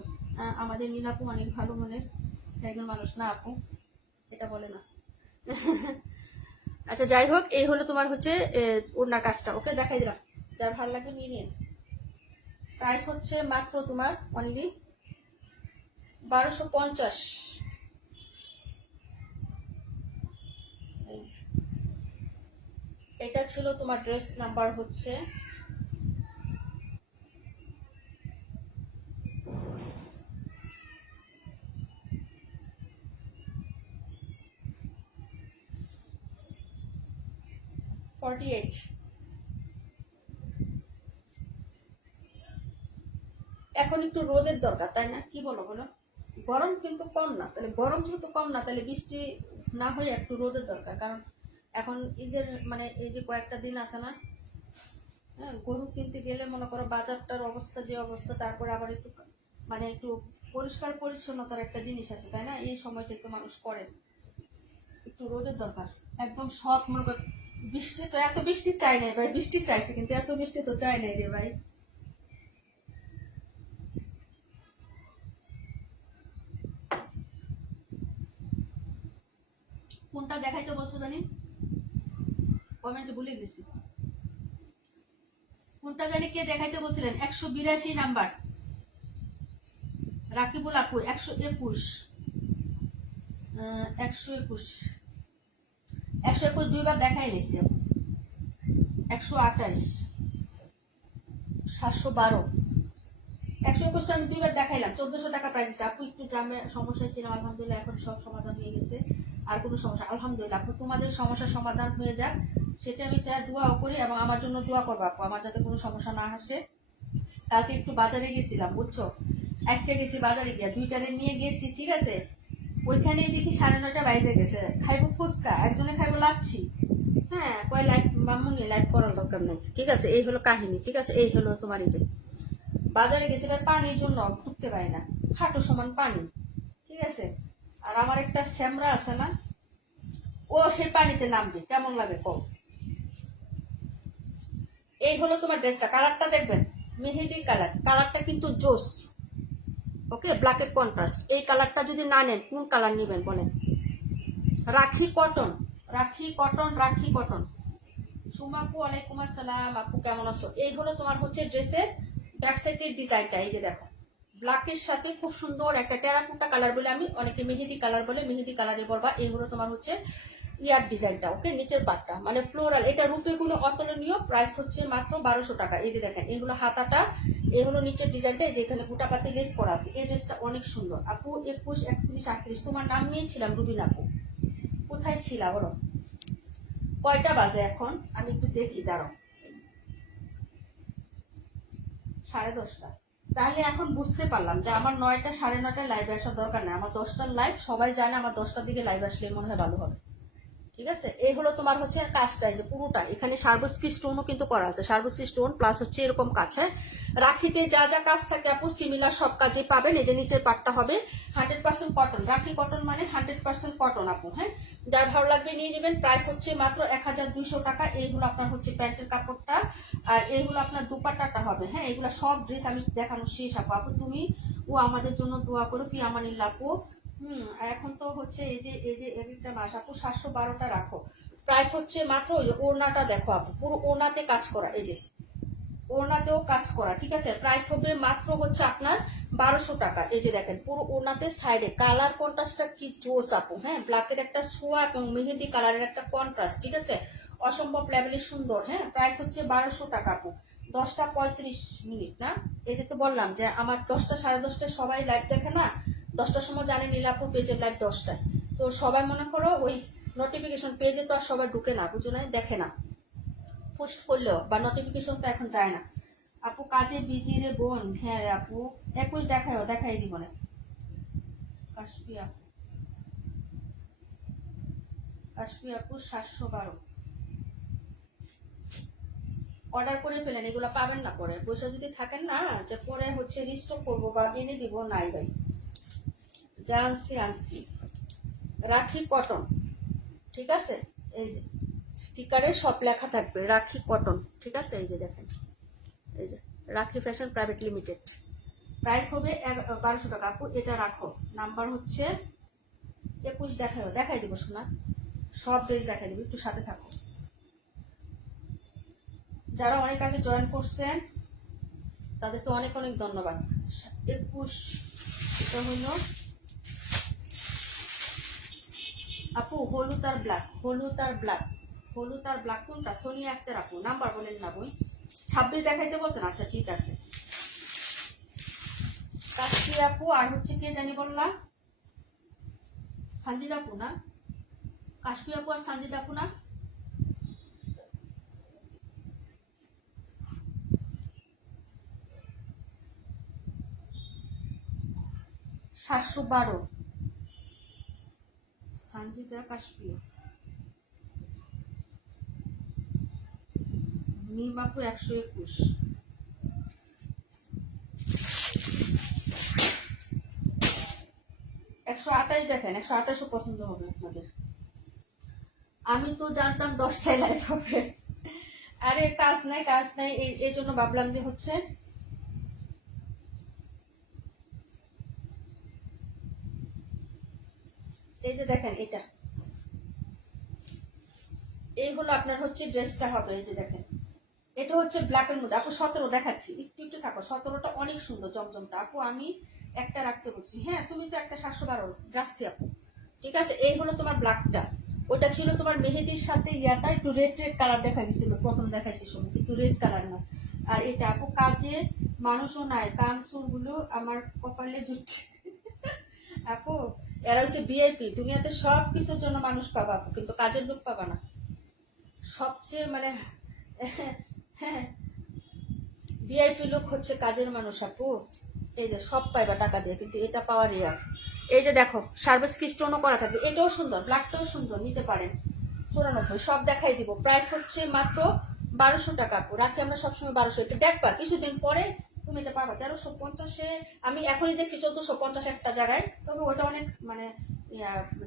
আমাদের নীলাপু অনেক ভালো মনের একজন মানুষ না আপু, এটা বলে না। আচ্ছা যাই হোক, এই হলো তোমার হচ্ছে ওড়নার কাজটা। ওকে, দেখাই দিলাম, যার ভালো লাগবে নিয়ে নিন। প্রাইস হচ্ছে মাত্র তোমার অনলি 1250। এটা ছিল তোমার ড্রেস নাম্বার হচ্ছে 48। এখন একটু রোদের দরকার, তাই না? কি বলো বলো, গরম কিন্তু কম না, তাহলে গরম যেহেতু কম না, তাহলে বৃষ্টি না হয়ে একটু রোদের দরকার। কারণ এখন ঈদের মানে এই যে কয়েকটা দিন আছে না, হ্যাঁ, গরু কিনতে গেলে মনে করো বাজারটার অবস্থা যে অবস্থা, তারপরে আবার একটু মানে একটু পরিষ্কার পরিচ্ছন্নতার একটা জিনিস আছে, তাই না? এই সময়টা একটু মানুষ করে, একটু রোদের দরকার। একদম সব মনে কর, বৃষ্টি তো এত বৃষ্টি চাই নাই ভাই, বৃষ্টি চাইছে কিন্তু এত বৃষ্টি তো চাই নাই রে ভাই। কোনটা দেখাইতে বলছো জানি, কমেন্টে ভুলে গেছি কোনটা জানি কে দেখাইতে বলছিলেন। 182 নাম্বার রাকিবুল আপু, 121, 121, 121 দুইবার দেখাই নিয়েছি। 128, 712, 121টা আমি দুইবার দেখাইলাম, 1400 টাকা প্রাইস আছে। আপু একটু জামে সমস্যায় ছিলাম, আলহামদুলিল্লাহ এখন সব সমাধান হয়ে গেছে, আর কোনো সমস্যা আলহামদুলিল্লাহ। আপু তোমাদের সমস্যার সমাধান হয়ে যাক, সেটা আমি চাই, দোয়াও করি, এবং আমার জন্য দোয়া করবো আপু, আমার যাতে কোনো সমস্যা না আসে। কালকে একটু বাজারে গেছিলাম বুঝছো, একটা গেছি বাজারে গিয়া, দুইটারে নিয়ে গেছি, ঠিক আছে, ওইখানে দেখি 9:30 বাজে গেছে। খাইবো ফুচকা, একজনে খাইবো লাচ্ছি, হ্যাঁ, কয় লাইভ মামুনি লাইভ করার দরকার নেই। ঠিক আছে, এই হলো কাহিনী। ঠিক আছে, এই হলো তোমার এই যে বাজারে গেছে ভাই, পানির জন্য ঢুকতে পারি না, হাঁটু সমান পানি। ঠিক আছে, আর আমার একটা শ্যামরা আছে না, ও সেই পানিতে নামবে, কেমন লাগে কম। এই হলো তোমার ড্রেসটা, কালারটা দেখবেন, মেহেদি কালার, কালারটা কিন্তু জোস। ওকে, ব্ল্যাকের কন্ট্রাস্ট। এই কালারটা যদি না নেন, কোন কালার নেবেন বলেন? রাখি কটন, রাখি কটন, রাখি কটন। সুমাপু ওয়ালাইকুম আসসালাম, আপু কেমন আছো? এই হলো তোমার হচ্ছে ড্রেসের ব্যাক সাইডের ডিজাইনটা, এই যে দেখো, ব্ল্যাকের সাথে খুব সুন্দর একটা টেরাকোটা কালার বলে, আমি অনেকে মেহেদি কালার বলে, মেহেদি কালারে বলবা। এই হলো তোমার হচ্ছে ইয়ার ডিজাইনটা। ওকে, নিচের পাটটা মানে ফ্লোরাল, এটা রূপে কোনো অতুলনীয়। প্রাইস হচ্ছে মাত্র 1200 টাকা। এই যে দেখেন, এগুলো হাতাটা, এই হলো নিচের ডিজাইনটা, এই যে এখানে গোটাপাতি লেস করা আছে। এই ড্রেসটা অনেক সুন্দর আপু। 21, 31, 38, তোমার নাম নিয়েছিলাম রুবিন আপু, কোথায় ছিলা বলো? কয়টা বাজে এখন আমি একটু দেখি, দাঁড়াও, 10:30। তাহলে এখন বুঝতে পারলাম যে আমার 9টা 9:30টায় লাইভে আসার দরকার নেই, আমার 10টার লাইভ, সবাই জানে আমার 10টার দিকে লাইভ আসলে মনে হয় ভালো হবে। ঠিক আছে, এই হলো তোমার হচ্ছে কাজটা, যে পুরোটা এখানে সার্বস্কি স্টোনও কিন্তু করা আছে, সার্বস্কি স্টোন প্লাস হচ্ছে এরকম কাজ। হ্যাঁ, রাখিতে যা যা কাজ থাকে আপু সিমিলার সব কাজে পাবেন। এই যে নিচের পাটটা হবে 100% কটন, রাখি কটন মানে 100% কটন আপু। হ্যাঁ, যার ভালো লাগবে নিয়ে নেবেন। প্রাইস হচ্ছে মাত্র 1200 টাকা। এইগুলো আপনার হচ্ছে প্যান্টের কাপড়টা, আর এইগুলো আপনার দুপাট্টাটা হবে। হ্যাঁ, এগুলো সব ড্রেস আমি দেখানো শেষ আপু। আপু তুমি ও আমাদের জন্য দোয়া করো, কি আমানিল্লা আপু। এখন তো হচ্ছে এই যে একটা মাস আপু, 712টা রাখো। প্রাইস হচ্ছে মাত্র, ওই যে ওড়নাটা দেখো আপু, পুরো ওড়নাতে কাজ করা, এই যে ওড়নাতেও কাজ করা। ঠিক আছে, প্রাইস হবে মাত্র হচ্ছে আপনার 1200 টাকা। এই যে দেখেন পুরো ওড়নাতে সাইডে কালার কন্ট্রাস্টটা কি জোস আপু। হ্যাঁ, ব্ল্যাকের একটা সোয়া এবং মেহেদি কালারের একটা কন্ট্রাস্ট, ঠিক আছে, অসম্ভব লেভেলের সুন্দর। হ্যাঁ, প্রাইস হচ্ছে 1200 টাকা আপু। 10টা 35 মিনিট না, এই যে তো বললাম যে আমার 10টা 10:30টায় সবাই লাইভ দেখে না, 10টার সময় জানি নীলাপুর পেজের লাইভ 10টায়। তো সবাই মনে করো ওই নোটিফিকেশন পেজে তো আর সবাই ঢুকে না, বুঝো না, দেখে না, পোস্ট করলেও বা নোটিফিকেশন তো এখন যায় না। আপু কাজে বিজি রে বোন। হ্যাঁ রে আপু, 21 দেখাই দিব না। কাশপিয়া আপু 712 অর্ডার করে ফেলেন, এগুলো পাবেন না পরে, পয়সা যদি থাকেন না যে পরে হচ্ছে রিস্টক করবো বা এনে দিব, নাই ভাই। যা আনছি রাখি কটন, ঠিক আছে, এই যে স্টিকারে সব লেখা থাকবে রাখি কটন, ঠিক আছে। এই যে দেখেন, এই যে রাখি ফ্যাশন প্রাইভেট লিমিটেড, প্রাইস হবে 1200 টাকা। আপু এটা রাখো, নাম্বার হচ্ছে 21 দেখাই দিব শোনা, সব ড্রেস দেখাই দিব, একটু সাথে থাকো। যারা অনেক আগে জয়েন করছেন তাদেরকে অনেক অনেক ধন্যবাদ। 21 এটা হইল আপু হলুদ আর ব্ল্যাক কোনটা? সোনিয়া আক্তার আপু, নাম্বার বলেন না বই। 26 দেখাইতে বলছেন, আচ্ছা ঠিক আছে। কাশি আপু আর হচ্ছে কে জানি বললাম, সঞ্জিত আপু না, কাশি আপু আর সঞ্জিত আপু না। 712 সঞ্জিতা কাশপিয়া, মিম আপু 121। 128 দেখেন, 128ও পছন্দ হবে আপনাদের। আমি তো জানতাম 10টায় লাইভ হবে, আরে কাজ নাই এই জন্য ভাবলাম যে হচ্ছে এই যে দেখেন, এই হলো আপনার হচ্ছে ড্রেসটা হবে, এই যে দেখেন, এটা হচ্ছে ব্ল্যাকের মধ্যে। আপু 17 দেখাচ্ছি, একটু থাকো। 17টা অনেক সুন্দর জমজমটা আপু, আমি একটা রাখতে বলছি। হ্যাঁ তুমি তো একটা 712 রাখছি আপু, ঠিক আছে। এই হলো তোমার ব্ল্যাকটা, ওটা ছিল তোমার মেহেদির সাথে ইয়াটা একটু রেড কালার দেখা গেছিল, প্রথম দেখাইছি সময় একটু রেড কালার না। আর এটা আপু কাজে মানুষও নাই, কান চুলগুলো আমার কপালে জুট। আপু এরা হচ্ছে ভিআইপি, দুনিয়াতে সব কিছুর জন্য মানুষ পাবা আপু, কিন্তু কাজের লোক পাবা না। সবচেয়ে মানে হ্যাঁ ভিআইপি লোক হচ্ছে কাজের মানুষ আপু। এই যে সব পাইবা টাকা দিয়ে, কিন্তু এটা পাওয়ার রেয়ার। এই যে দেখো সার্ভিস কি স্টোনও করা থাকবে, এটাও সুন্দর, ব্ল্যাকটাও সুন্দর, নিতে পারেন। 94 সব দেখাই দিব, প্রাইস হচ্ছে মাত্র 1200 টাকা আপু, রাখি আমরা সবসময় 1200। এটা দেখবা কিছুদিন পরে তুমি এটা পাবা 1350-এ। আমি এখনই দেখছি 1450 একটা জায়গায়, তবে ওটা অনেক মানে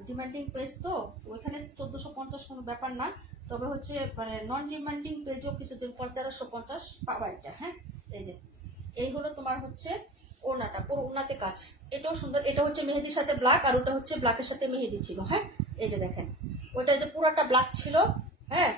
ডিমান্ডিং প্লেস, তো ওইখানে 1450 কোনো ব্যাপার না। তবে হচ্ছে মানে নন ডিমান্ডিং পেজও কিছুদিন পর 1350 পাবা এটা। হ্যাঁ এই যে এই হলো তোমার হচ্ছে ওড়নাটা, পুরো ওড়নাতে কাজ, এটাও সুন্দর। এটা হচ্ছে মেহেদির সাথে ব্ল্যাক, আর ওটা হচ্ছে ব্ল্যাকের সাথে মেহেদি ছিল। হ্যাঁ এই যে দেখেন, ওটা যে পুরাটা ব্ল্যাক ছিল, হ্যাঁ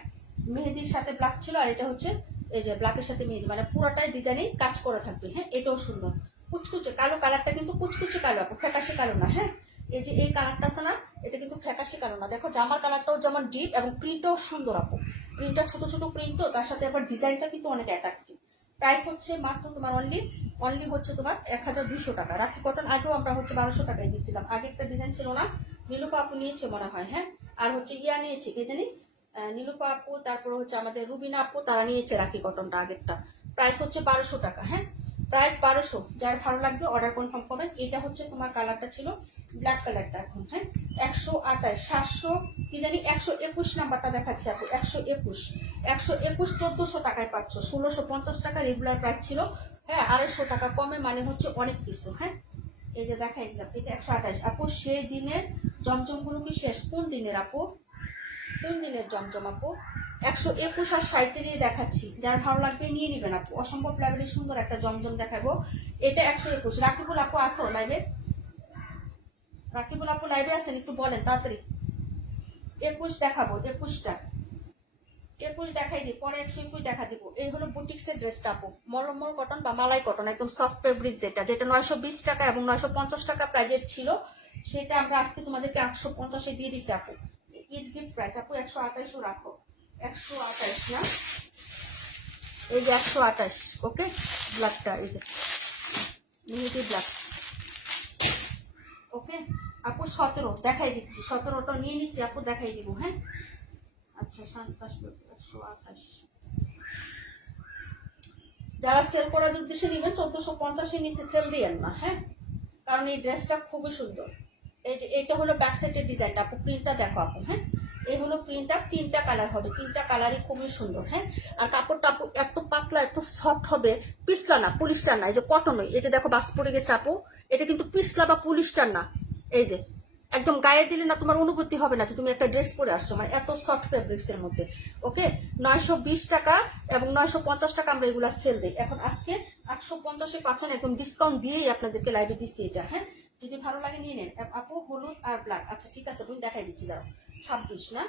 মেহেদির সাথে ব্ল্যাক ছিল, আর এটা হচ্ছে এই যে ব্ল্যাকের সাথে মেহেদি, মানে পুরাটাই ডিজাইনিং কাজ করা থাকবে। হ্যাঁ এটাও সুন্দর, কুচকুচে কালো কালারটা, কিন্তু কুচকুচে কালো আপু, ফ্যাকাশে কালো না। হ্যাঁ এই যে এই কালারটা আছে না, এটা কিন্তু ফ্যাকাশে কালো না। দেখো জামার কালারটাও যেমন ডিপ, এবং প্রিন্টটাও সুন্দর আপু, প্রিন্টটা ছোট ছোট প্রিন্ট, তো তার সাথে আবার ডিজাইনটা কিন্তু অনেক অ্যাট্রাক্টিভ। প্রাইস হচ্ছে মাত্র তোমার অনলি হচ্ছে তোমার 1200 টাকা। রাখি কটন আগেও আমরা হচ্ছে 1200 টাকায় দিয়েছিলাম, আগে একটা ডিজাইন ছিল না, নীলুপা আপু নিয়েছে মনে হয়। হ্যাঁ আর হচ্ছে ইয়া নিয়েছে কে জানি, নীলুপা আপু, তারপরে হচ্ছে আমাদের রুবিনা আপু, তারা নিয়েছে রাখি কটনটা আগেরটা। প্রাইস হচ্ছে 1200 টাকা। হ্যাঁ প্রাইস 1200, যার ভালো লাগবে অর্ডার কনফার্ম করবেন। এটা হচ্ছে তোমার কালারটা ছিল ব্ল্যাক কালারটা এখন। হ্যাঁ 128 700 কি জানি 121 নাম্বারটা দেখাচ্ছে আপু, 121 1400 টাকায় পাচ্ছ, 1650 টাকা রেগুলার প্রাইস ছিল। হ্যাঁ 250 টাকা কমে, মানে হচ্ছে অনেক কিছু। হ্যাঁ এই যে দেখাই দিলাম, এটা 128 আপু। সেই দিনের জমজমগুলো কি শেষ? কোন দিনের আপু, কোন দিনের জমজম আপু? 121 আর 37 দেখাচ্ছি, যার ভালো লাগবে নিয়ে নিবেন আপু। অসম্ভব লেভেলের সুন্দর একটা জমজম দেখাবো, এটা 121। রাকিবুল আপু আসো লাইভে, রাকিবুল আপু লাইভে আছেন, একটু বলেন তাড়াতাড়ি। 21 দেখাবো, 21টা 21 দেখাই দিই, পরে 121 দেখা দিব। এই হলো বুটিক্সের ড্রেসটা আপু, মলমল কটন বা মালাই কটন, একদম সফট ফেব্রিক, যেটা 920 টাকা এবং 950 টাকা প্রাইজের ছিল, সেটা আমরা আজকে তোমাদেরকে 850-এ দিয়ে দিচ্ছি আপু। ঈদ গিফট প্রাইস আপু। 128 রাখো, 128 না, এই যে 128। ওকে ব্ল্যাকটা, এই যে মেহেদি ব্ল্যাক, আপু 17 দেখাই দিচ্ছি, 17টা নিয়ে নিচ্ছি আপু, দেখাই দিব। হ্যাঁ আচ্ছা 128। যারা সেল করার উদ্দেশ্যে নেবেন 1450-এর নিচে সেল দিয়েন না। হ্যাঁ, কারণ এই ড্রেসটা খুবই সুন্দর। এই যে এইটা হলো ব্যাক সাইডের ডিজাইনটা আপু, প্রিন্টটা দেখো আপু। হ্যাঁ, এই হলো প্রিন্টটা, 3টা কালার হবে, 3টা কালারই খুবই সুন্দর। হ্যাঁ, আর কাপড়টা আপু এত পাতলা এত সফট হবে, পিছলা না পলিস্টার না, এই যে কটন, এই যে দেখো বাস পড়ে গেছে আপু, এটা কিন্তু পিছলা বা পলিস্টার না। এই যে একদম গায়ে দিলে না তোমার অনুভূতি হবে না যে তুমি একটা ড্রেস পরে আসছো, মানে এত সফট ফেব্রিক্স এর মধ্যে। ওকে, 920 টাকা এবং 950 টাকা আমরা এগুলা সেল দিই। এখন আজকে 850-এ পাচ্ছেন, একদম ডিসকাউন্ট দিয়েই আপনাদেরকে লাইভে দিচ্ছি এটা। হ্যাঁ, যদি ভালো লাগে নিয়ে নেন আপু। হলুদ আর ব্ল্যাক, আচ্ছা ঠিক আছে তুমি দেখাই দিচ্ছি, দাঁড়াও। 26 না,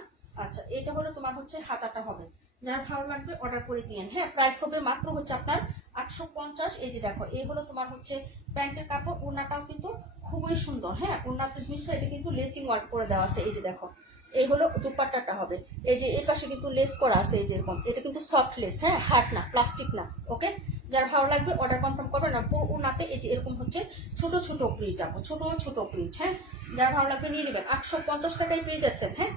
আচ্ছা এটা হলো তোমার হচ্ছে হাতাটা হবে, যার ভালো লাগবে অর্ডার করে দিয়েন। হ্যাঁ, প্রাইস হবে মাত্র হচ্ছে আপনার 850। এই যে দেখো, এই হলো তোমার হচ্ছে প্যান্টের কাপড়, ওড়নাটাও কিন্তু খুবই সুন্দর। হ্যাঁ, ওড়নাতে দুই সাইডে কিন্তু লেসিং ওয়ার্ক করে দেওয়া আছে। এই যে দেখো, এই হলো দুপাট্টাটা হবে। এই যে এই পাশে কিন্তু লেস করা আছে, এই যে এরকম, এটা কিন্তু সফট লেস। হ্যাঁ, হার্ড না, প্লাস্টিক না। ওকে, যার ভালো লাগবে অর্ডার কনফার্ম করবেন। না ওড়নাতে এই যে এরকম হচ্ছে ছোট ছোট প্রিন্ট আপু, ছোট ছোট প্রিন্ট। হ্যাঁ, যার ভালো লাগবে নিয়ে নেবেন। 850 টাকায় পেয়ে যাচ্ছেন। হ্যাঁ,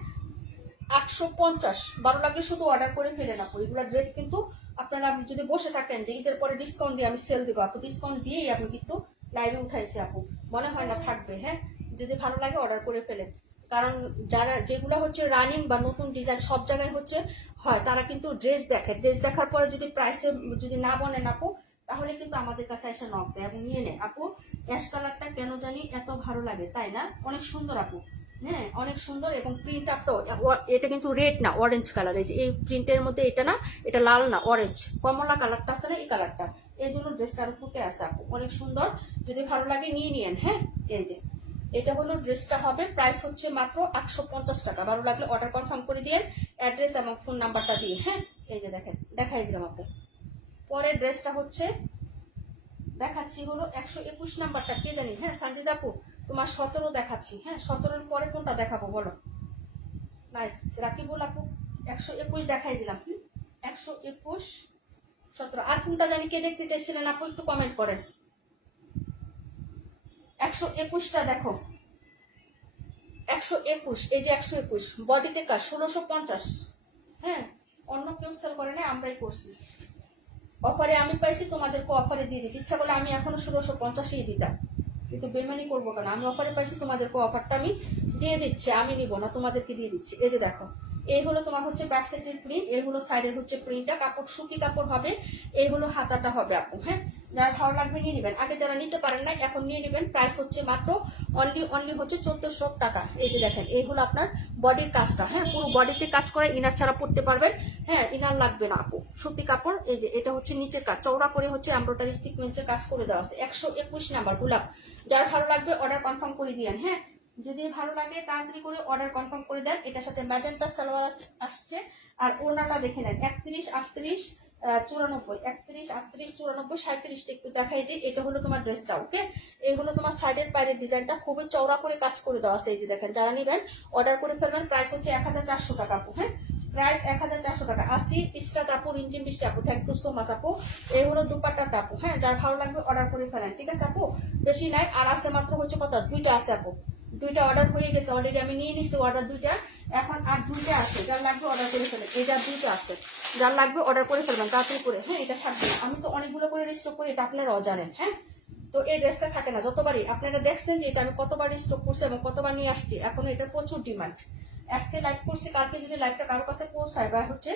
850, ভালো লাগলে শুধু অর্ডার করে ফেলেন আপু। এগুলো ড্রেস কিন্তু আপনারা যদি বসে থাকেন যে ঈদের পরে ডিসকাউন্ট দিয়ে আমি সেল দেবো আপু, ডিসকাউন্ট দিয়েই আপনি কিন্তু লাইভে উঠাইছে আপু, মনে হয় না থাকবে। হ্যাঁ, যদি ভালো লাগে অর্ডার করে ফেলেন, কারণ যারা যেগুলো হচ্ছে রানিং বা নতুন ডিজাইন সব জায়গায় হচ্ছে হয়, তারা কিন্তু ড্রেস দেখে, ড্রেস দেখার পরে যদি প্রাইসে যদি না বলেন আপু, তাহলে কিন্তু আমাদের কাছে এসে নক দেয় এবং নিয়ে নেয়। আপু অ্যাশ কালারটা কেন জানি এত ভালো লাগে, তাই না? অনেক সুন্দর আপু। হ্যাঁ, অনেক সুন্দর। এবং প্রিন্ট আপটাও, এটা কিন্তু রেড না, অরেঞ্জ কালার। এই যে এই প্রিন্টের মধ্যে এটা না, এটা লাল না, অরেঞ্জ কমলা কালারটা আছে না, এই কালারটা, এই জন্য ড্রেসটা আরো ফুটে আছে আপু, অনেক সুন্দর। যদি ভালো লাগে নিয়ে নিয়েন। হ্যাঁ, এই যে এটা হলো ড্রেসটা হবে, প্রাইস হচ্ছে মাত্র 850 টাকা। ভালো লাগলে অর্ডার কনফার্ম করে দিয়েন, অ্যাড্রেস এবং ফোন নাম্বারটা দিয়ে। হ্যাঁ, এই যে দেখেন, দেখাই দিলাম আপু। পরের ড্রেসটা হচ্ছে দেখাচ্ছি হলো 121 নাম্বারটা, কে জানি। হ্যাঁ, সানজিদা আপু তোমার 17 দেখাচ্ছি। হ্যাঁ, 17-এর পরে কোনটা দেখাবো বলো? নাইস, রাকিবুল আপু 121 দেখাই দিলাম। 121, 17, আর কোনটা জানি কে দেখতে চাইছিলেন আপু, একটু কমেন্ট করেন। 121টা দেখো, 121, এই যে 121, বডিতে কাজ, 1650। হ্যাঁ, অন্য কেউ সেল করে না, আমরাই করছি। অফারে আমি পাইছি, তোমাদেরকে অফারে দিয়ে দিচ্ছি। ইচ্ছা করলে আমি এখনো 1650-ই দিতাম, কিন্তু বেমানি করবো কেন, আমি অফারে পাইছি, তোমাদেরকে অফারটা আমি দিয়ে দিচ্ছি। আমি নিব না, তোমাদেরকে দিয়ে দিচ্ছি। এই যে দেখো, এই হলো তোমার হচ্ছে ব্যাক সাইডের প্রিন্ট, এই হলো সাইডের হচ্ছে প্রিন্টটা, কাপড় সুতি কাপড় হবে। এই হলো হাতাটা হবে আপু। হ্যাঁ, যার ভালো লাগবে নিয়ে নেবেন। আগে যারা নিতে পারেন না এখন নিয়ে নেবেন। প্রাইস হচ্ছে মাত্র অনলি হচ্ছে 1400 টাকা। এই যে দেখেন, এই হলো আপনার বডির কাজটা। হ্যাঁ, পুরো বডিতে কাজ করে, ইনার ছাড়া পড়তে পারবেন। হ্যাঁ, ইনার লাগবে না আপু, সুতি কাপড়। এই যে এটা হচ্ছে নিচের কাজ, চওড়া করে হচ্ছে এমব্রয়ডারি সিকোয়েন্সের কাজ করে দেওয়া আছে। 121 নাম্বার গোলাপ, যার ভালো লাগবে অর্ডার কনফার্ম করে দিয়েন। হ্যাঁ, যদি ভালো লাগে তাড়াতাড়ি করে অর্ডার কনফার্ম করে দেন। এটার সাথে ম্যাজেন্টা সালোয়ার আসছে। আর ওড়নাটা দেখে নেন, 31, 38, 94, 31, 38, 94, 37টা একটু দেখাই দিই। এটা হলো তোমার ড্রেসটা। ওকে, এই হলো তোমার সাইডের পায়ের ডিজাইনটা, খুবই চওড়া করে কাজ করে দেওয়া আছে। এই যে দেখেন, যারা নেবেন অর্ডার করে ফেলবেন। প্রাইস হচ্ছে 1400 টাকা আপু। হ্যাঁ, প্রাইস 1400 টাকা। 80 পিসটা আপু, রিমঝিম পিসটা আপু, থ্যাংক ইউ সো মাচ আপু। এই হলো দুপাট্টাটা আপু। হ্যাঁ, যার ভালো লাগবে অর্ডার করে ফেলেন। ঠিক আছে আপু, বেশি নাই, আর আছে মাত্র হচ্ছে কত, 2টা আছে আপু। 2টা অর্ডার হয়ে গেছে অলরেডি, আমি নিয়ে নিচ্ছি অর্ডার 2টা। এখন আর 2টা আছে, যার লাগবে অর্ডার করে ফেলেন। এই যার 2টা আছে, যার লাগবে অর্ডার করে ফেলবেন তাড়াতাড়ি করে। হ্যাঁ, এটা থাকবে না, আমি তো অনেকগুলো করে রিস্টক করি, এটা আপনারাও জানেন। হ্যাঁ, তো এই ড্রেসটা থাকে না যতবারই, আপনারা দেখছেন যে এটা আমি কতবার রিস্টক করছি এবং কতবার নিয়ে আসছি। এখন এটার প্রচুর ডিমান্ড। আজকে লাইভ করছি, কালকে যদি লাইভটা কারোর কাছে পৌঁছায় বা হচ্ছে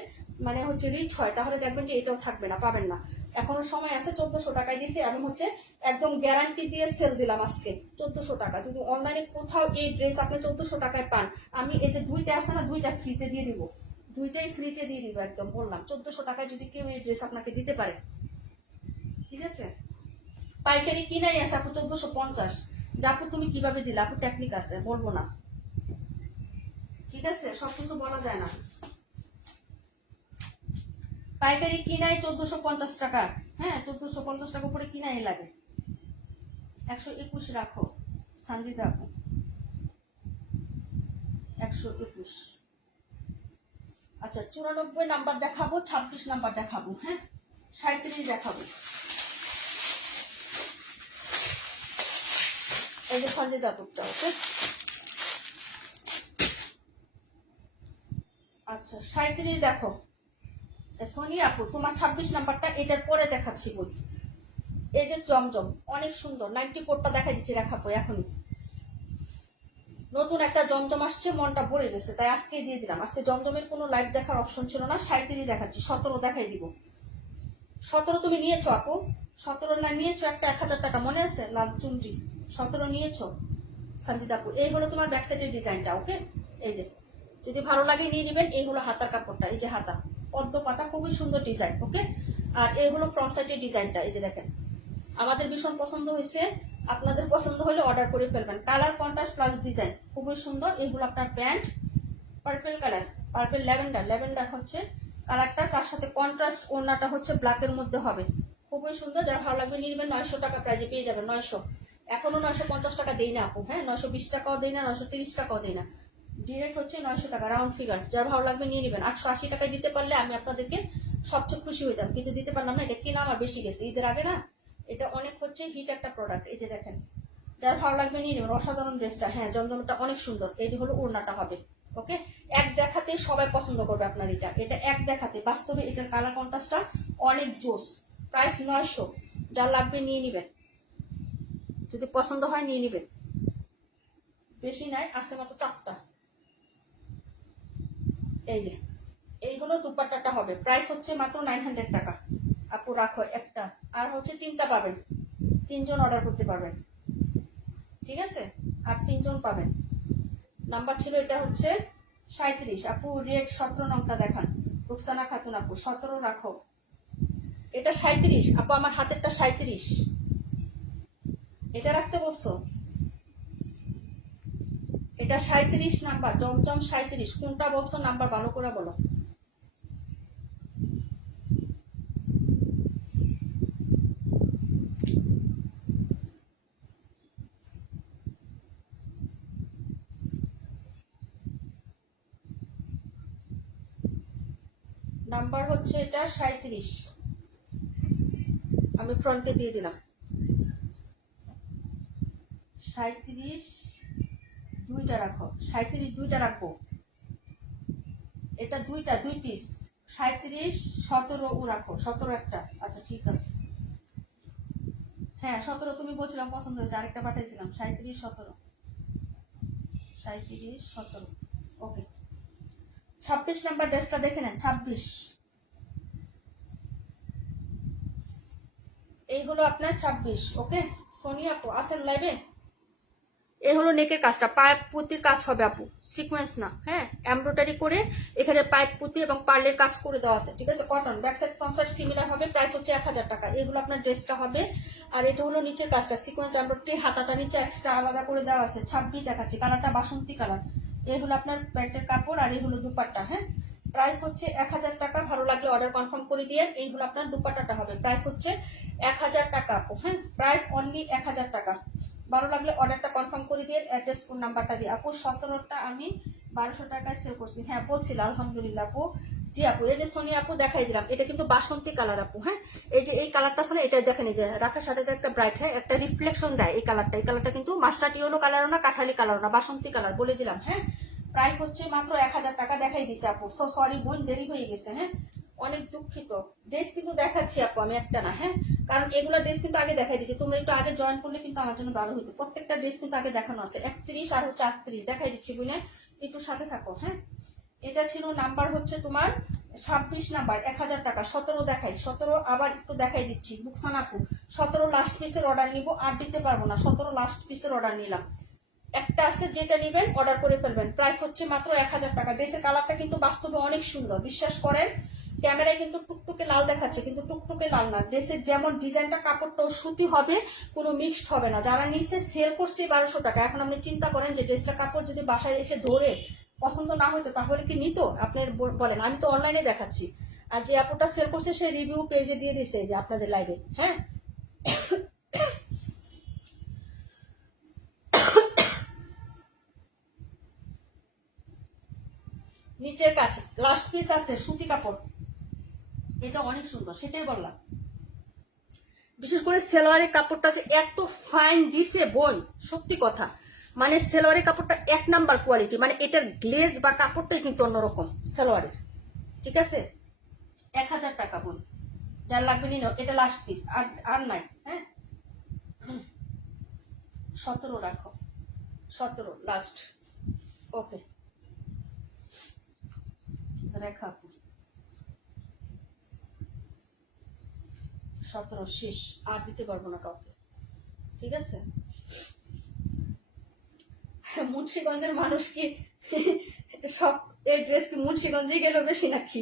মানে হচ্ছে রিচ হয়, তাহলে দেখবেন যে এটাও থাকবে না, পাবেন না। এখনো সময় আছে। 1400 টাকায় দিয়েছি আমি, হচ্ছে একদম গ্যারান্টি দিয়ে সেল দিলাম আজকে 1400 টাকা। যদি অনলাইনে কোথাও এই ড্রেস আপনি 1400 টাকায় পান, আমি এই যে 2টা আছে না, 2টা ফ্রিতে দিয়ে দিব, 2টাই ফ্রিতে দিয়ে দিব একদম। বললাম 1400 টাকায় যদি কেউ এই ড্রেস আপনাকে দিতে পারে। ঠিক আছে, পাইকারি কিনাই আছে আপু 1450। যাপু তুমি কিভাবে দিলে আপু, টেকনিক আছে, বলবো না। ঠিক আছে, সবকিছু বলা যায় না। পাইকারি কিনাই 1450 টাকা। হ্যাঁ, 1450 টাকা করে কিনাই লাগে। 121 রাখো সঞ্জিতা আপু, 121। আচ্ছা, 94 নাম্বার দেখাবো, 26 নাম্বার দেখাবো। হ্যাঁ, 37 দেখাবো। এই যে সঞ্জিতা আপুরটা। ওকে, আচ্ছা 37 দেখো সোনি আপু তোমার 26 নাম্বারটা, এটার পরে দেখাচ্ছি বল। এই যে জমজম অনেক সুন্দর 94টা দেখাই দিচ্ছি, দেখাবো এখনই। নতুন একটা জমজম আসছে, মনটা ভরে গেছে তাই আজকে দিয়ে দিলাম। আজকে জমজমের কোনো লাইভ দেখার অপশন ছিল না, 37 দেখাচ্ছি, 17 দেখাই দিব। 17 তুমি নিয়েছো আপু? 17 না নিয়েছো একটা 1000 টাকা, মনে আছে? লাল চুনরি 17 নিয়েছো সঞ্জিতা আপু। এই হলো তোমার ব্যাক সাইডের ডিজাইনটা। ওকে, এই যে যদি ভালো লাগে নিয়ে নেবেন। এই হলো হাতার কাপড়টা, এই যে হাতা পদ্ম পাতা, খুবই সুন্দর ডিজাইন। ওকে, আর এই হলো ফ্রন্ট সাইডের ডিজাইনটা। এই যে দেখেন, আমাদের ভীষণ পছন্দ হয়েছে, আপনাদের পছন্দ হলে অর্ডার করে ফেলবেন। কালার কন্ট্রাস্ট প্লাস ডিজাইন খুবই সুন্দর। এইগুলো আপনার pant purple colour, purple lavender, lavender হচ্ছে কালারটা, তার সাথে কন্ট্রাস্ট ওড়নাটা হচ্ছে ব্ল্যাকের মধ্যে হবে, খুবই সুন্দর। যারা ভালো লাগবে নিয়ে নেবেন। 900 টাকা প্রাইজে পেয়ে যাবেন। 900, এখনো 950 টাকা দেই না আপু, হ্যাঁ 920 টাকাও দেই না, 930 টাকাও দেই না, ডিরেক্ট হচ্ছে 900 টাকা রাউন্ড ফিগার। যারা ভালো লাগবে নিয়ে নেবেন। 880 টাকায় দিতে পারলে আমি আপনাদেরকে সবচেয়ে খুশি হয়ে যাবো, কিন্তু দিতে পারলাম না, এটা কিনা আমার বেশি গেছে ঈদের আগে না। এটা অনেক হচ্ছে হিট একটা প্রোডাক্ট। এই যে দেখেন, যার ভালো লাগবে নিয়ে নেবেন। অসাধারণ ড্রেসটা, হ্যাঁ জমজমটা অনেক সুন্দর। এই যে হলো ওড়নাটা হবে। ওকে, এক দেখাতে সবাই পছন্দ করবে আপনার এটা, এটা এক দেখাতে। বাস্তবে এটার কালার কন্ট্রাস্টটা অনেক জোস। প্রাইস 900, যার লাগবে নিয়ে নেবেন, যদি পছন্দ হয় নিয়ে নেবেন। বেশি নাই, আসছে মাত্র 4টা। এই যে এই হলো দুপাট্টাটা হবে, প্রাইস হচ্ছে মাত্র 900 টাকা। আপু রাখো একটা, আর হচ্ছে 3টা পাবেন, 3জন অর্ডার করতে পারবেন, ঠিক আছে? আর 3জন পাবেন। নাম্বার ছিল এটা হচ্ছে 37। আপু রেড 17 নংটা দেখান। রুকসানা খাতুন আপু 17 রাখো। এটা 37 আপু, আমার হাতেরটা 37, এটা রাখতে বলছো? এটা 37 নাম্বার, জমজম 37। কোনটা বলছো নাম্বার ভালো করে বলো। নাম্বার হচ্ছে এটা 37, আমি ফ্রন্টে দিয়ে দিলাম। 37 দুইটা রাখো, 37 দুইটা রাখো, এটা দুইটা, 2 পিস। 37 17 ও রাখো, 17 একটা। আচ্ছা ঠিক আছে, হ্যাঁ 17 তুমি বলছিলাম পছন্দ হয়েছে, আরেকটা পাঠাইছিলাম। 37 17, 37 17। ওকে, 26 নাম্বার ড্রেসটা দেখে নেন। 26, এই হলো আপনার 26। ওকে, সোনিয়া আপু আসেন লাইভে। এই হলো নেকের কাজটা, পাইপ পুতির কাজ হবে আপু, সিকোয়েন্স না, হ্যাঁ এমব্রয়ডারি করে এখানে পাইপ পুতি এবং পার্লের কাজ করে দেওয়া আছে, ঠিক আছে? Cotton, back side front side similar হবে। প্রাইস হচ্ছে 1000 টাকা। এগুলো আপনার ড্রেসটা হবে। আর এটা হলো নিচের কাজটা, সিকোয়েন্স এমব্রয়ডারি, হাতাটা নিচে এক্সট্রা আলাদা করে দেওয়া আছে। 26 দেখাচ্ছি, কালারটা বাসন্তী কালার। এগুলো আপনার প্যান্টের কাপড়, আর এগুলো দুপাট্টা। হ্যাঁ, প্রাইস হচ্ছে 1000 টাকা। ভালো লাগলে অর্ডার কনফার্ম করে দিয়ে। এইগুলো আপনার দুপাট্টাটা হবে, প্রাইস হচ্ছে 1000 টাকা আপু। হ্যাঁ, প্রাইস অনলি 1000 টাকা। ভালো লাগলে অর্ডারটা কনফার্ম করে দিয়ে অ্যাড্রেস ফোন নাম্বারটা দিয়ে। আপু 17টা আমি 1200 টাকায় সেল করছি, হ্যাঁ বলছিলাম আলহামদুলিল্লাহ আপু। জি আপু, এই যে সোনি আপু দেখাই দিলাম, এটা কিন্তু বাসন্তী কালার আপু। হ্যাঁ, এই যে এই কালারটা আছে না, এটা দেখেন, এই যে রাখার সাথে যে একটা ব্রাইট, হ্যাঁ একটা রিফ্লেকশন দেয় এই কালারটা। এই কালারটা কিন্তু মাস্টার্ড ইয়েলো কালারও না, কাঠালি কালারও না, বাসন্তী কালার বলে দিলাম। হ্যাঁ, প্রাইস হচ্ছে মাত্র 1000 টাকা। দেখাই দিছে আপু, সো সরি বোন, দেরি হয়ে গেছে। হ্যাঁ, অনেক দুঃখিত। ড্রেস কিন্তু দেখাচ্ছি আপু আমি একটা না, হ্যাঁ কারণ এগুলো ড্রেস কিন্তু আগে দেখাই দিচ্ছি। তোমরা একটু আগে জয়েন করলে কিন্তু আমার জন্য ভালো হতো। প্রত্যেকটা ড্রেস কিন্তু আগে দেখানো আছে। 31 আর হচ্ছে 38 দেখাই দিচ্ছি বুঝলে, একটু সাথে থাকো। হ্যাঁ, এটা ছিল নাম্বার হচ্ছে তোমার 26 নাম্বার, 1000 টাকা। 17 দেখাই, 17 আবার একটু দেখাই দিচ্ছি। বুকসান আপু 17 লাস্ট পিসের অর্ডার নিব, আর দিতে পারবো না। 17 লাস্ট পিসের অর্ডার নিলাম। একটা আছে, যেটা নেবেন অর্ডার করে ফেলবেন। প্রাইস হচ্ছে মাত্র 1000 টাকা। ড্রেসের কালারটা কিন্তু বাস্তবে অনেক সুন্দর, বিশ্বাস করেন। ক্যামেরায় কিন্তু টুকটুকে লাল দেখাচ্ছে, কিন্তু টুকটুকে লাল না। ড্রেসের যেমন ডিজাইনটা, কাপড়টাও সুতি হবে, কোনো মিক্সড হবে না। যারা নিচ্ছে সেল করছে 1200 টাকা। এখন আপনি চিন্তা করেন যে ড্রেসটা কাপড় যদি বাসায় এসে ধরে পছন্দ না হতো তাহলে কি নিত? আপনার বলেন, আমি তো অনলাইনে দেখাচ্ছি। আর যে আপুটা সেল করছে সে রিভিউ পেজে দিয়ে দিছে যে আপনাদের লাইভে। হ্যাঁ, নিচের কাছে লাস্ট পিস আছে সুতি কাপড়, এটা অনেক সুন্দর, সেটাই বললাম। বিশেষ করে সেলোয়ারের কাপড়টা যে এত ফাইন দিছে বোন, সত্যি কথা, মানে সেলোয়ারের কাপড়টা 1 নাম্বার কোয়ালিটি, মানে এটার গ্লেজ বা কাপড়টাই কিন্তু অন্যরকম সেলোয়ারের। ঠিক আছে, 1000 টাকা বোন, যার লাগবে নিন, এটা লাস্ট পিস, আর আর নাই। হ্যাঁ 17 রাখো, 17 লাস্ট। ওকে রেখা আপু, 17 শেষ, আর দিতে পারবো না কাউকে। ঠিক আছে, মুন্সিগঞ্জের মানুষ কি সব এই ড্রেস কি মুন্সিগঞ্জে গেল বেশি নাকি?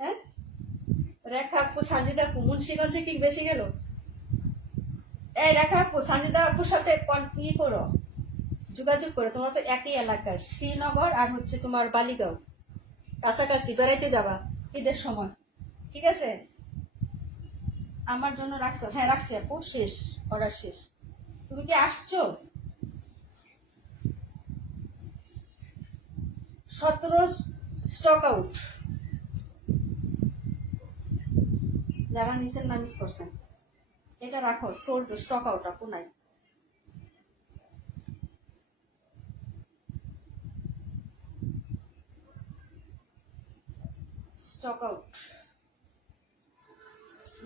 হ্যাঁ রেখা আপু, সানজিদা আপু, মুন্সিগঞ্জে কি বেশি গেল? এই রেখা আপু, সানজিদা আপুর সাথে ই করো, যোগাযোগ করো, তোমরা তো একই এলাকার, শ্রীনগর আর হচ্ছে তোমার বালিগাঁও, কাছাকাছি, বেড়াইতে যাবা ঈদের সময়। ঠিক আছে, আমার জন্য রাখছো? হ্যাঁ রাখছি আপু, শেষ, অর্ডার শেষ। তুমি কি আসছো? 17 স্টক আউট, যারা নিচের না মিস করছেন, এটা রাখো, সোল্ড, স্টক আউট আপু, নাই। স্টক আউট,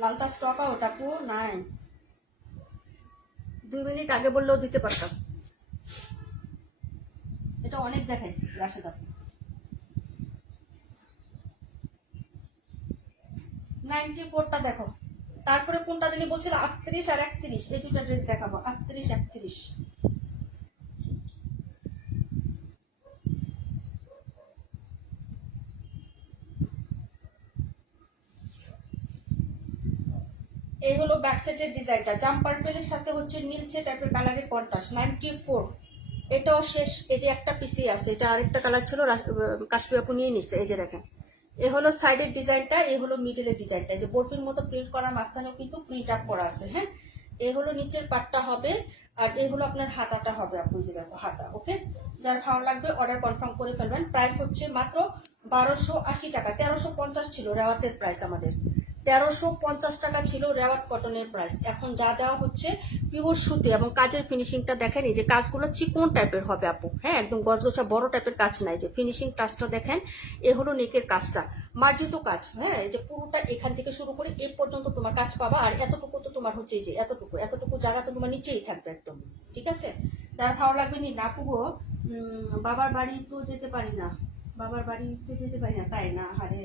লালটা স্টক আউট আপু, নাই। 2 মিনিট আগে বললেও দিতে পারতাম, এটা অনেক দেখাইছি রাশেদ আপু। 94টা দেখো, তারপরে কোনটা দিনে বলছিল 38 আর 31, এই দুটা ড্রেস দেখাবো, 38 31। এই হলো ব্যাক সাইডের ডিজাইনটা, জাম পার্পেলের সাথে হচ্ছে নীলচে টাইপের কালারের কন্ট্রাস্ট, 94। এটাও শেষ, এই যে একটা পিসি আছে, এটা আরেকটা কালার ছিল, কাশ্মীর আপু নিয়ে নিছে, এই যে দেখেন। এ হলো সাইডের ডিজাইনটা, এই হলো মিডলের ডিজাইনটা, যে বোর্ডের মতো প্রিন্ট করার মাঝখানেও কিন্তু প্রিন্ট আপ করা আছে। হ্যাঁ এই হলো নিচের পাটটা হবে, আর এই হলো আপনার হাতাটা হবে, আপনি যে দেখো হাতা। ওকে, যার ভালো লাগবে অর্ডার কনফার্ম করে ফেলবেন। প্রাইস হচ্ছে মাত্র 1280 টাকা, 1350 ছিল রেওয়াতের প্রাইস আমাদের, 1350 টাকা ছিল রেওয়াত কটনের প্রাইস। এখন যা দেওয়া হচ্ছে পিওর সুতি, এবং কাজের ফিনিশিংটা দেখেন, এই যে কাজগুলো চিকন টাইপের হবে আপু। হ্যাঁ একদম গজগোছা বড় টাইপের কাজ নাই, যে ফিনিশিং টাচটা দেখেন। এ হলো নেকের কাজটা, মার্জিত কাজ। হ্যাঁ এই যে পুরোটা এখান থেকে শুরু করে এই পর্যন্ত তোমার কাজ পাবা, আর এতটুকু তো তোমার হচ্ছে এই যে এতটুকু জায়গা তো তোমার নিচেই থাকবে একদম। ঠিক আছে, যার ভালো লাগবে নি না পুবো। বাবার বাড়ি তো যেতে পারি না, বাবার বাড়িতে যেতে পারি না, তাই না? আরে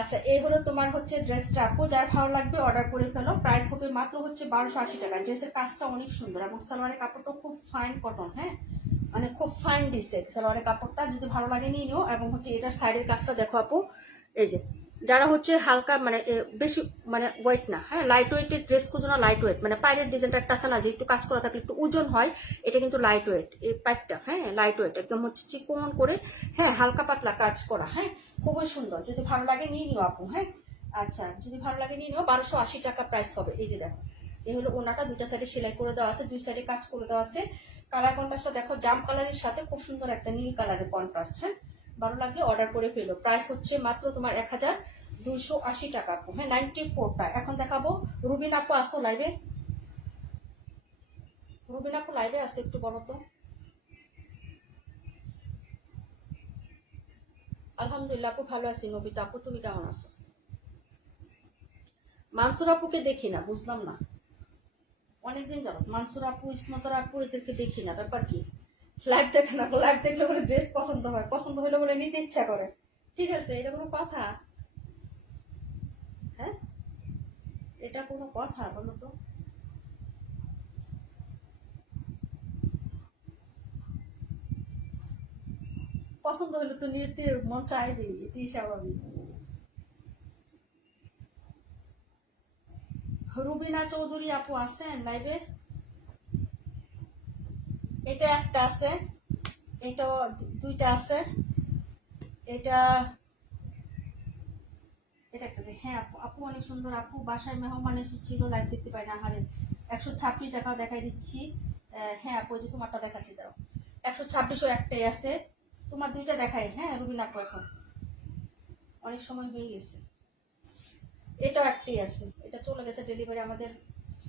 আচ্ছা, এই হলো তোমার হচ্ছে ড্রেসটা আপু, যার ভালো লাগবে অর্ডার করে ফেলো। প্রাইস হবে মাত্র হচ্ছে 1280 টাকা। ড্রেসের কাজটা অনেক সুন্দর, এবং সালোয়ারের কাপড়টা খুব ফাইন কটন। হ্যাঁ মানে খুব ফাইন দিছে সালোয়ারের কাপড়টা, যদি ভালো লাগে নিয়ে নিও। এবং হচ্ছে এটার সাইডের কাজটা দেখো আপু, এই যে যারা হচ্ছে হালকা মানে বেশি মানে ওয়েট না, হ্যাঁ লাইট ওয়েটের ড্রেস খুঁজো না, লাইট ওয়েট মানে পায়ের ডিজাইনটা একটা আছে না যে একটু কাজ করা থাকলে একটু ওজন হয়, এটা কিন্তু লাইট ওয়েট, এই পাইপটা হ্যাঁ লাইট ওয়েট একদম হচ্ছে চিকন করে, হ্যাঁ হালকা পাতলা কাজ করা, হ্যাঁ খুবই সুন্দর। যদি ভালো লাগে নিয়ে নিও আপু। হ্যাঁ আচ্ছা, যদি ভালো লাগে নিয়ে নিও। 1280 টাকা প্রাইস হবে। এই যে দেখো, এই হলো ওনাটা, দুইটা সাইডে সেলাই করে দেওয়া আছে, দুই সাইডে কাজ করে দেওয়া আছে। কালার কন্ট্রাস্টটা দেখো, জাম কালারের সাথে খুব সুন্দর একটা নীল কালারের কন্ট্রাস্ট। হ্যাঁ ভালো লাগলে অর্ডার করে ফেলো। প্রাইস হচ্ছে মাত্র তোমার 1280 টাকা আপু। হ্যাঁ 94টা। এখন দেখাবো রুবিন আপু, আসো লাইভে? রুবিন আপু লাইভে আছে, একটু বলো তো। আলহামদুলিল্লাহ আপু ভালো আছি। নবিতা আপু তুমি কেমন আছো? মানসুর আপুকে দেখি না, বুঝলাম না, অনেকদিন যাবো মানসুর আপু, ইসমতর আপু এদেরকে দেখি না, ব্যাপার কি? লাইভ দেখে না, লাইভ দেখলে বলে ড্রেস পছন্দ হয়, পছন্দ হলে বলে নিতে ইচ্ছা করে। ঠিক আছে, এটা কোনো কথা? হ্যাঁ এটা কোনো কথা বলো তো? পছন্দ হলে তো নিতে মন চাইবেই, এটাই স্বাভাবিক। রুবিনা চৌধুরী আপু আছেন লাইভে? এটা একটা আছে, এটা দুইটা আছে, এটা এটা একটা আছে। হ্যাঁ আপু, আপু অনেক সুন্দর আপু। বাসায় মেহমান এসেছিল, লাইভ দেখতে পাই না, হারে 126 টাকা দেখাই দিচ্ছি। হ্যাঁ আপু যে তোমারটা দেখাচ্ছি, দাও 126ও একটাই আছে, তোমার দুইটা দেখাই। হ্যাঁ রুবিন আপু, এখন অনেক সময় হয়ে গেছে। এটাও একটাই আছে, এটা চলে গেছে ডেলিভারি আমাদের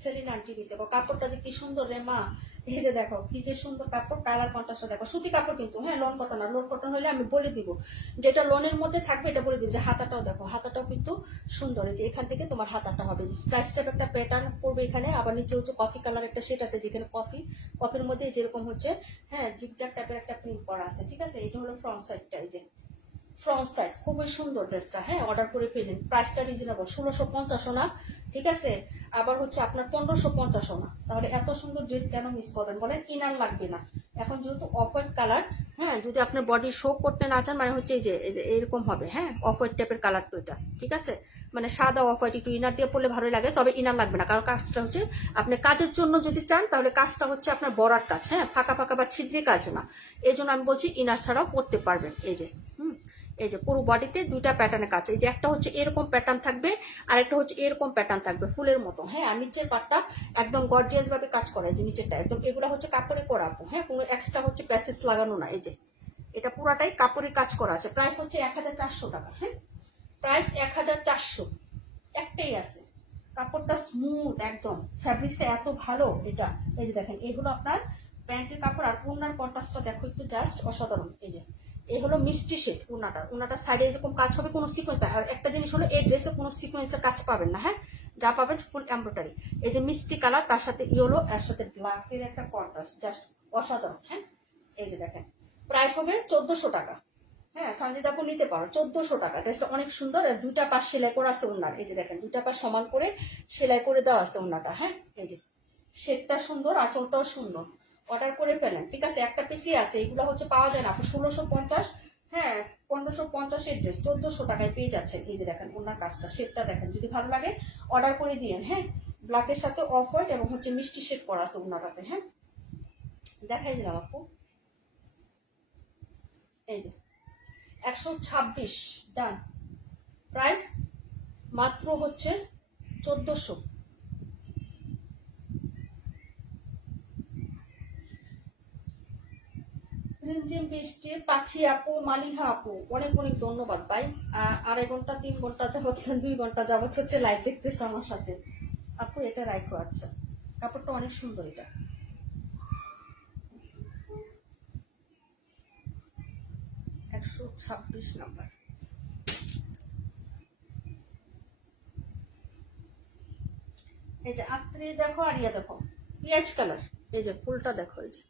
সেলিনা আন্টি দিছে। কাপড়টা যে কি সুন্দর রে মা, এই যে দেখো কি যে সুন্দর কাপড়, কালার কন্ট্রাস্টটা দেখো, সুতি কাপড় কিন্তু, হ্যাঁ লোন কটন না, লোন কটন হলে আমি বলে দিব যেটা লোনের মধ্যে থাকবে এটা বলে দিব। যে হাতাটাও দেখো, হাতাটাও কিন্তু সুন্দর, যে এখান থেকে তোমার হাতাটা হবে স্টাইপ স্টাইপ একটা প্যাটার্ন পড়বে এখানে, আবার নিচে হচ্ছে কফি কালার একটা শেড আছে যেখানে কফির মধ্যে যেরকম হচ্ছে হ্যাঁ জিগজ্যাগ টাইপের একটা প্রিন্ট করা আছে, ঠিক আছে। এটা হলো ফ্রন্ট সাইডটা, এই যে ফ্রন্ট সাইড, খুবই সুন্দর ড্রেসটা, হ্যাঁ অর্ডার করে পেলেন। প্রাইসটা রিজনেবল, 1650 না, ঠিক আছে। আবার হচ্ছে আপনার 1550 না। তাহলে এত সুন্দর ড্রেস কেন মিস করবেন বলেন? ইনার লাগবে না। এখন যেহেতু অফ হোয়াইট কালার, হ্যাঁ যদি আপনার বডি শো করতে না চান, মানে হচ্ছে এই যে এরকম হবে, হ্যাঁ অফ হোয়াইট টাইপের কালার তো এটা, ঠিক আছে। মানে সাদা অফ হোয়াইট একটু ইনার দিয়ে পড়লে ভালোই লাগে, তবে ইনার লাগবে না, কারণ কাজটা হচ্ছে আপনি কাজের জন্য যদি চান তাহলে কাজটা হচ্ছে আপনার বড়ার কাজ, হ্যাঁ ফাঁকা ফাঁকা বা ছিদ্রি কাজ না। এই জন্য আমি বলছি ইনার ছাড়াও পড়তে পারবেন। এই যে এই যে পুরো বডিতে দুইটা প্যাটার্নে কাজ, এই যে একটা হচ্ছে এরকম প্যাটার্ন থাকবে আর একটা হচ্ছে এরকম প্যাটার্ন থাকবে ফুলের মতো, হ্যাঁ। আর নিচের পাটটা একদম গর্জিয়াস ভাবে কাজ করা, যে নিচেরটা একদম এগুলো হচ্ছে কাপড়ে করাবো, হ্যাঁ কোনো এক্সট্রা হচ্ছে প্যাসেজ লাগানো না। এই যে এটা পুরাটাই কাপড়ে কাজ করা আছে। প্রাইস হচ্ছে 1400 টাকা, হ্যাঁ প্রাইস 1400, একটাই আছে। কাপড়টা স্মুথ একদম, ফ্যাব্রিক্সটা এত ভালো এটা। এই যে দেখেন এগুলো আপনার প্যান্টের কাপড়, আর ওনার কন্ট্রাস্টটা দেখো একটু জাস্ট অসাধারণ। এই যে এই হলো মিষ্টি শেড ওনাটার সাইডে এরকম কাজ হবে, কোনো সিকোয়েন্স। আর একটা জিনিস হলো এই ড্রেসে কোনো সিকোয়েন্সের কাজ পাবেন না, হ্যাঁ যা পাবেন ফুল এমব্রয়ডারি। এই যে মিষ্টি কালার, তার সাথে ইয়েলো, এর সাথে ব্ল্যাকের একটা কন্ট্রাস্ট, জাস্ট অসাধারণ, হ্যাঁ। এই যে দেখেন প্রাইস হবে 1400 টাকা, হ্যাঁ সঞ্জিত আপু নিতে পারো 1400 টাকা। ড্রেসটা অনেক সুন্দর, আর দুইটা পাশ সেলাই করা আছে ওনার, এই যে দেখেন দুইটা পাশ সমান করে সেলাই করে দেওয়া আছে ওনাটা, হ্যাঁ। এই যে শেডটা সুন্দর, আঁচলটাও সুন্দর, অর্ডার করে ফেলেন, ঠিক আছে। একটা পিসই আছে, এগুলো হচ্ছে পাওয়া যায় না আপু 1650, হ্যাঁ 1550-এর ড্রেস 1400 টাকায় পেয়ে যাচ্ছেন। এই যে দেখেন ওনার কাজটা, শেডটা দেখেন, যদি ভালো লাগে অর্ডার করে দিয়েন, হ্যাঁ। ব্ল্যাকের সাথে অফ হোয়াইট এবং হচ্ছে মিষ্টি শেড করা আছে ওনাটাতে, হ্যাঁ দেখাই দিলাম আপু। এই যে 126 ডান, প্রাইস মাত্র হচ্ছে 1400। রিমঝিম বৃষ্টি, পাখি আপু, মালিহা আপু অনেক অনেক ধন্যবাদ ভাই। 2.5 ঘন্টা 3 ঘন্টা যাবত, 2 ঘন্টা যাবত হচ্ছে লাইভ দেখতেছে আমার সাথে আপু। এটা রাখো, আচ্ছা কাপড়টা অনেক সুন্দর, এটা 126 নাম্বার। এই যে আত্রি দেখো, আর ইয়া দেখো পিঁয়াজ কালার, এই যে ফুলটা দেখো, এই যে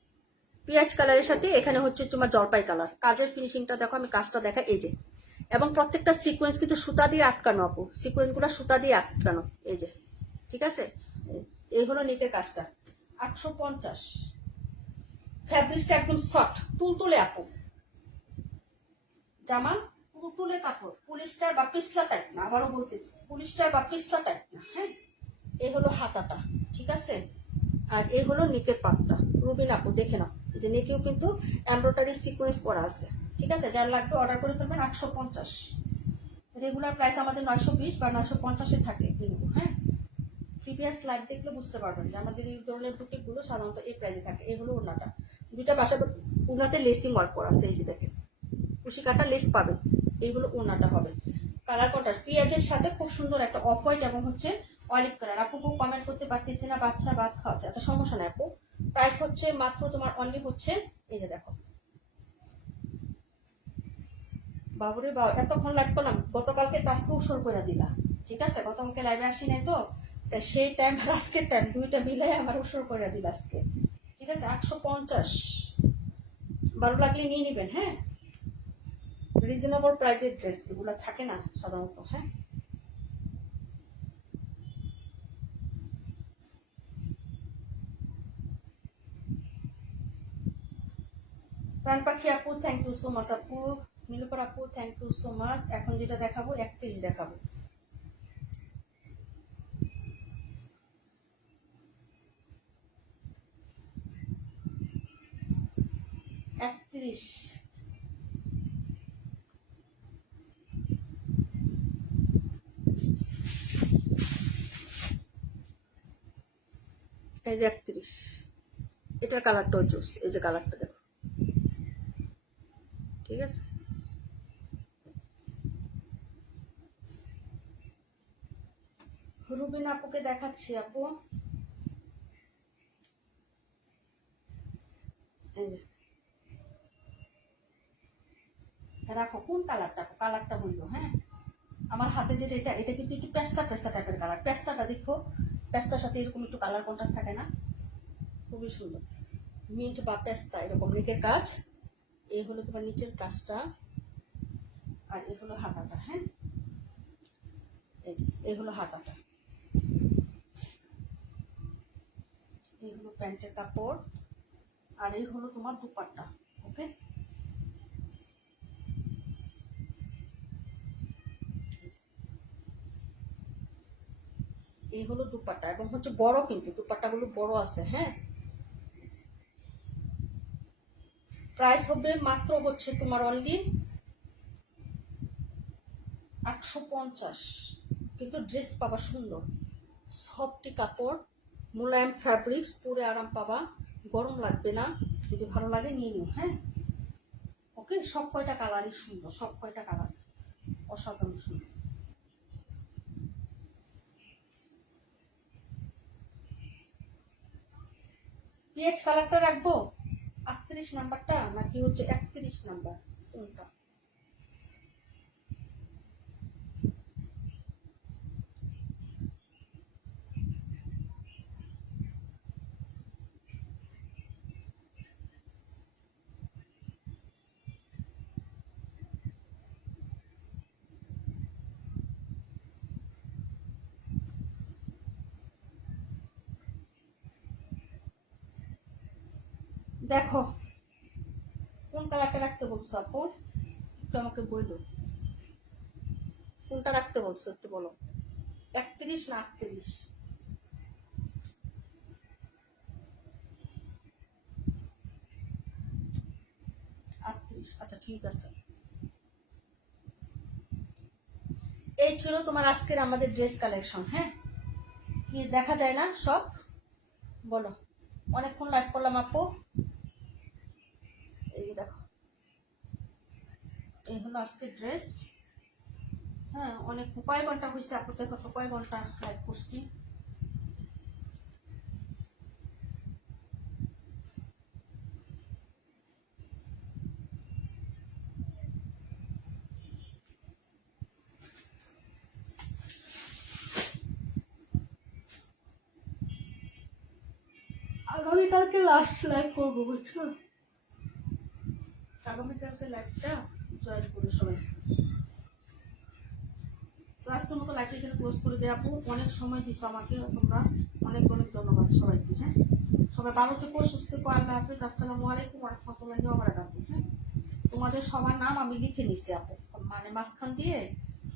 পিঁয়াজ কালারের সাথে এখানে হচ্ছে তোমার জলপাই কালার। কাজের ফিনিশিংটা দেখো, আমি কাজটা দেখা, এই যে এবং প্রত্যেকটা সিকোয়েন্স কিন্তু সুতা দিয়ে আটকানো আপু, সিকোয়েন্সগুলো সুতা দিয়ে আটকানো, এই যে ঠিক আছে। এই হলো নিটের কাজটা, 850। ফ্যাব্রিক্সটা একদম সফট তুলতুলে আপু, জামা তুলতুলে কাপড়, পুলিস্টার বা পিছলা টাইপ না, আবারও বলতেছি পুলিস্টার বা পিছলা টাইপ না, হ্যাঁ। এই হলো হাতাটা, ঠিক আছে। আর এই হলো নেকের পাটটা, রুবিন আপু দেখে নাও, এই যে নেকেও কিন্তু এমব্রয়ডারি সিকোয়েন্স করা আছে, ঠিক আছে। যার লাগবে অর্ডার করে ফেলবেন। 850, রেগুলার প্রাইস আমাদের 920 বা 950-এ থাকে কিন্তু, হ্যাঁ প্রিভিয়াস লাইভ দেখলে বুঝতে পারবেন যে আমাদের এই ধরনের বুটিকগুলো সাধারণত এই প্রাইসে থাকে। এই হলো ওনাটা, দুইটা বাসা ওনাতে লেসিং ওয়ার্ক করা আছে, এই যে দেখেন কুশি কাটা লেস পাবেন। এইগুলো ওনাটা হবে কালার কন্ট্রাস্ট, পেঁয়াজের সাথে খুব সুন্দর একটা অফ হোয়াইট এবং হচ্ছে অলিভ কালার। আপু খুব কমেন্ট করতে পারতেছি না, বাচ্চা ভাত খাওয়াচ্ছে, আচ্ছা সমস্যা নাই আপু। প্রাইস হচ্ছে মাত্র তোমার অনলি হচ্ছে, এই যে দেখো বাবুরে বাবু এতক্ষণ লাইভ করলাম, গতকালকে টাস্ক উৎসর্গ করে দিলা, ঠিক আছে। গতকালকে লাইভে আসি নাই তো, তাই সেই টাইম আর আজকের টাইম দুইটা মিলে আমার উৎসর্গ করে দিল আজকে, ঠিক আছে। 850, ভালো লাগলে নিয়ে নেবেন, হ্যাঁ রিজনেবল প্রাইসের ড্রেস এগুলো থাকে না সাধারণত, হ্যাঁ। প্রাণ পাখি আপু থ্যাংক ইউ সো মাচ আপু, নীলুপার আপু থ্যাংক ইউ সো মাচ। এখন যেটা দেখাবো 31 দেখাবো, 31। এই যে 31, এটার কালারটাও জুস, এই যে কালারটা দেখো, ঠিক আছে। রুবিনা আপুকে দেখাচ্ছি আপু, এই যে রাখো। কোন কালারটা? কালারটা বললো। হ্যাঁ, আমার হাতে যেটা, এটা এটা কিন্তু একটু পেস্তা পেস্তা টাইপের কালার। পেস্তাটা দেখো, পেস্তার সাথে এরকম একটু কালার কন্ট্রাস্ট থাকে না, খুবই সুন্দর। মিন্ট বা পেস্তা এরকম নেকের কাজ। এই হলো তোমার নিচের কাজটা, আর এই হলো হাতাটা। হ্যাঁ, এই যে এই হলো হাতাটা, এই হলো প্যান্টের কাপড়, আর এই হলো তোমার দুপাট্টা। ওকে, এই হলো দুপাট্টা, এবং হচ্ছে বড়, কিন্তু দুপাট্টাগুলো বড় আছে। হ্যাঁ, প্রাইস হবে মাত্র হচ্ছে তোমার অনলি 850, কিন্তু ড্রেস পাবা সুন্দর, সফটি কাপড়, মোলায়েম ফ্যাব্রিক্স, পরে আরাম পাবা, গরম লাগবে না। যদি ভালো লাগে নিয়ে নিও। হ্যাঁ, ওকে, সব কয়টা কালারই সুন্দর, সব কয়টা কালার অসাধারণ সুন্দর। পেঁয়াজ কালারটা রাখবো 38 নাম্বারটা, নাকি হচ্ছে 31 নাম্বার, কোনটা? দেখো কোন কালারটা রাখতে বলছো আপু, একটু আমাকে বললো। কোনটা রাখতে বলছো একটু বলো। 31 না 38? 38, আচ্ছা ঠিক আছে। এই ছিল তোমার আজকের আমাদের ড্রেস কালেকশন। হ্যাঁ, কি দেখা যায় না সব? বলো, অনেকক্ষণ লাইভ করলাম আপু। এই দেখো, এই হলো আজকের ড্রেস। হ্যাঁ, অনেক কয় ঘন্টা হয়েছে আপু, দেখো তো কয় ঘন্টা লাইভ করছি। আগামীকালকে লাস্ট লাইভ করবো, বুঝছো? আগামীকালকে লাইভটা জয়েন করো সবাই। তো আজকের মতো লাইভটা এখানে ক্লোজ করে দেয় আপু। অনেক সময় দিছো আমাকে তোমরা, অনেক অনেক ধন্যবাদ সবাইকে। হ্যাঁ, সবাই ভালো থেকো, সুস্থ থেকো। আল্লাহ হাফিজ। আসসালামু আলাইকুম ওয়া রাহমাতুল্লাহি ওয়া বারাকাতুহু। হ্যাঁ, তোমাদের সবার নাম আমি লিখে নিছি আপু, মানে মাঝখান দিয়ে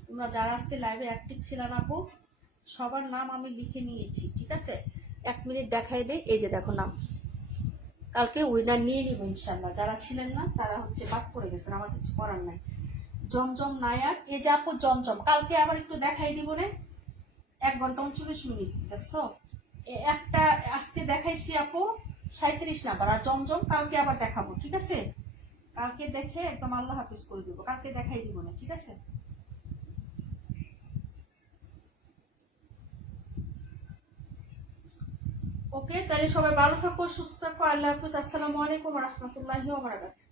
তোমরা যারা আজকে লাইভে অ্যাক্টিভ ছিল না আপু, সবার নাম আমি লিখে নিয়েছি। ঠিক আছে, 1 মিনিট দেখাই দে। এই যে দেখো নাম, কালকে উইনার নিয়ে নিব ইনশাল্লাহ। যারা ছিলেন না তারা হচ্ছে বাদ পড়ে গেছেন, আমার কিছু করার নাই। জমজম নায়ার, এ যে আপু জমজম, কালকে আবার একটু দেখাই দিব রে। 1 ঘন্টা 39 মিনিট দেখছো। একটা আজকে দেখাইছি আপু 37 নাম্বার, আর জমজম কালকে আবার দেখাবো। ঠিক আছে, কালকে দেখে একদম আল্লাহ হাফিজ করে দিব, কালকে দেখাই দিব না। ঠিক আছে, ওকে, তাহলে সবাই ভালো থাকো, সুস্থ থাকো। আল্লাহ হাফিজ। আসসালামু আলাইকুম ওয়া রাহমাতুল্লাহি ওয়া বারাকাতুহু।